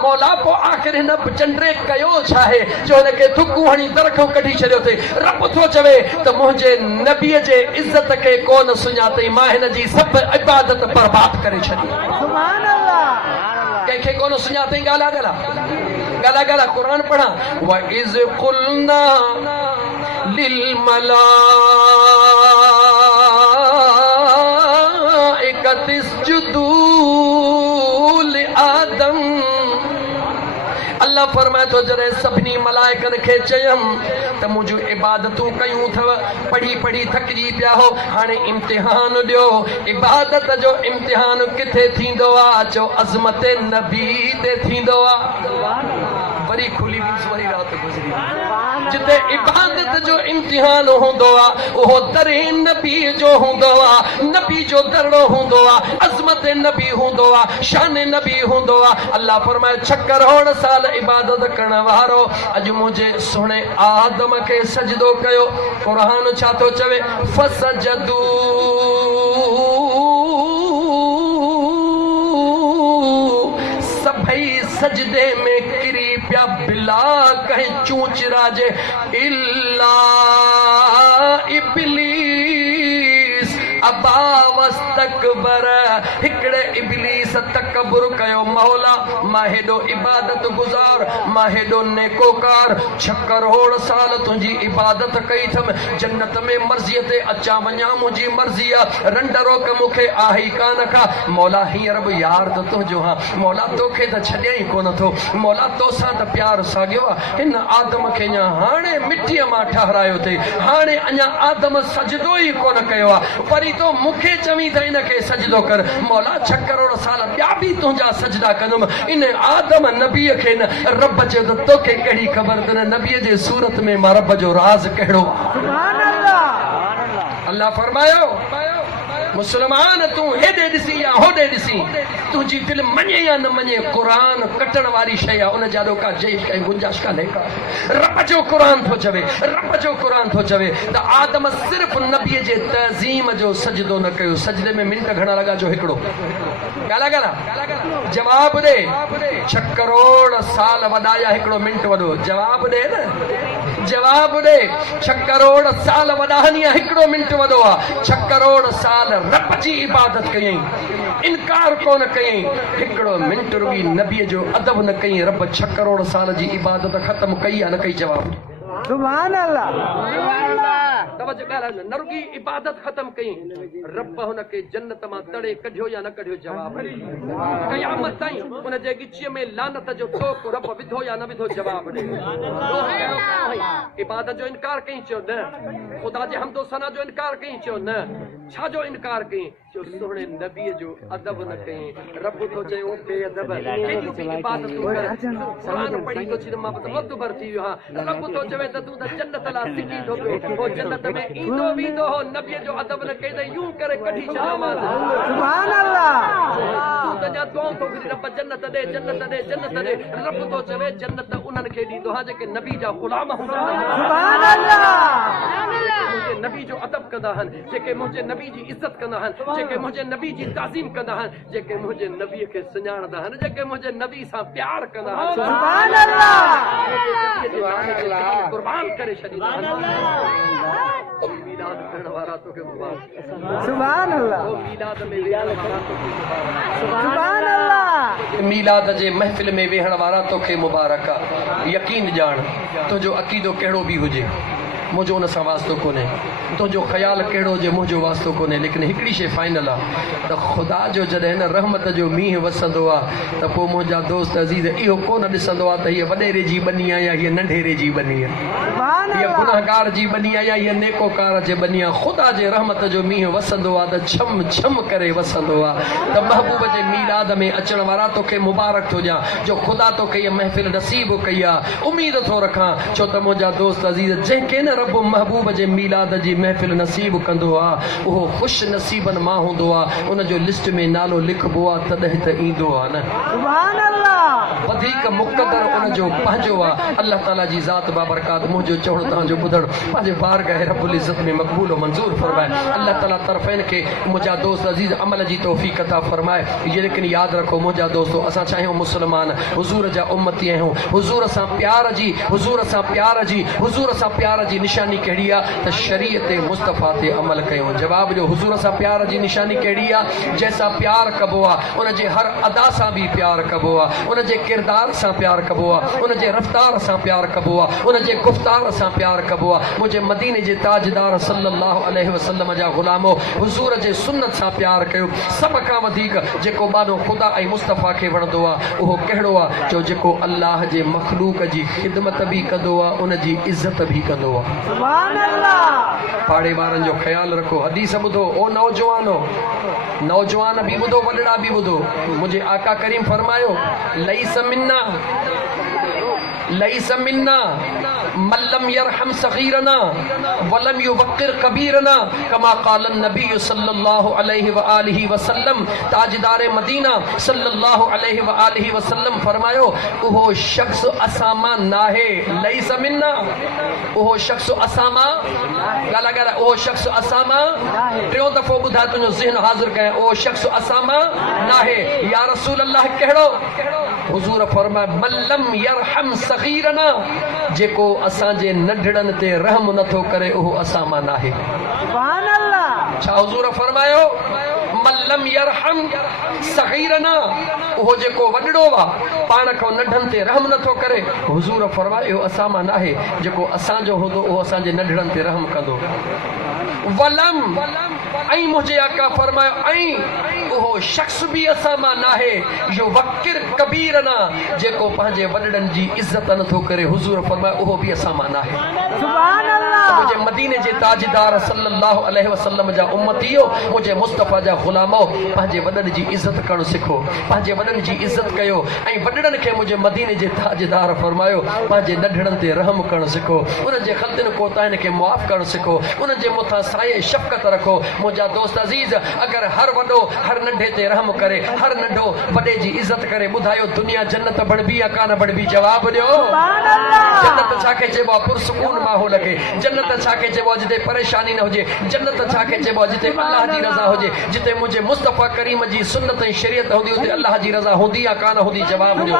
मौला पोइ आख़िर हिन चंडे कयो छा आहे जो हिनखे थुकूं हणी दरखूं कढी छॾियो अथई? रब थो चवे त मुंहिंजे नबीअ जे इज़त खे कोन सुञातई, मां हिन जी सभु इबादत बर्बाद करे छॾी। सुभान अल्लाह। कंहिंखे कोन सुञातई? ॻाल्हा ॻाल्हा ॻाल्हा ॻाल्हा क़ुरान पढ़ा। व इज़ क़ुलना लिल मलाइकति इसजुदू लिआदम। अल्लाह फरमाए थो जॾहिं सभिनी मलाइकनि खे चयमि त मुंहिंजूं इबादतूं कयूं अथव, पढ़ी पढ़ी थकिजी पिया हो, हाणे इम्तिहान ॾियो। इबादत जो इम्तिहान किथे थींदो आहे? चओ अज़मत नबी ते थींदो आहे। वरी खुली वरी राति गुज़री। जिते इबादत जो इम्तिहान हूंदो आहे उहो दरे नबी जो हूंदो आहे, नबी जो दरड़ो हूंदो आहे, अज़मत नबी हूंदो आहे, शान नबी हूंदो आहे। अल्लाह फरमाए 6 करोड़ साल इबादत करण वारो अॼु मुंहिंजे सुहिणे आदम खे सजदो कयो। क़ुरान छा थो चवे? फसजदू सभई सजदे में किरी पिया बिला कंहिं चूचरा जे इल्ला इब्लीस अबा वस्तकबर। हिकिड़े इब्लीस तकबुर कयो, मौला मां हेॾो इबादत गुज़ार, मां हेॾो नेकोकार, 6 करोड़ साल तुंहिंजी इबादत कई अथमि, जन्नत में मर्ज़ीअ ते अचां वञा मुंहिंजी मर्ज़ी आहे, रंड रोक मूंखे आहे ई कान का। मौला हींअर बि यार त तुंहिंजो हा। मौला तोखे त छॾिया ई कोन थो। मौला तोसां त प्यार साॻियो आहे। हिन आदम खे अञा हाणे मिटीअ मां ठहरायो अथई, हाणे अञा आदम सजदो ई कोन कयो आहे, वरी तो मूंखे चवी त इनखे सजदो कर। मौला 6 करोड़ साल ॿिया बि तुंहिंजा सजदा कंदुमि। इन आदम नबीअ खे न रब चयो त तोखे कहिड़ी ख़बर त नबीअ जे सूरत में मां रब जो राज़ कहिड़ो आहे। अल्लाह फरमायो मुसलमान तूं हेॾे ॾिसी या होॾे ॾिसी, तुंहिंजी दिलि मञे या न मञे, क़ुरान कटण वारी शइ आहे, उन जा का जैश ऐं गुंजाइश कान्हे का। रब जो क़ुरान थो चवे, रब जो क़ुरान थो चवे त आदम सिर्फ़ नबीअ जे तज़ीम जो सजदो न कयो। सजदे में मिंट घणा लॻा? जो हिकिड़ो। ॻाल्हा ॻाल्हा जवाब ॾे। 6 करोड़ साल वॾा या हिकिड़ो मिंट वॾो? जवाब ॾे न, जवाब ॾे। 6 करोड़ साल वॾा आहिनि या हिकिड़ो मिंट वॾो आहे? 6 करोड़ साल रब जी इबादत कयईं, इनकार कोन कयईं, हिकिड़ो मिंट रुॻी नबीअ जो अदब न कयईं। रब 6 करोड़ साल जी इबादत ख़त्म कई या न कई? जवाब सुभान अल्लाह। तवज्जो ॻाल्हि न रुॻी इबादत ख़त्म कयईं, रब हुनखे जन्नत मां तड़े कढियो या न कढियो? जवाब क़यामत ताईं हुनजे गिचीअ में लानत जो टोक रब विधो या न विधो? जवाब ॾे। इबादत जो इनकार कयईं? चयो न। ख़ुदा जे हमदो सना जो इनकार कयईं? चयो न। छा जो इनकार कयईं? चयो सुहिणे नबीअ जो अदब न कयईं। रब थो चए ओ बेअदब, केॾियूं बि इबादतूं कर, क़ुरान पढ़ी थो छॾ, मां मुतबर थी वियो। हा, रब थो चवे त तूं त जन्नत लाइ सिकी थो पियो, पोइ जन्नत में ईंदो वेंदो हो, नबीअ जो अदब न कई त यूं करे कढी छॾियोमांसि। सुभान अल्लाह। तूं त अञा दुआऊं थो घुरी, रब जन्नत ॾे, जन्नत ॾे, जन्नत ॾे। रब थो चवे जन्नत उन्हनि खे ॾींदो आहे जेके नबी जा ग़ुलाम हूंदा। सुभान अल्लाह। मुंहिंजे नबी जो अदब कंदा आहिनि, जेके मुंहिंजे नबी जी इज़त कंदा आहिनि, जेके मुंहिंजे नबी जी ताज़ीम कंदा आहिनि, जेके मुंहिंजे नबीअ खे सुञाणंदा आहिनि, जेके मुंहिंजे नबी सां प्यार कंदा आहिनि। सुभान अल्लाह। कुर्बान करे छॾींदा आहिनि। मीलाद करण वारा तोखे मुबारक। सुभान अल्लाह। मीलाद में वेहण वारा तोखे मुबारक। सुभान अल्लाह। मीलाद जे महफ़िल में वेहण वारा तोखे मुबारक आहे। यकीन ॼाण तुंहिंजो अक़ीदो कहिड़ो बि हुजे, मुझो उन सां वास्तो कोन्हे तुंहिंजो ख़्यालु कहिड़ो हुजे मुंहिंजो वास्तो कोन्हे लेकिन हिकिड़ी शइ फाइनल आहे त ख़ुदा जो जॾहिं हिन रहमत जो मींहुं वसंदो आहे त पोइ मुंहिंजा दोस्त अज़ीज़ इहो कोन ॾिसंदो आहे त हीअ वॾेरे जी बनी आहे या हीअ नंढेरे जी बनी आहे हीअ गुनाहगार जी बनी आहे या हीअ नेकोकार जी बनी आहे ख़ुदा जे रहमत जो मींहुं वसंदो आहे त छम छम करे वसंदो आहे त महबूब जे मीलाद में अचण वारा तोखे मुबारक थो ॾियां जो ख़ुदा तोखे इहा महफ़िल नसीब कई आहे उमीद थो रखां छो त मुंहिंजा दोस्त अज़ीज़ जंहिंखे न रब महबूब जे मीलाद जी महफ़िल नसीब कंदो आहे उहो ख़ुशि नसीबनि मां हूंदो आहे उनजो लिस्ट में नालो लिखबो आहे तॾहिं त ईंदो आहे न सुभान अल्लाह वधीक मुक़दर उनजो पंहिंजो आहे अल्लाह ताला जी ज़ात बाबरकात मुंहिंजो चवणु तव्हांजो ॿुधणु पंहिंजे बारगाह रब्बुल इज़्ज़त में मक़बूल मंज़ूर फरमाए अल्लाह ताला तरफ़ैन खे मुंहिंजा दोस्त अज़ीज़ अमल जी तौफ़ीक़ अता फरमाए लेकिन यादि रखो मुंहिंजा दोस्तो असां चाहियूं मुस्लमान हुज़ूर जा उम्मती आहियूं हुज़ूर सां प्यार जी हुज़ूर सां प्यार जी हुज़ूर सां प्यार जी निशानी कहिड़ी आहे त शरीयत मुस्तफ़ा ते अमल कयूं जवाब ॾियो हुज़ूर सां प्यार जी निशानी कहिड़ी आहे जंहिंसां प्यार कबो आहे उनजे हर अदा सां बि प्यार कबो आहे उनजे किरदार सां प्यार कबो आहे उनजे रफ़्तार सां प्यार कबो आहे उनजे गुफ़्तार सां प्यार कबो आहे मुंहिंजे मदीने जे ताजदार सल्लल्लाहु अलैहि वसल्लम जा ग़ुलामो हुज़ूर जे सुन्नत सां प्यार कयो सभ खां वधीक जेको बानो ख़ुदा ऐं मुस्तफ़ा खे वणंदो आहे उहो कहिड़ो आहे जो जेको अल्लाह जे मख़लूक जी ख़िदमत बि कंदो आहे उनजी इज़त बि कंदो आहे सुभान अल्लाह पाड़े वारनि जो ख़्यालु रखो हदीस ॿुधो ओ नौजवानो नौजवान बि ॿुधो वॾड़ा बि ॿुधो मुंहिंजे आका करीम फरमायो लईस मिन्ना मल्लम यरहम सगीरना वलम युवक्किर कबीरना कमा क़ाल नबी सल्लल्लाहु अलैहि व आलिहि वसल्लम ताजदार मदीना सल्लल्लाहु अलैहि व आलिहि वसल्लम फरमायो उहो शख्स असामा नाहे लईस मिन्ना उहो शख्स असामा गाला गाला उहो शख्स असामा टियों दफ़ो ॿुधा तुंहिंजो ज़हन हाज़िर कयां उहो शख्स असामा नाहे या रसूल अल्लाह कहिड़ो हुज़ूर फरमाए मल्लम यरहम सगीरना जेको असांजे नंढड़नि ते रहम नथो करे उहो असामा नाहे सुभान अल्लाह छा हुज़ूर फरमायो मल्लम यरहम सगीरना उहो जेको वॾड़ो आहे पाण खां नंढनि ते रहम नथो करे हुज़ूर फरमायो असामा नाहे जेको असांजो हूंदो उहो असांजे नंढड़नि ते रहम कंदो वलम ऐं मुंहिंजे आका फरमायो ऐं उहो शख्स बि असामा नाहे यो वकिर कबीरना जेको पंहिंजे वॾड़नि जी इज़त नथो करे हुज़ूर फरमायो उहो बि असामा नाहे सुभान अल्लाह मुंहिंजे मदीने जे ताजदार सल्लल्लाहु अलैहि वसल्लम जा उम्मतियो मुंहिंजे मुस्तफ़ा जा ग़ुलामो पंहिंजे वॾनि जी इज़त करणु सिखो पंहिंजे वॾनि जी इज़त कयो ऐं वॾड़नि खे मुंहिंजे मदीने जे ताजदार फरमायो पंहिंजे नंढड़नि ते रहम करणु सिखो उन्हनि जे ग़लतियुनि कोताहियुनि खे मुआफ़ करणु सिखो उन्हनि जे मथां साए शफ़क़त रखो मुंहिंजा दोस्त अज़ीज़ अगरि हर वॾो हर नंढे ते रहम करे हर नंढो वॾे जी इज़त करे ॿुधायो दुनिया जन्नत बणबी या कान बणबी जवाब ॾियो जन्नत छाखे चइबो आहे पुरसकून माहौल खे जन्नत छाखे चइबो आहे जिते परेशानी न हुजे जन्नत छाखे चइबो आहे जिते अल्लाह जी रज़ा हुजे जिते मुंहिंजे मुस्तफ़ा करीम जी सुन्नत ऐं शरीयत हूंदी उते अल्लाह जी रज़ा हूंदी या कान हूंदी जवाब ॾियो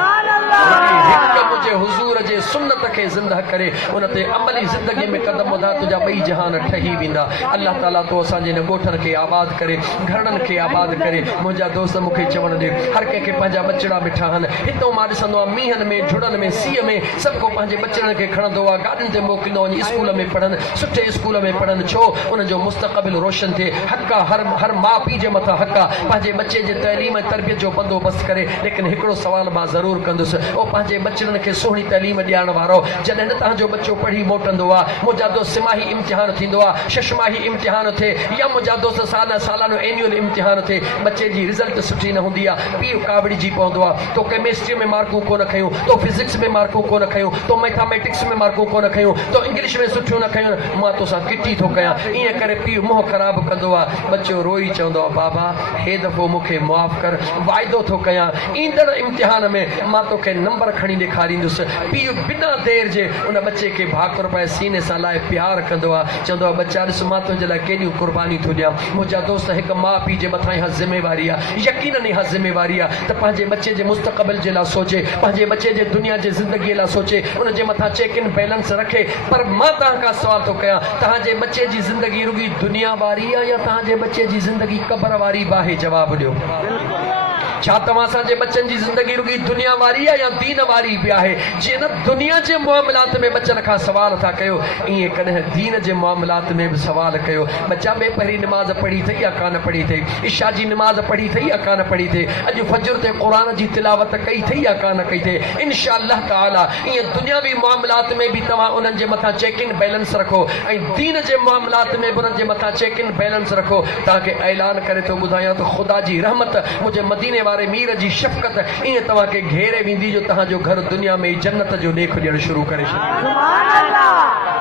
हिकु मुंहिंजे हुज़ूर जे सुन्नत खे ज़िंदा करे उन ते अमली ज़िंदगी में कदम वधा तुंहिंजा ॿई जहान ठही वेंदा अल्लाह ताला तो असांजे हिन ॻोठनि खे आबाद करे घरनि खे आबाद करे मुंहिंजा दोस्त मूंखे चवणु ॾे हर कंहिंखे पंहिंजा बचड़ा मिठा आहिनि हितां मां ॾिसंदो आहियां मींहनि में झुड़नि में सीअ में सभु को पंहिंजे बचड़नि खे खणंदो आहे गाॾियुनि ते मोकिलींदो वञी स्कूल में पढ़नि सुठे स्कूल में पढ़नि छो उनजो मुस्तक़बिल रोशन थिए हक़ आहे हर माउ पीउ जे मथां हक़ आहे पंहिंजे बचे जे तइलीम ऐं तरबियत जो बंदोबस्तु करे लेकिन हिकिड़ो सुवाल मां ज़रूरु कंदुसि उहो पंहिंजे बचड़नि खे सुहिणी तइलीम ॾियण वारो जॾहिं न तव्हांजो बच्चो पढ़ी मोटंदो आहे मुंहिंजा दोस्त सिमाही इम्तिहान थींदो आहे छमाही इम्तिहान थिए या मुंहिंजा दोस्त सालानो एन्युअल इम्तिहान थिए बच्चे जी रिज़ल्ट सुठी न हूंदी आहे पीउ कावड़िजी पवंदो आहे तो केमिस्ट्री में मार्कूं कोन खयूं तो फिज़िक्स में मार्कूं कोन खयूं तो मैथमेटिक्स में मार्कूं कोन खयूं तो इंग्लिश में सुठियूं न खयूं मां तोसां किटी थो कयां ईअं करे पीउ मुंहुं ख़राबु कंदो आहे बच्चो रोई चवंदो आहे बाबा हे दफ़ो मूंखे मुआफ़ कर वाइदो थो कयां ईंदड़ इम्तिहान में मां तोखे नंबर खणी ॾेखारींदुसि पीउ बिना देरि जे उन बच्चे खे भाकुर पाए सीने सां लाइ प्यारु कंदो आहे चवंदो आहे बच्चा ॾिस मां तुंहिंजे लाइ केॾियूं क़ुर्बानी थो ॾियां मुंहिंजा दोस्त हिकु माउ पीउ जे मथां इहा ज़िमेवारी आहे यकीननि इहा ज़िमेवारी आहे त पंहिंजे बच्चे जे मुस्तक़बिल जे लाइ सोचे पंहिंजे बच्चे जे दुनिया जे ज़िंदगीअ लाइ सोचे उन जे मथां चेक इन बैलेंस रखे पर मां तव्हां खां सुवाल थो कयां तव्हांजे बच्चे जी ज़िंदगी रुॻी दुनिया वारी आहे या तव्हांजे बच्चे जी ज़िंदगी क़बर वारी बाहे जवाबु ॾियो छा तव्हां असांजे बच्चनि जी ज़िंदगी रुॻी दुनिया वारी आहे या दीन वारी बि आहे? जीअं न दुनिया जे मामलात में बच्चनि खां सवाल था कयो, ईअं कॾहिं दीन जे मामलात में बि सवाल कयो। बच्चा ॿिए पहिरीं निमाज़ पढ़ी अथई या कान पढ़ी अथई? इशा जी निमाज़ पढ़ी अथई या कान पढ़ी अथई? अॼु फजर ते क़ुर जी तिलावत कई अथई या कान कई अथई? इंशा अल्लाह ताला ईअं दुनियावी मामलात में बि तव्हां उन्हनि जे मथां चेक इन बैलेंस रखो ऐं दीन जे मामलात में बि उन्हनि जे मथां चेक इन बैलेंस रखो। तव्हांखे ऐलान करे थो ॿुधायां त ख़ुदा जी रहमत, मुंहिंजे मदीने वारे मीर जी शफ़क़त ईअं तव्हांखे घेरे वेंदी जो तव्हांजो घर दुनिया में जन्नत जो ॾेख ॾियणु शुरू करे छॾियो।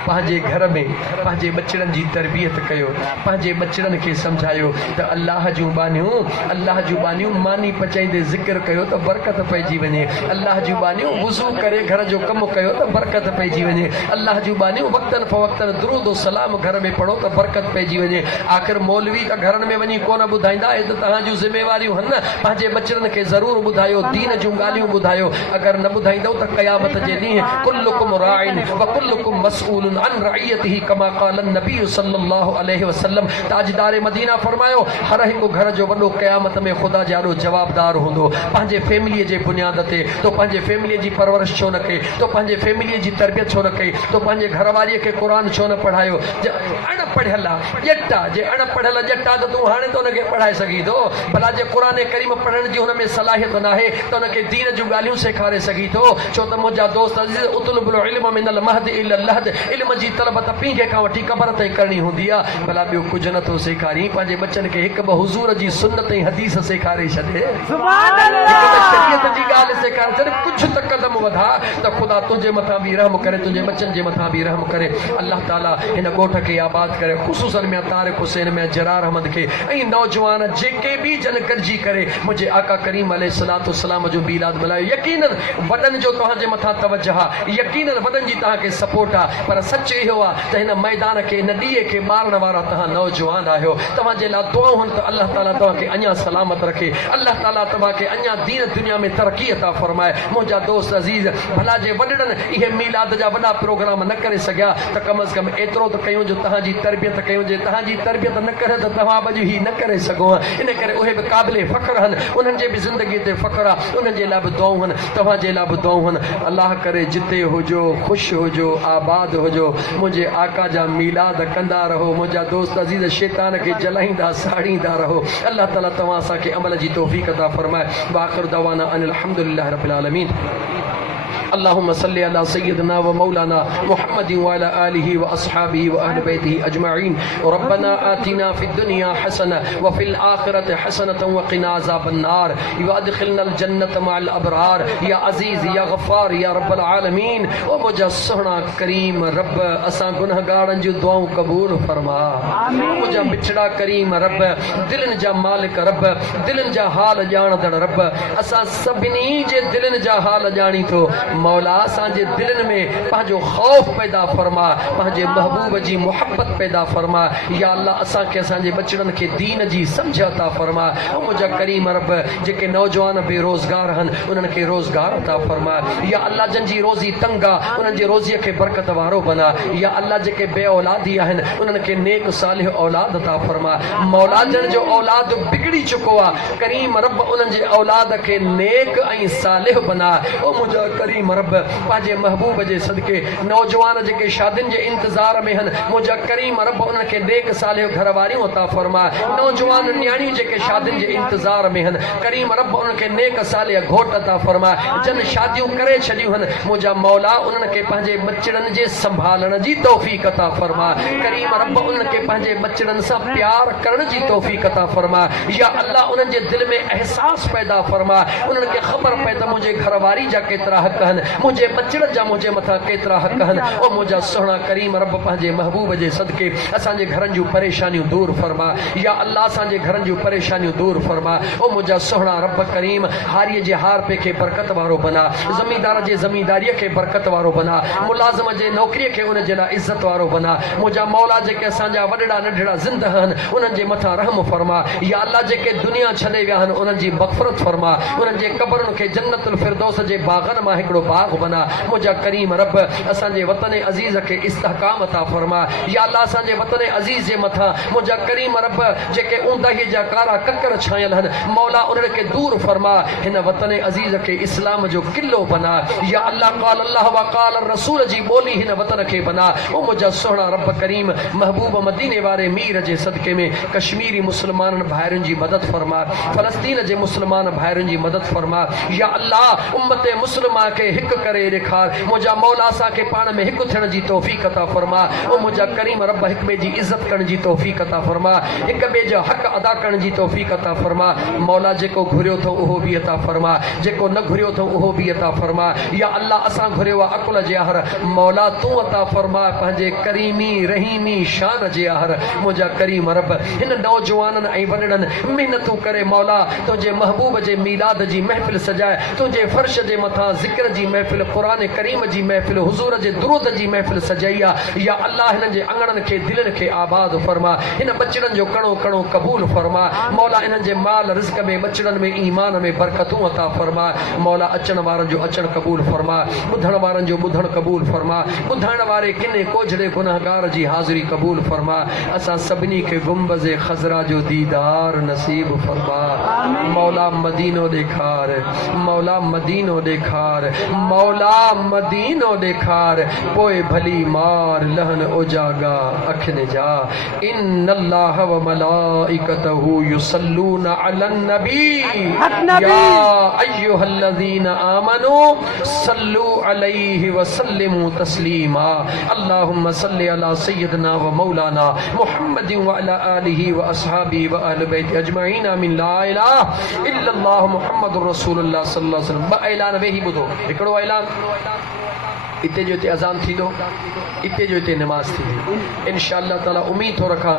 पंहिंजे घर में पंहिंजे बचड़नि जी तरबियत कयो, पंहिंजे बचड़नि खे सम्झायो त अल्लाह जूं बानियूं मानी पचाईंदे ज़िक्र कयो त बरकत पइजी वञे। अल्लाह जूं बानियूं वुज़ू करे घर जो कमु कयो त बरकत पइजी वञे। अल्लाह जूं बानियूं वक़्तन फ़वक़्तन दुरूद व सलाम घर में पढ़ो त बरकत पइजी वञे। आख़िर मौलवी त घरनि में वञी कोन ॿुधाईंदा, हे त तव्हां जूं ज़िमेवारियूं आहिनि न। पंहिंजे बचड़नि खे ज़रूरु ॿुधायो, दीन जूं ॻाल्हियूं ॿुधायो। अगरि न ॿुधाईंदव त क़यामत जे ॾींहुं कुल्लुकुम राइन व कुल्लुकुम मसऊलुन अन रइयतिही कमा क़ाल नबी सल्लल्लाहु अलैहि वसल्लम। ताजदार मदीना फरमायो, हर हिकु घर जो वॾो क़यामत में ख़ुदा जाॾो जवाबदार हूंदो। पंहिंजे फैमिलीअ जे बुनियाद ते तो पंहिंजे फैमिलीअ जी परवरिश छो न कई? तो पंहिंजे फैमिलीअ जी तरबियत छो न कई? तो पंहिंजे घरवारीअ खे क़ुर छो न पढ़ायो? अणपढ़ियल आहे ॼट आहे, जे अणपढ़ियल ॼट आहे त तूं हाणे त हुनखे पढ़ाए सघीं थो। भला जे क़ुर करीम पढ़ण जी हुन में सलाहियत न आहे त हुनखे दीन जूं ॻाल्हियूं सेखारे सघी थो। छो त मुंहिंजा दोस्त अज़ीज़, उतलुबुल इल्म मिनल महद इलल लहद, इल्म जी तलब त पींघे खां वठी कबर ताईं करणी हूंदी आहे। भला ॿियो कुझु नथो सेखारी? पंहिंजे बच्चनि खे हिकु ॿ हुज़ूर जी सुन्नत ऐं हदीस सेखारे छॾे, शरीयत जी ॻाल्हि सेखारे छॾे। कुझु त क़दम वधा त ख़ुदा तुंहिंजे मथां बि रहम करे, तुंहिंजे बच्चनि जे मथां बि रहम करे। अल्लाह ताला हिन ॻोठ खे आबाद करे, ख़ुसूसन में तारिक हुसैन में जरार अहमद खे ऐं नौजवान जेके बि जन गॾिजी करे मुंहिंजे आका करीम अलैहिस्सलातु वस्सलाम जो बीलाद मल्हायो। यकीनन वॾनि जो तव्हांजे मथां तवजह आहे, यकीनन वॾनि जी तव्हांखे सपोर्ट आहे, पर सच इहो आहे त हिन मैदान खे, हिन ॾींहं खे ॿारण वारा तव्हां नौजवान आहियो। तव्हांजे लाइ दुआऊं आहिनि त अल्लाह ताला तव्हांखे अञा सलामत रखे, अल्लाह ताला तव्हांखे अञा दीन दुनिया में तरक़ी अता फरमाए। मुंहिंजा दोस्त अज़ीज़, भला जे वॾड़नि इहे मीलाद जा वॾा प्रोग्राम न करे सघिया त कम अज़ कम एतिरो त कयूं जो तव्हांजी तरबियत कयूं। जे तव्हांजी तरबियत न करे त तव्हां अॼु ही न करे सघो। इन करे उहे बि क़ाबिल फ़ख्र आहिनि, उन्हनि जे बि ज़िंदगीअ ते फ़ख्र आहे, उन्हनि जे लाइ बि दुआऊं आहिनि, तव्हांजे लाइ बि दुआऊं आहिनि। अल्लाह करे जिते हुजो, ख़ुशि हुजो, आबाद हुजो, मुंहिंजे आका जा मीलाद कंदा रहो। मुंहिंजा दोस्त अज़ीज़ शैतान खे जलाईंदा साड़ींदा रहो। अल्लाह ताला तव्हां असांखे अमल जी तौफ़ीक़ अता फरमाए। वाखिर दवाना अनिल हम्दुलिल्लाहि रब्बिल आलमीन। अल्लाहुम्मा सल्लि अला सय्यिदिना व मौलाना मुहम्मदिन व अला आलिहि व अस्हाबिहि व अहलि बैतिहि अजमईन। रब्बना आतिना फिद दुनिया हसना व फिल आखिरति हसनतन व क़िना अज़ाबन नार व अदखिलनल जन्नत मअल अबरार या अज़ीज़ या गफ़ार या रब्बल आलमीन। ओ मुंहिंजा सुहिणा करीम रब, असां गुनहगारनि जूं दुआऊं क़बूल फरमा। मुंहिंजा बिछड़ा करीम रब, दिलनि जा मालिक रब, दिलनि जा हाल ॼाणंदड़ रब, असां सभिनी जे दिलनि जा हाल ॼाणी थो। मौला असांजे दिलनि में पंहिंजो ख़ौफ़ पैदा फरमा, पंहिंजे महबूब जी मुहबत पैदा फरमा। या अल्लाह असांखे असांजे बचड़नि खे दीन जी सम्झ अता फरमा। मुंहिंजा करीम रब, जेके नौजवान बेरोज़गार आहिनि उन्हनि खे रोज़गार अता फरमा। या अल्लाह जंहिंजी रोज़ी तंग आहे उन्हनि जे रोज़ीअ खे बरकत वारो बना। या अल्लाह जेके बे औलादी आहिनि उन्हनि खे नेक सालिह औलाद अता फरमा। मौला जन जो औलाद बिगड़ी चुको आहे, करीम रब उन्हनि जे औलाद खे नेक ऐं सालिह बना। ओ मुंहिंजा करीम रब, पंहिंजे महबूब जे सदके नौजवान जेके शादियुनि जे इंतज़ार में आहिनि, मुंहिंजा करीम रब उन्हनि खे नेक सालिह घरवारियूं अता फरमा। नौजवान न्याणियूं जेके शादियुनि जे इंतज़ार में आहिनि, करीम रब उन्हनि खे नेक सालिह घोट अता फरमा। जन शादियूं करे छॾियूं आहिनि, मुंहिंजा मौला उन्हनि खे पंहिंजे बचड़नि जे संभालण जी तौफ़ीक़ अता फरमा। करीम रब उन्हनि खे पंहिंजे बचड़नि सां प्यार करण जी तौफ़ीक़ अता फरमा। या अल्लाह उन्हनि जे दिलि में एहसास पैदा फरमा, उन्हनि खे ख़बर पए त मुंहिंजे घरवारी जा केतिरा हक़ आहिनि, मुंहिंजे बचड़नि जा मुंहिंजे मथां केतिरा हक़ आहिनि। ओ मुंहिंजा सुहिणा करीम रब, पंहिंजे महबूब जे सदके असांजे घरनि जूं परेशानियूं दूर फरमा। या अल्लाह असांजे घरनि जूं परेशानियूं दूर फरमा। ओ मुंहिंजा सुहिणा रब करीम, हारीअ जे हार पे खे बरकत वारो बना, ज़मींदार जे ज़मींदारीअ खे बरकत वारो बना, मुलाज़िम जे नौकरीअ खे उन जे लाइ इज़त वारो बना। मुंहिंजा मौला जेके असांजा वॾड़ा नंढड़ा ज़िंदह आहिनि उन्हनि जे मथां रहम फरमा। या अल्लाह जेके दुनिया छॾे विया आहिनि उन्हनि जी मग़फ़िरत फरमा, उन्हनि जे क़बरुनि खे जन्नतुल फिरदौस जे बाग़नि मां हिकिड़ो बाग बना मुझा करीम रब असांजे वतन अजीज के इस्तेहकाम अता फरमा या अल्लाह असांजे वतन अजीज जे मथा मुझा करीम रब जेके ऊंदही जा कारा कक्कर छायल हन मौला उन्हनि खे दूर फरमा हिन वतन अजीज के इस्लाम जो किलो बना या अल्लाह क़ाल अल्लाह व क़ाल रसूल जी बोली हिन वतन के बना ओ मुझा सोहना रब करीम महबूब मदीने वारे मीर जे सदके में कश्मीरी मुसलमान भाइरनि जी मदद फरमा फलस्तीन जे मुसलमान भाइरनि जी मदद फरमा या अल्लाह उम्मत मुस्लिमा के हिक करे ॾेखार मुझा मौला असांखे पाण में हिकु थियण जी तौफ़ीक़ अता फरमा ओ मुझा करीम रब हिक ॿिए जी इज़त करण जी तौफ़ीक़ अता फरमा हिक ॿिए जो हक़ अदा करण जी तौफ़ीक़ अता फरमा मौला जेको घुरियो अथव उहो बि अता फरमा जेको न घुरियो अथव उहो बि अता फरमा या अल्लाह असां घुरियो आहे अकुल जे आहर मौला तूं अता फरमा पंहिंजे करीमी रहीमी शान जे आहर मुझा करीम रब हिन नौजवाननि ऐं वॾड़नि महिनतूं करे मौला तुंहिंजे महबूब जे मीलाद जी महफ़िल सजाए तुंहिंजे फर्श जे मथां ज़िक्र जी महफ़िल क़ुरान करीम जी महफ़िल हुज़ूर जे दुरूद जी महफ़िल सजाई आहे या अल्लाह हिननि जे अंगणनि खे दिलनि खे आबाद फरमा हिन बचड़नि जो कणो कणो क़बूल फरमा मौला इन्हनि जे माल रिज़्क़ में बचड़नि में ईमान में बरकतूं अता फरमा मौला अचण वारनि जो अचण क़बूल फरमा ॿुधण वारनि जो ॿुधण क़बूल फरमा ॿुधाइण वारे किने कोझड़े गुनहगार जी हाज़िरी क़बूल फरमा असां सभिनी खे गुंबज़े ख़ज़रा जो दीदार नसीब फरमा मौला मदीनो ॾेखार मौला मदीनो ॾेखार मौला मदीनो ॾेखार पोइ भली मार लहन उजागा अखियुनि जा इन्नल्लाह व मलाइकतहू युसल्लूना अलन नबी या अय्युहल्लज़ीना आमनू सल्लू अलैहि व सल्लिमू तस्लीमा अल्लाहुम्मा सल्लि अला सय्यिदना व मौलाना मुहम्मदिन व अला आलिहि व अस्हाबिहि व अहलि बैत अजमईन आमीन ला इलाहा इल्लल्लाह मुहम्मदुर रसूलुल्लाह सल्लल्लाहु अलैहि वसल्लम ॿ ऐलान वेही ॿुधो हिकिड़ो ऐलान इते जो इते अज़ान थींदो इते जो इते नमाज थींदी इंशाअल्लाह ताला उम्मीद थो रखां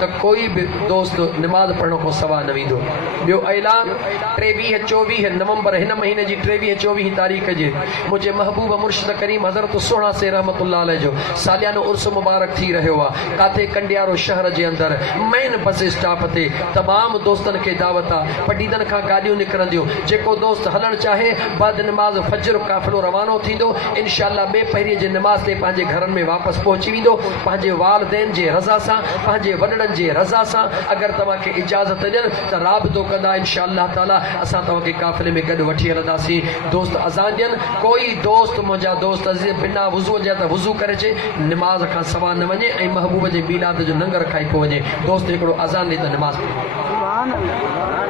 त कोई बि दोस्त नमाज पढ़ण खां सवा न वेंदो ॿियो ऐलान 23-24 नवंबर हिन महीने जी 23-24 तारीख़ जे मुंहिंजे महबूब मुर्शिद करीम हज़रत सोहणा से रहमतुल्लाह अलैह जो सालियानो उर्स मुबारक थी रहियो आहे काथे कंडियारो शहर जे अंदरि मेन बस स्टॉप ते तमामु दोस्तनि खे दावत आहे पटीदनि खां गाॾियूं निकिरंदियूं जेको दोस्त हलणु चाहे बाद नमाज़ फजर काफ़िलो रवानो थींदो इंशाअल्लाह ॿिए पहिरीं जे नमाज़ ते पंहिंजे घरनि में वापसि पहुची वेंदो पंहिंजे वालिदैन जे रज़ा सां पंहिंजे वॾड़नि जे रज़ा सां अगरि तव्हांखे इजाज़त ॾियनि त राबितो कंदा इंशाअल्लाह ताला असां तव्हांखे काफ़िले में गॾु वठी हलंदासीं दोस्त अज़ान ॾियनि कोई दोस्त मुंहिंजा दोस्त बिना वुज़ूअ जा त वुज़ू करे अचे नमाज़ खां सवा न वञे ऐं महबूब जे मीलाद जो लंगर खाई पोइ वञे दोस्त हिकिड़ो अज़ान ॾे त नमाज़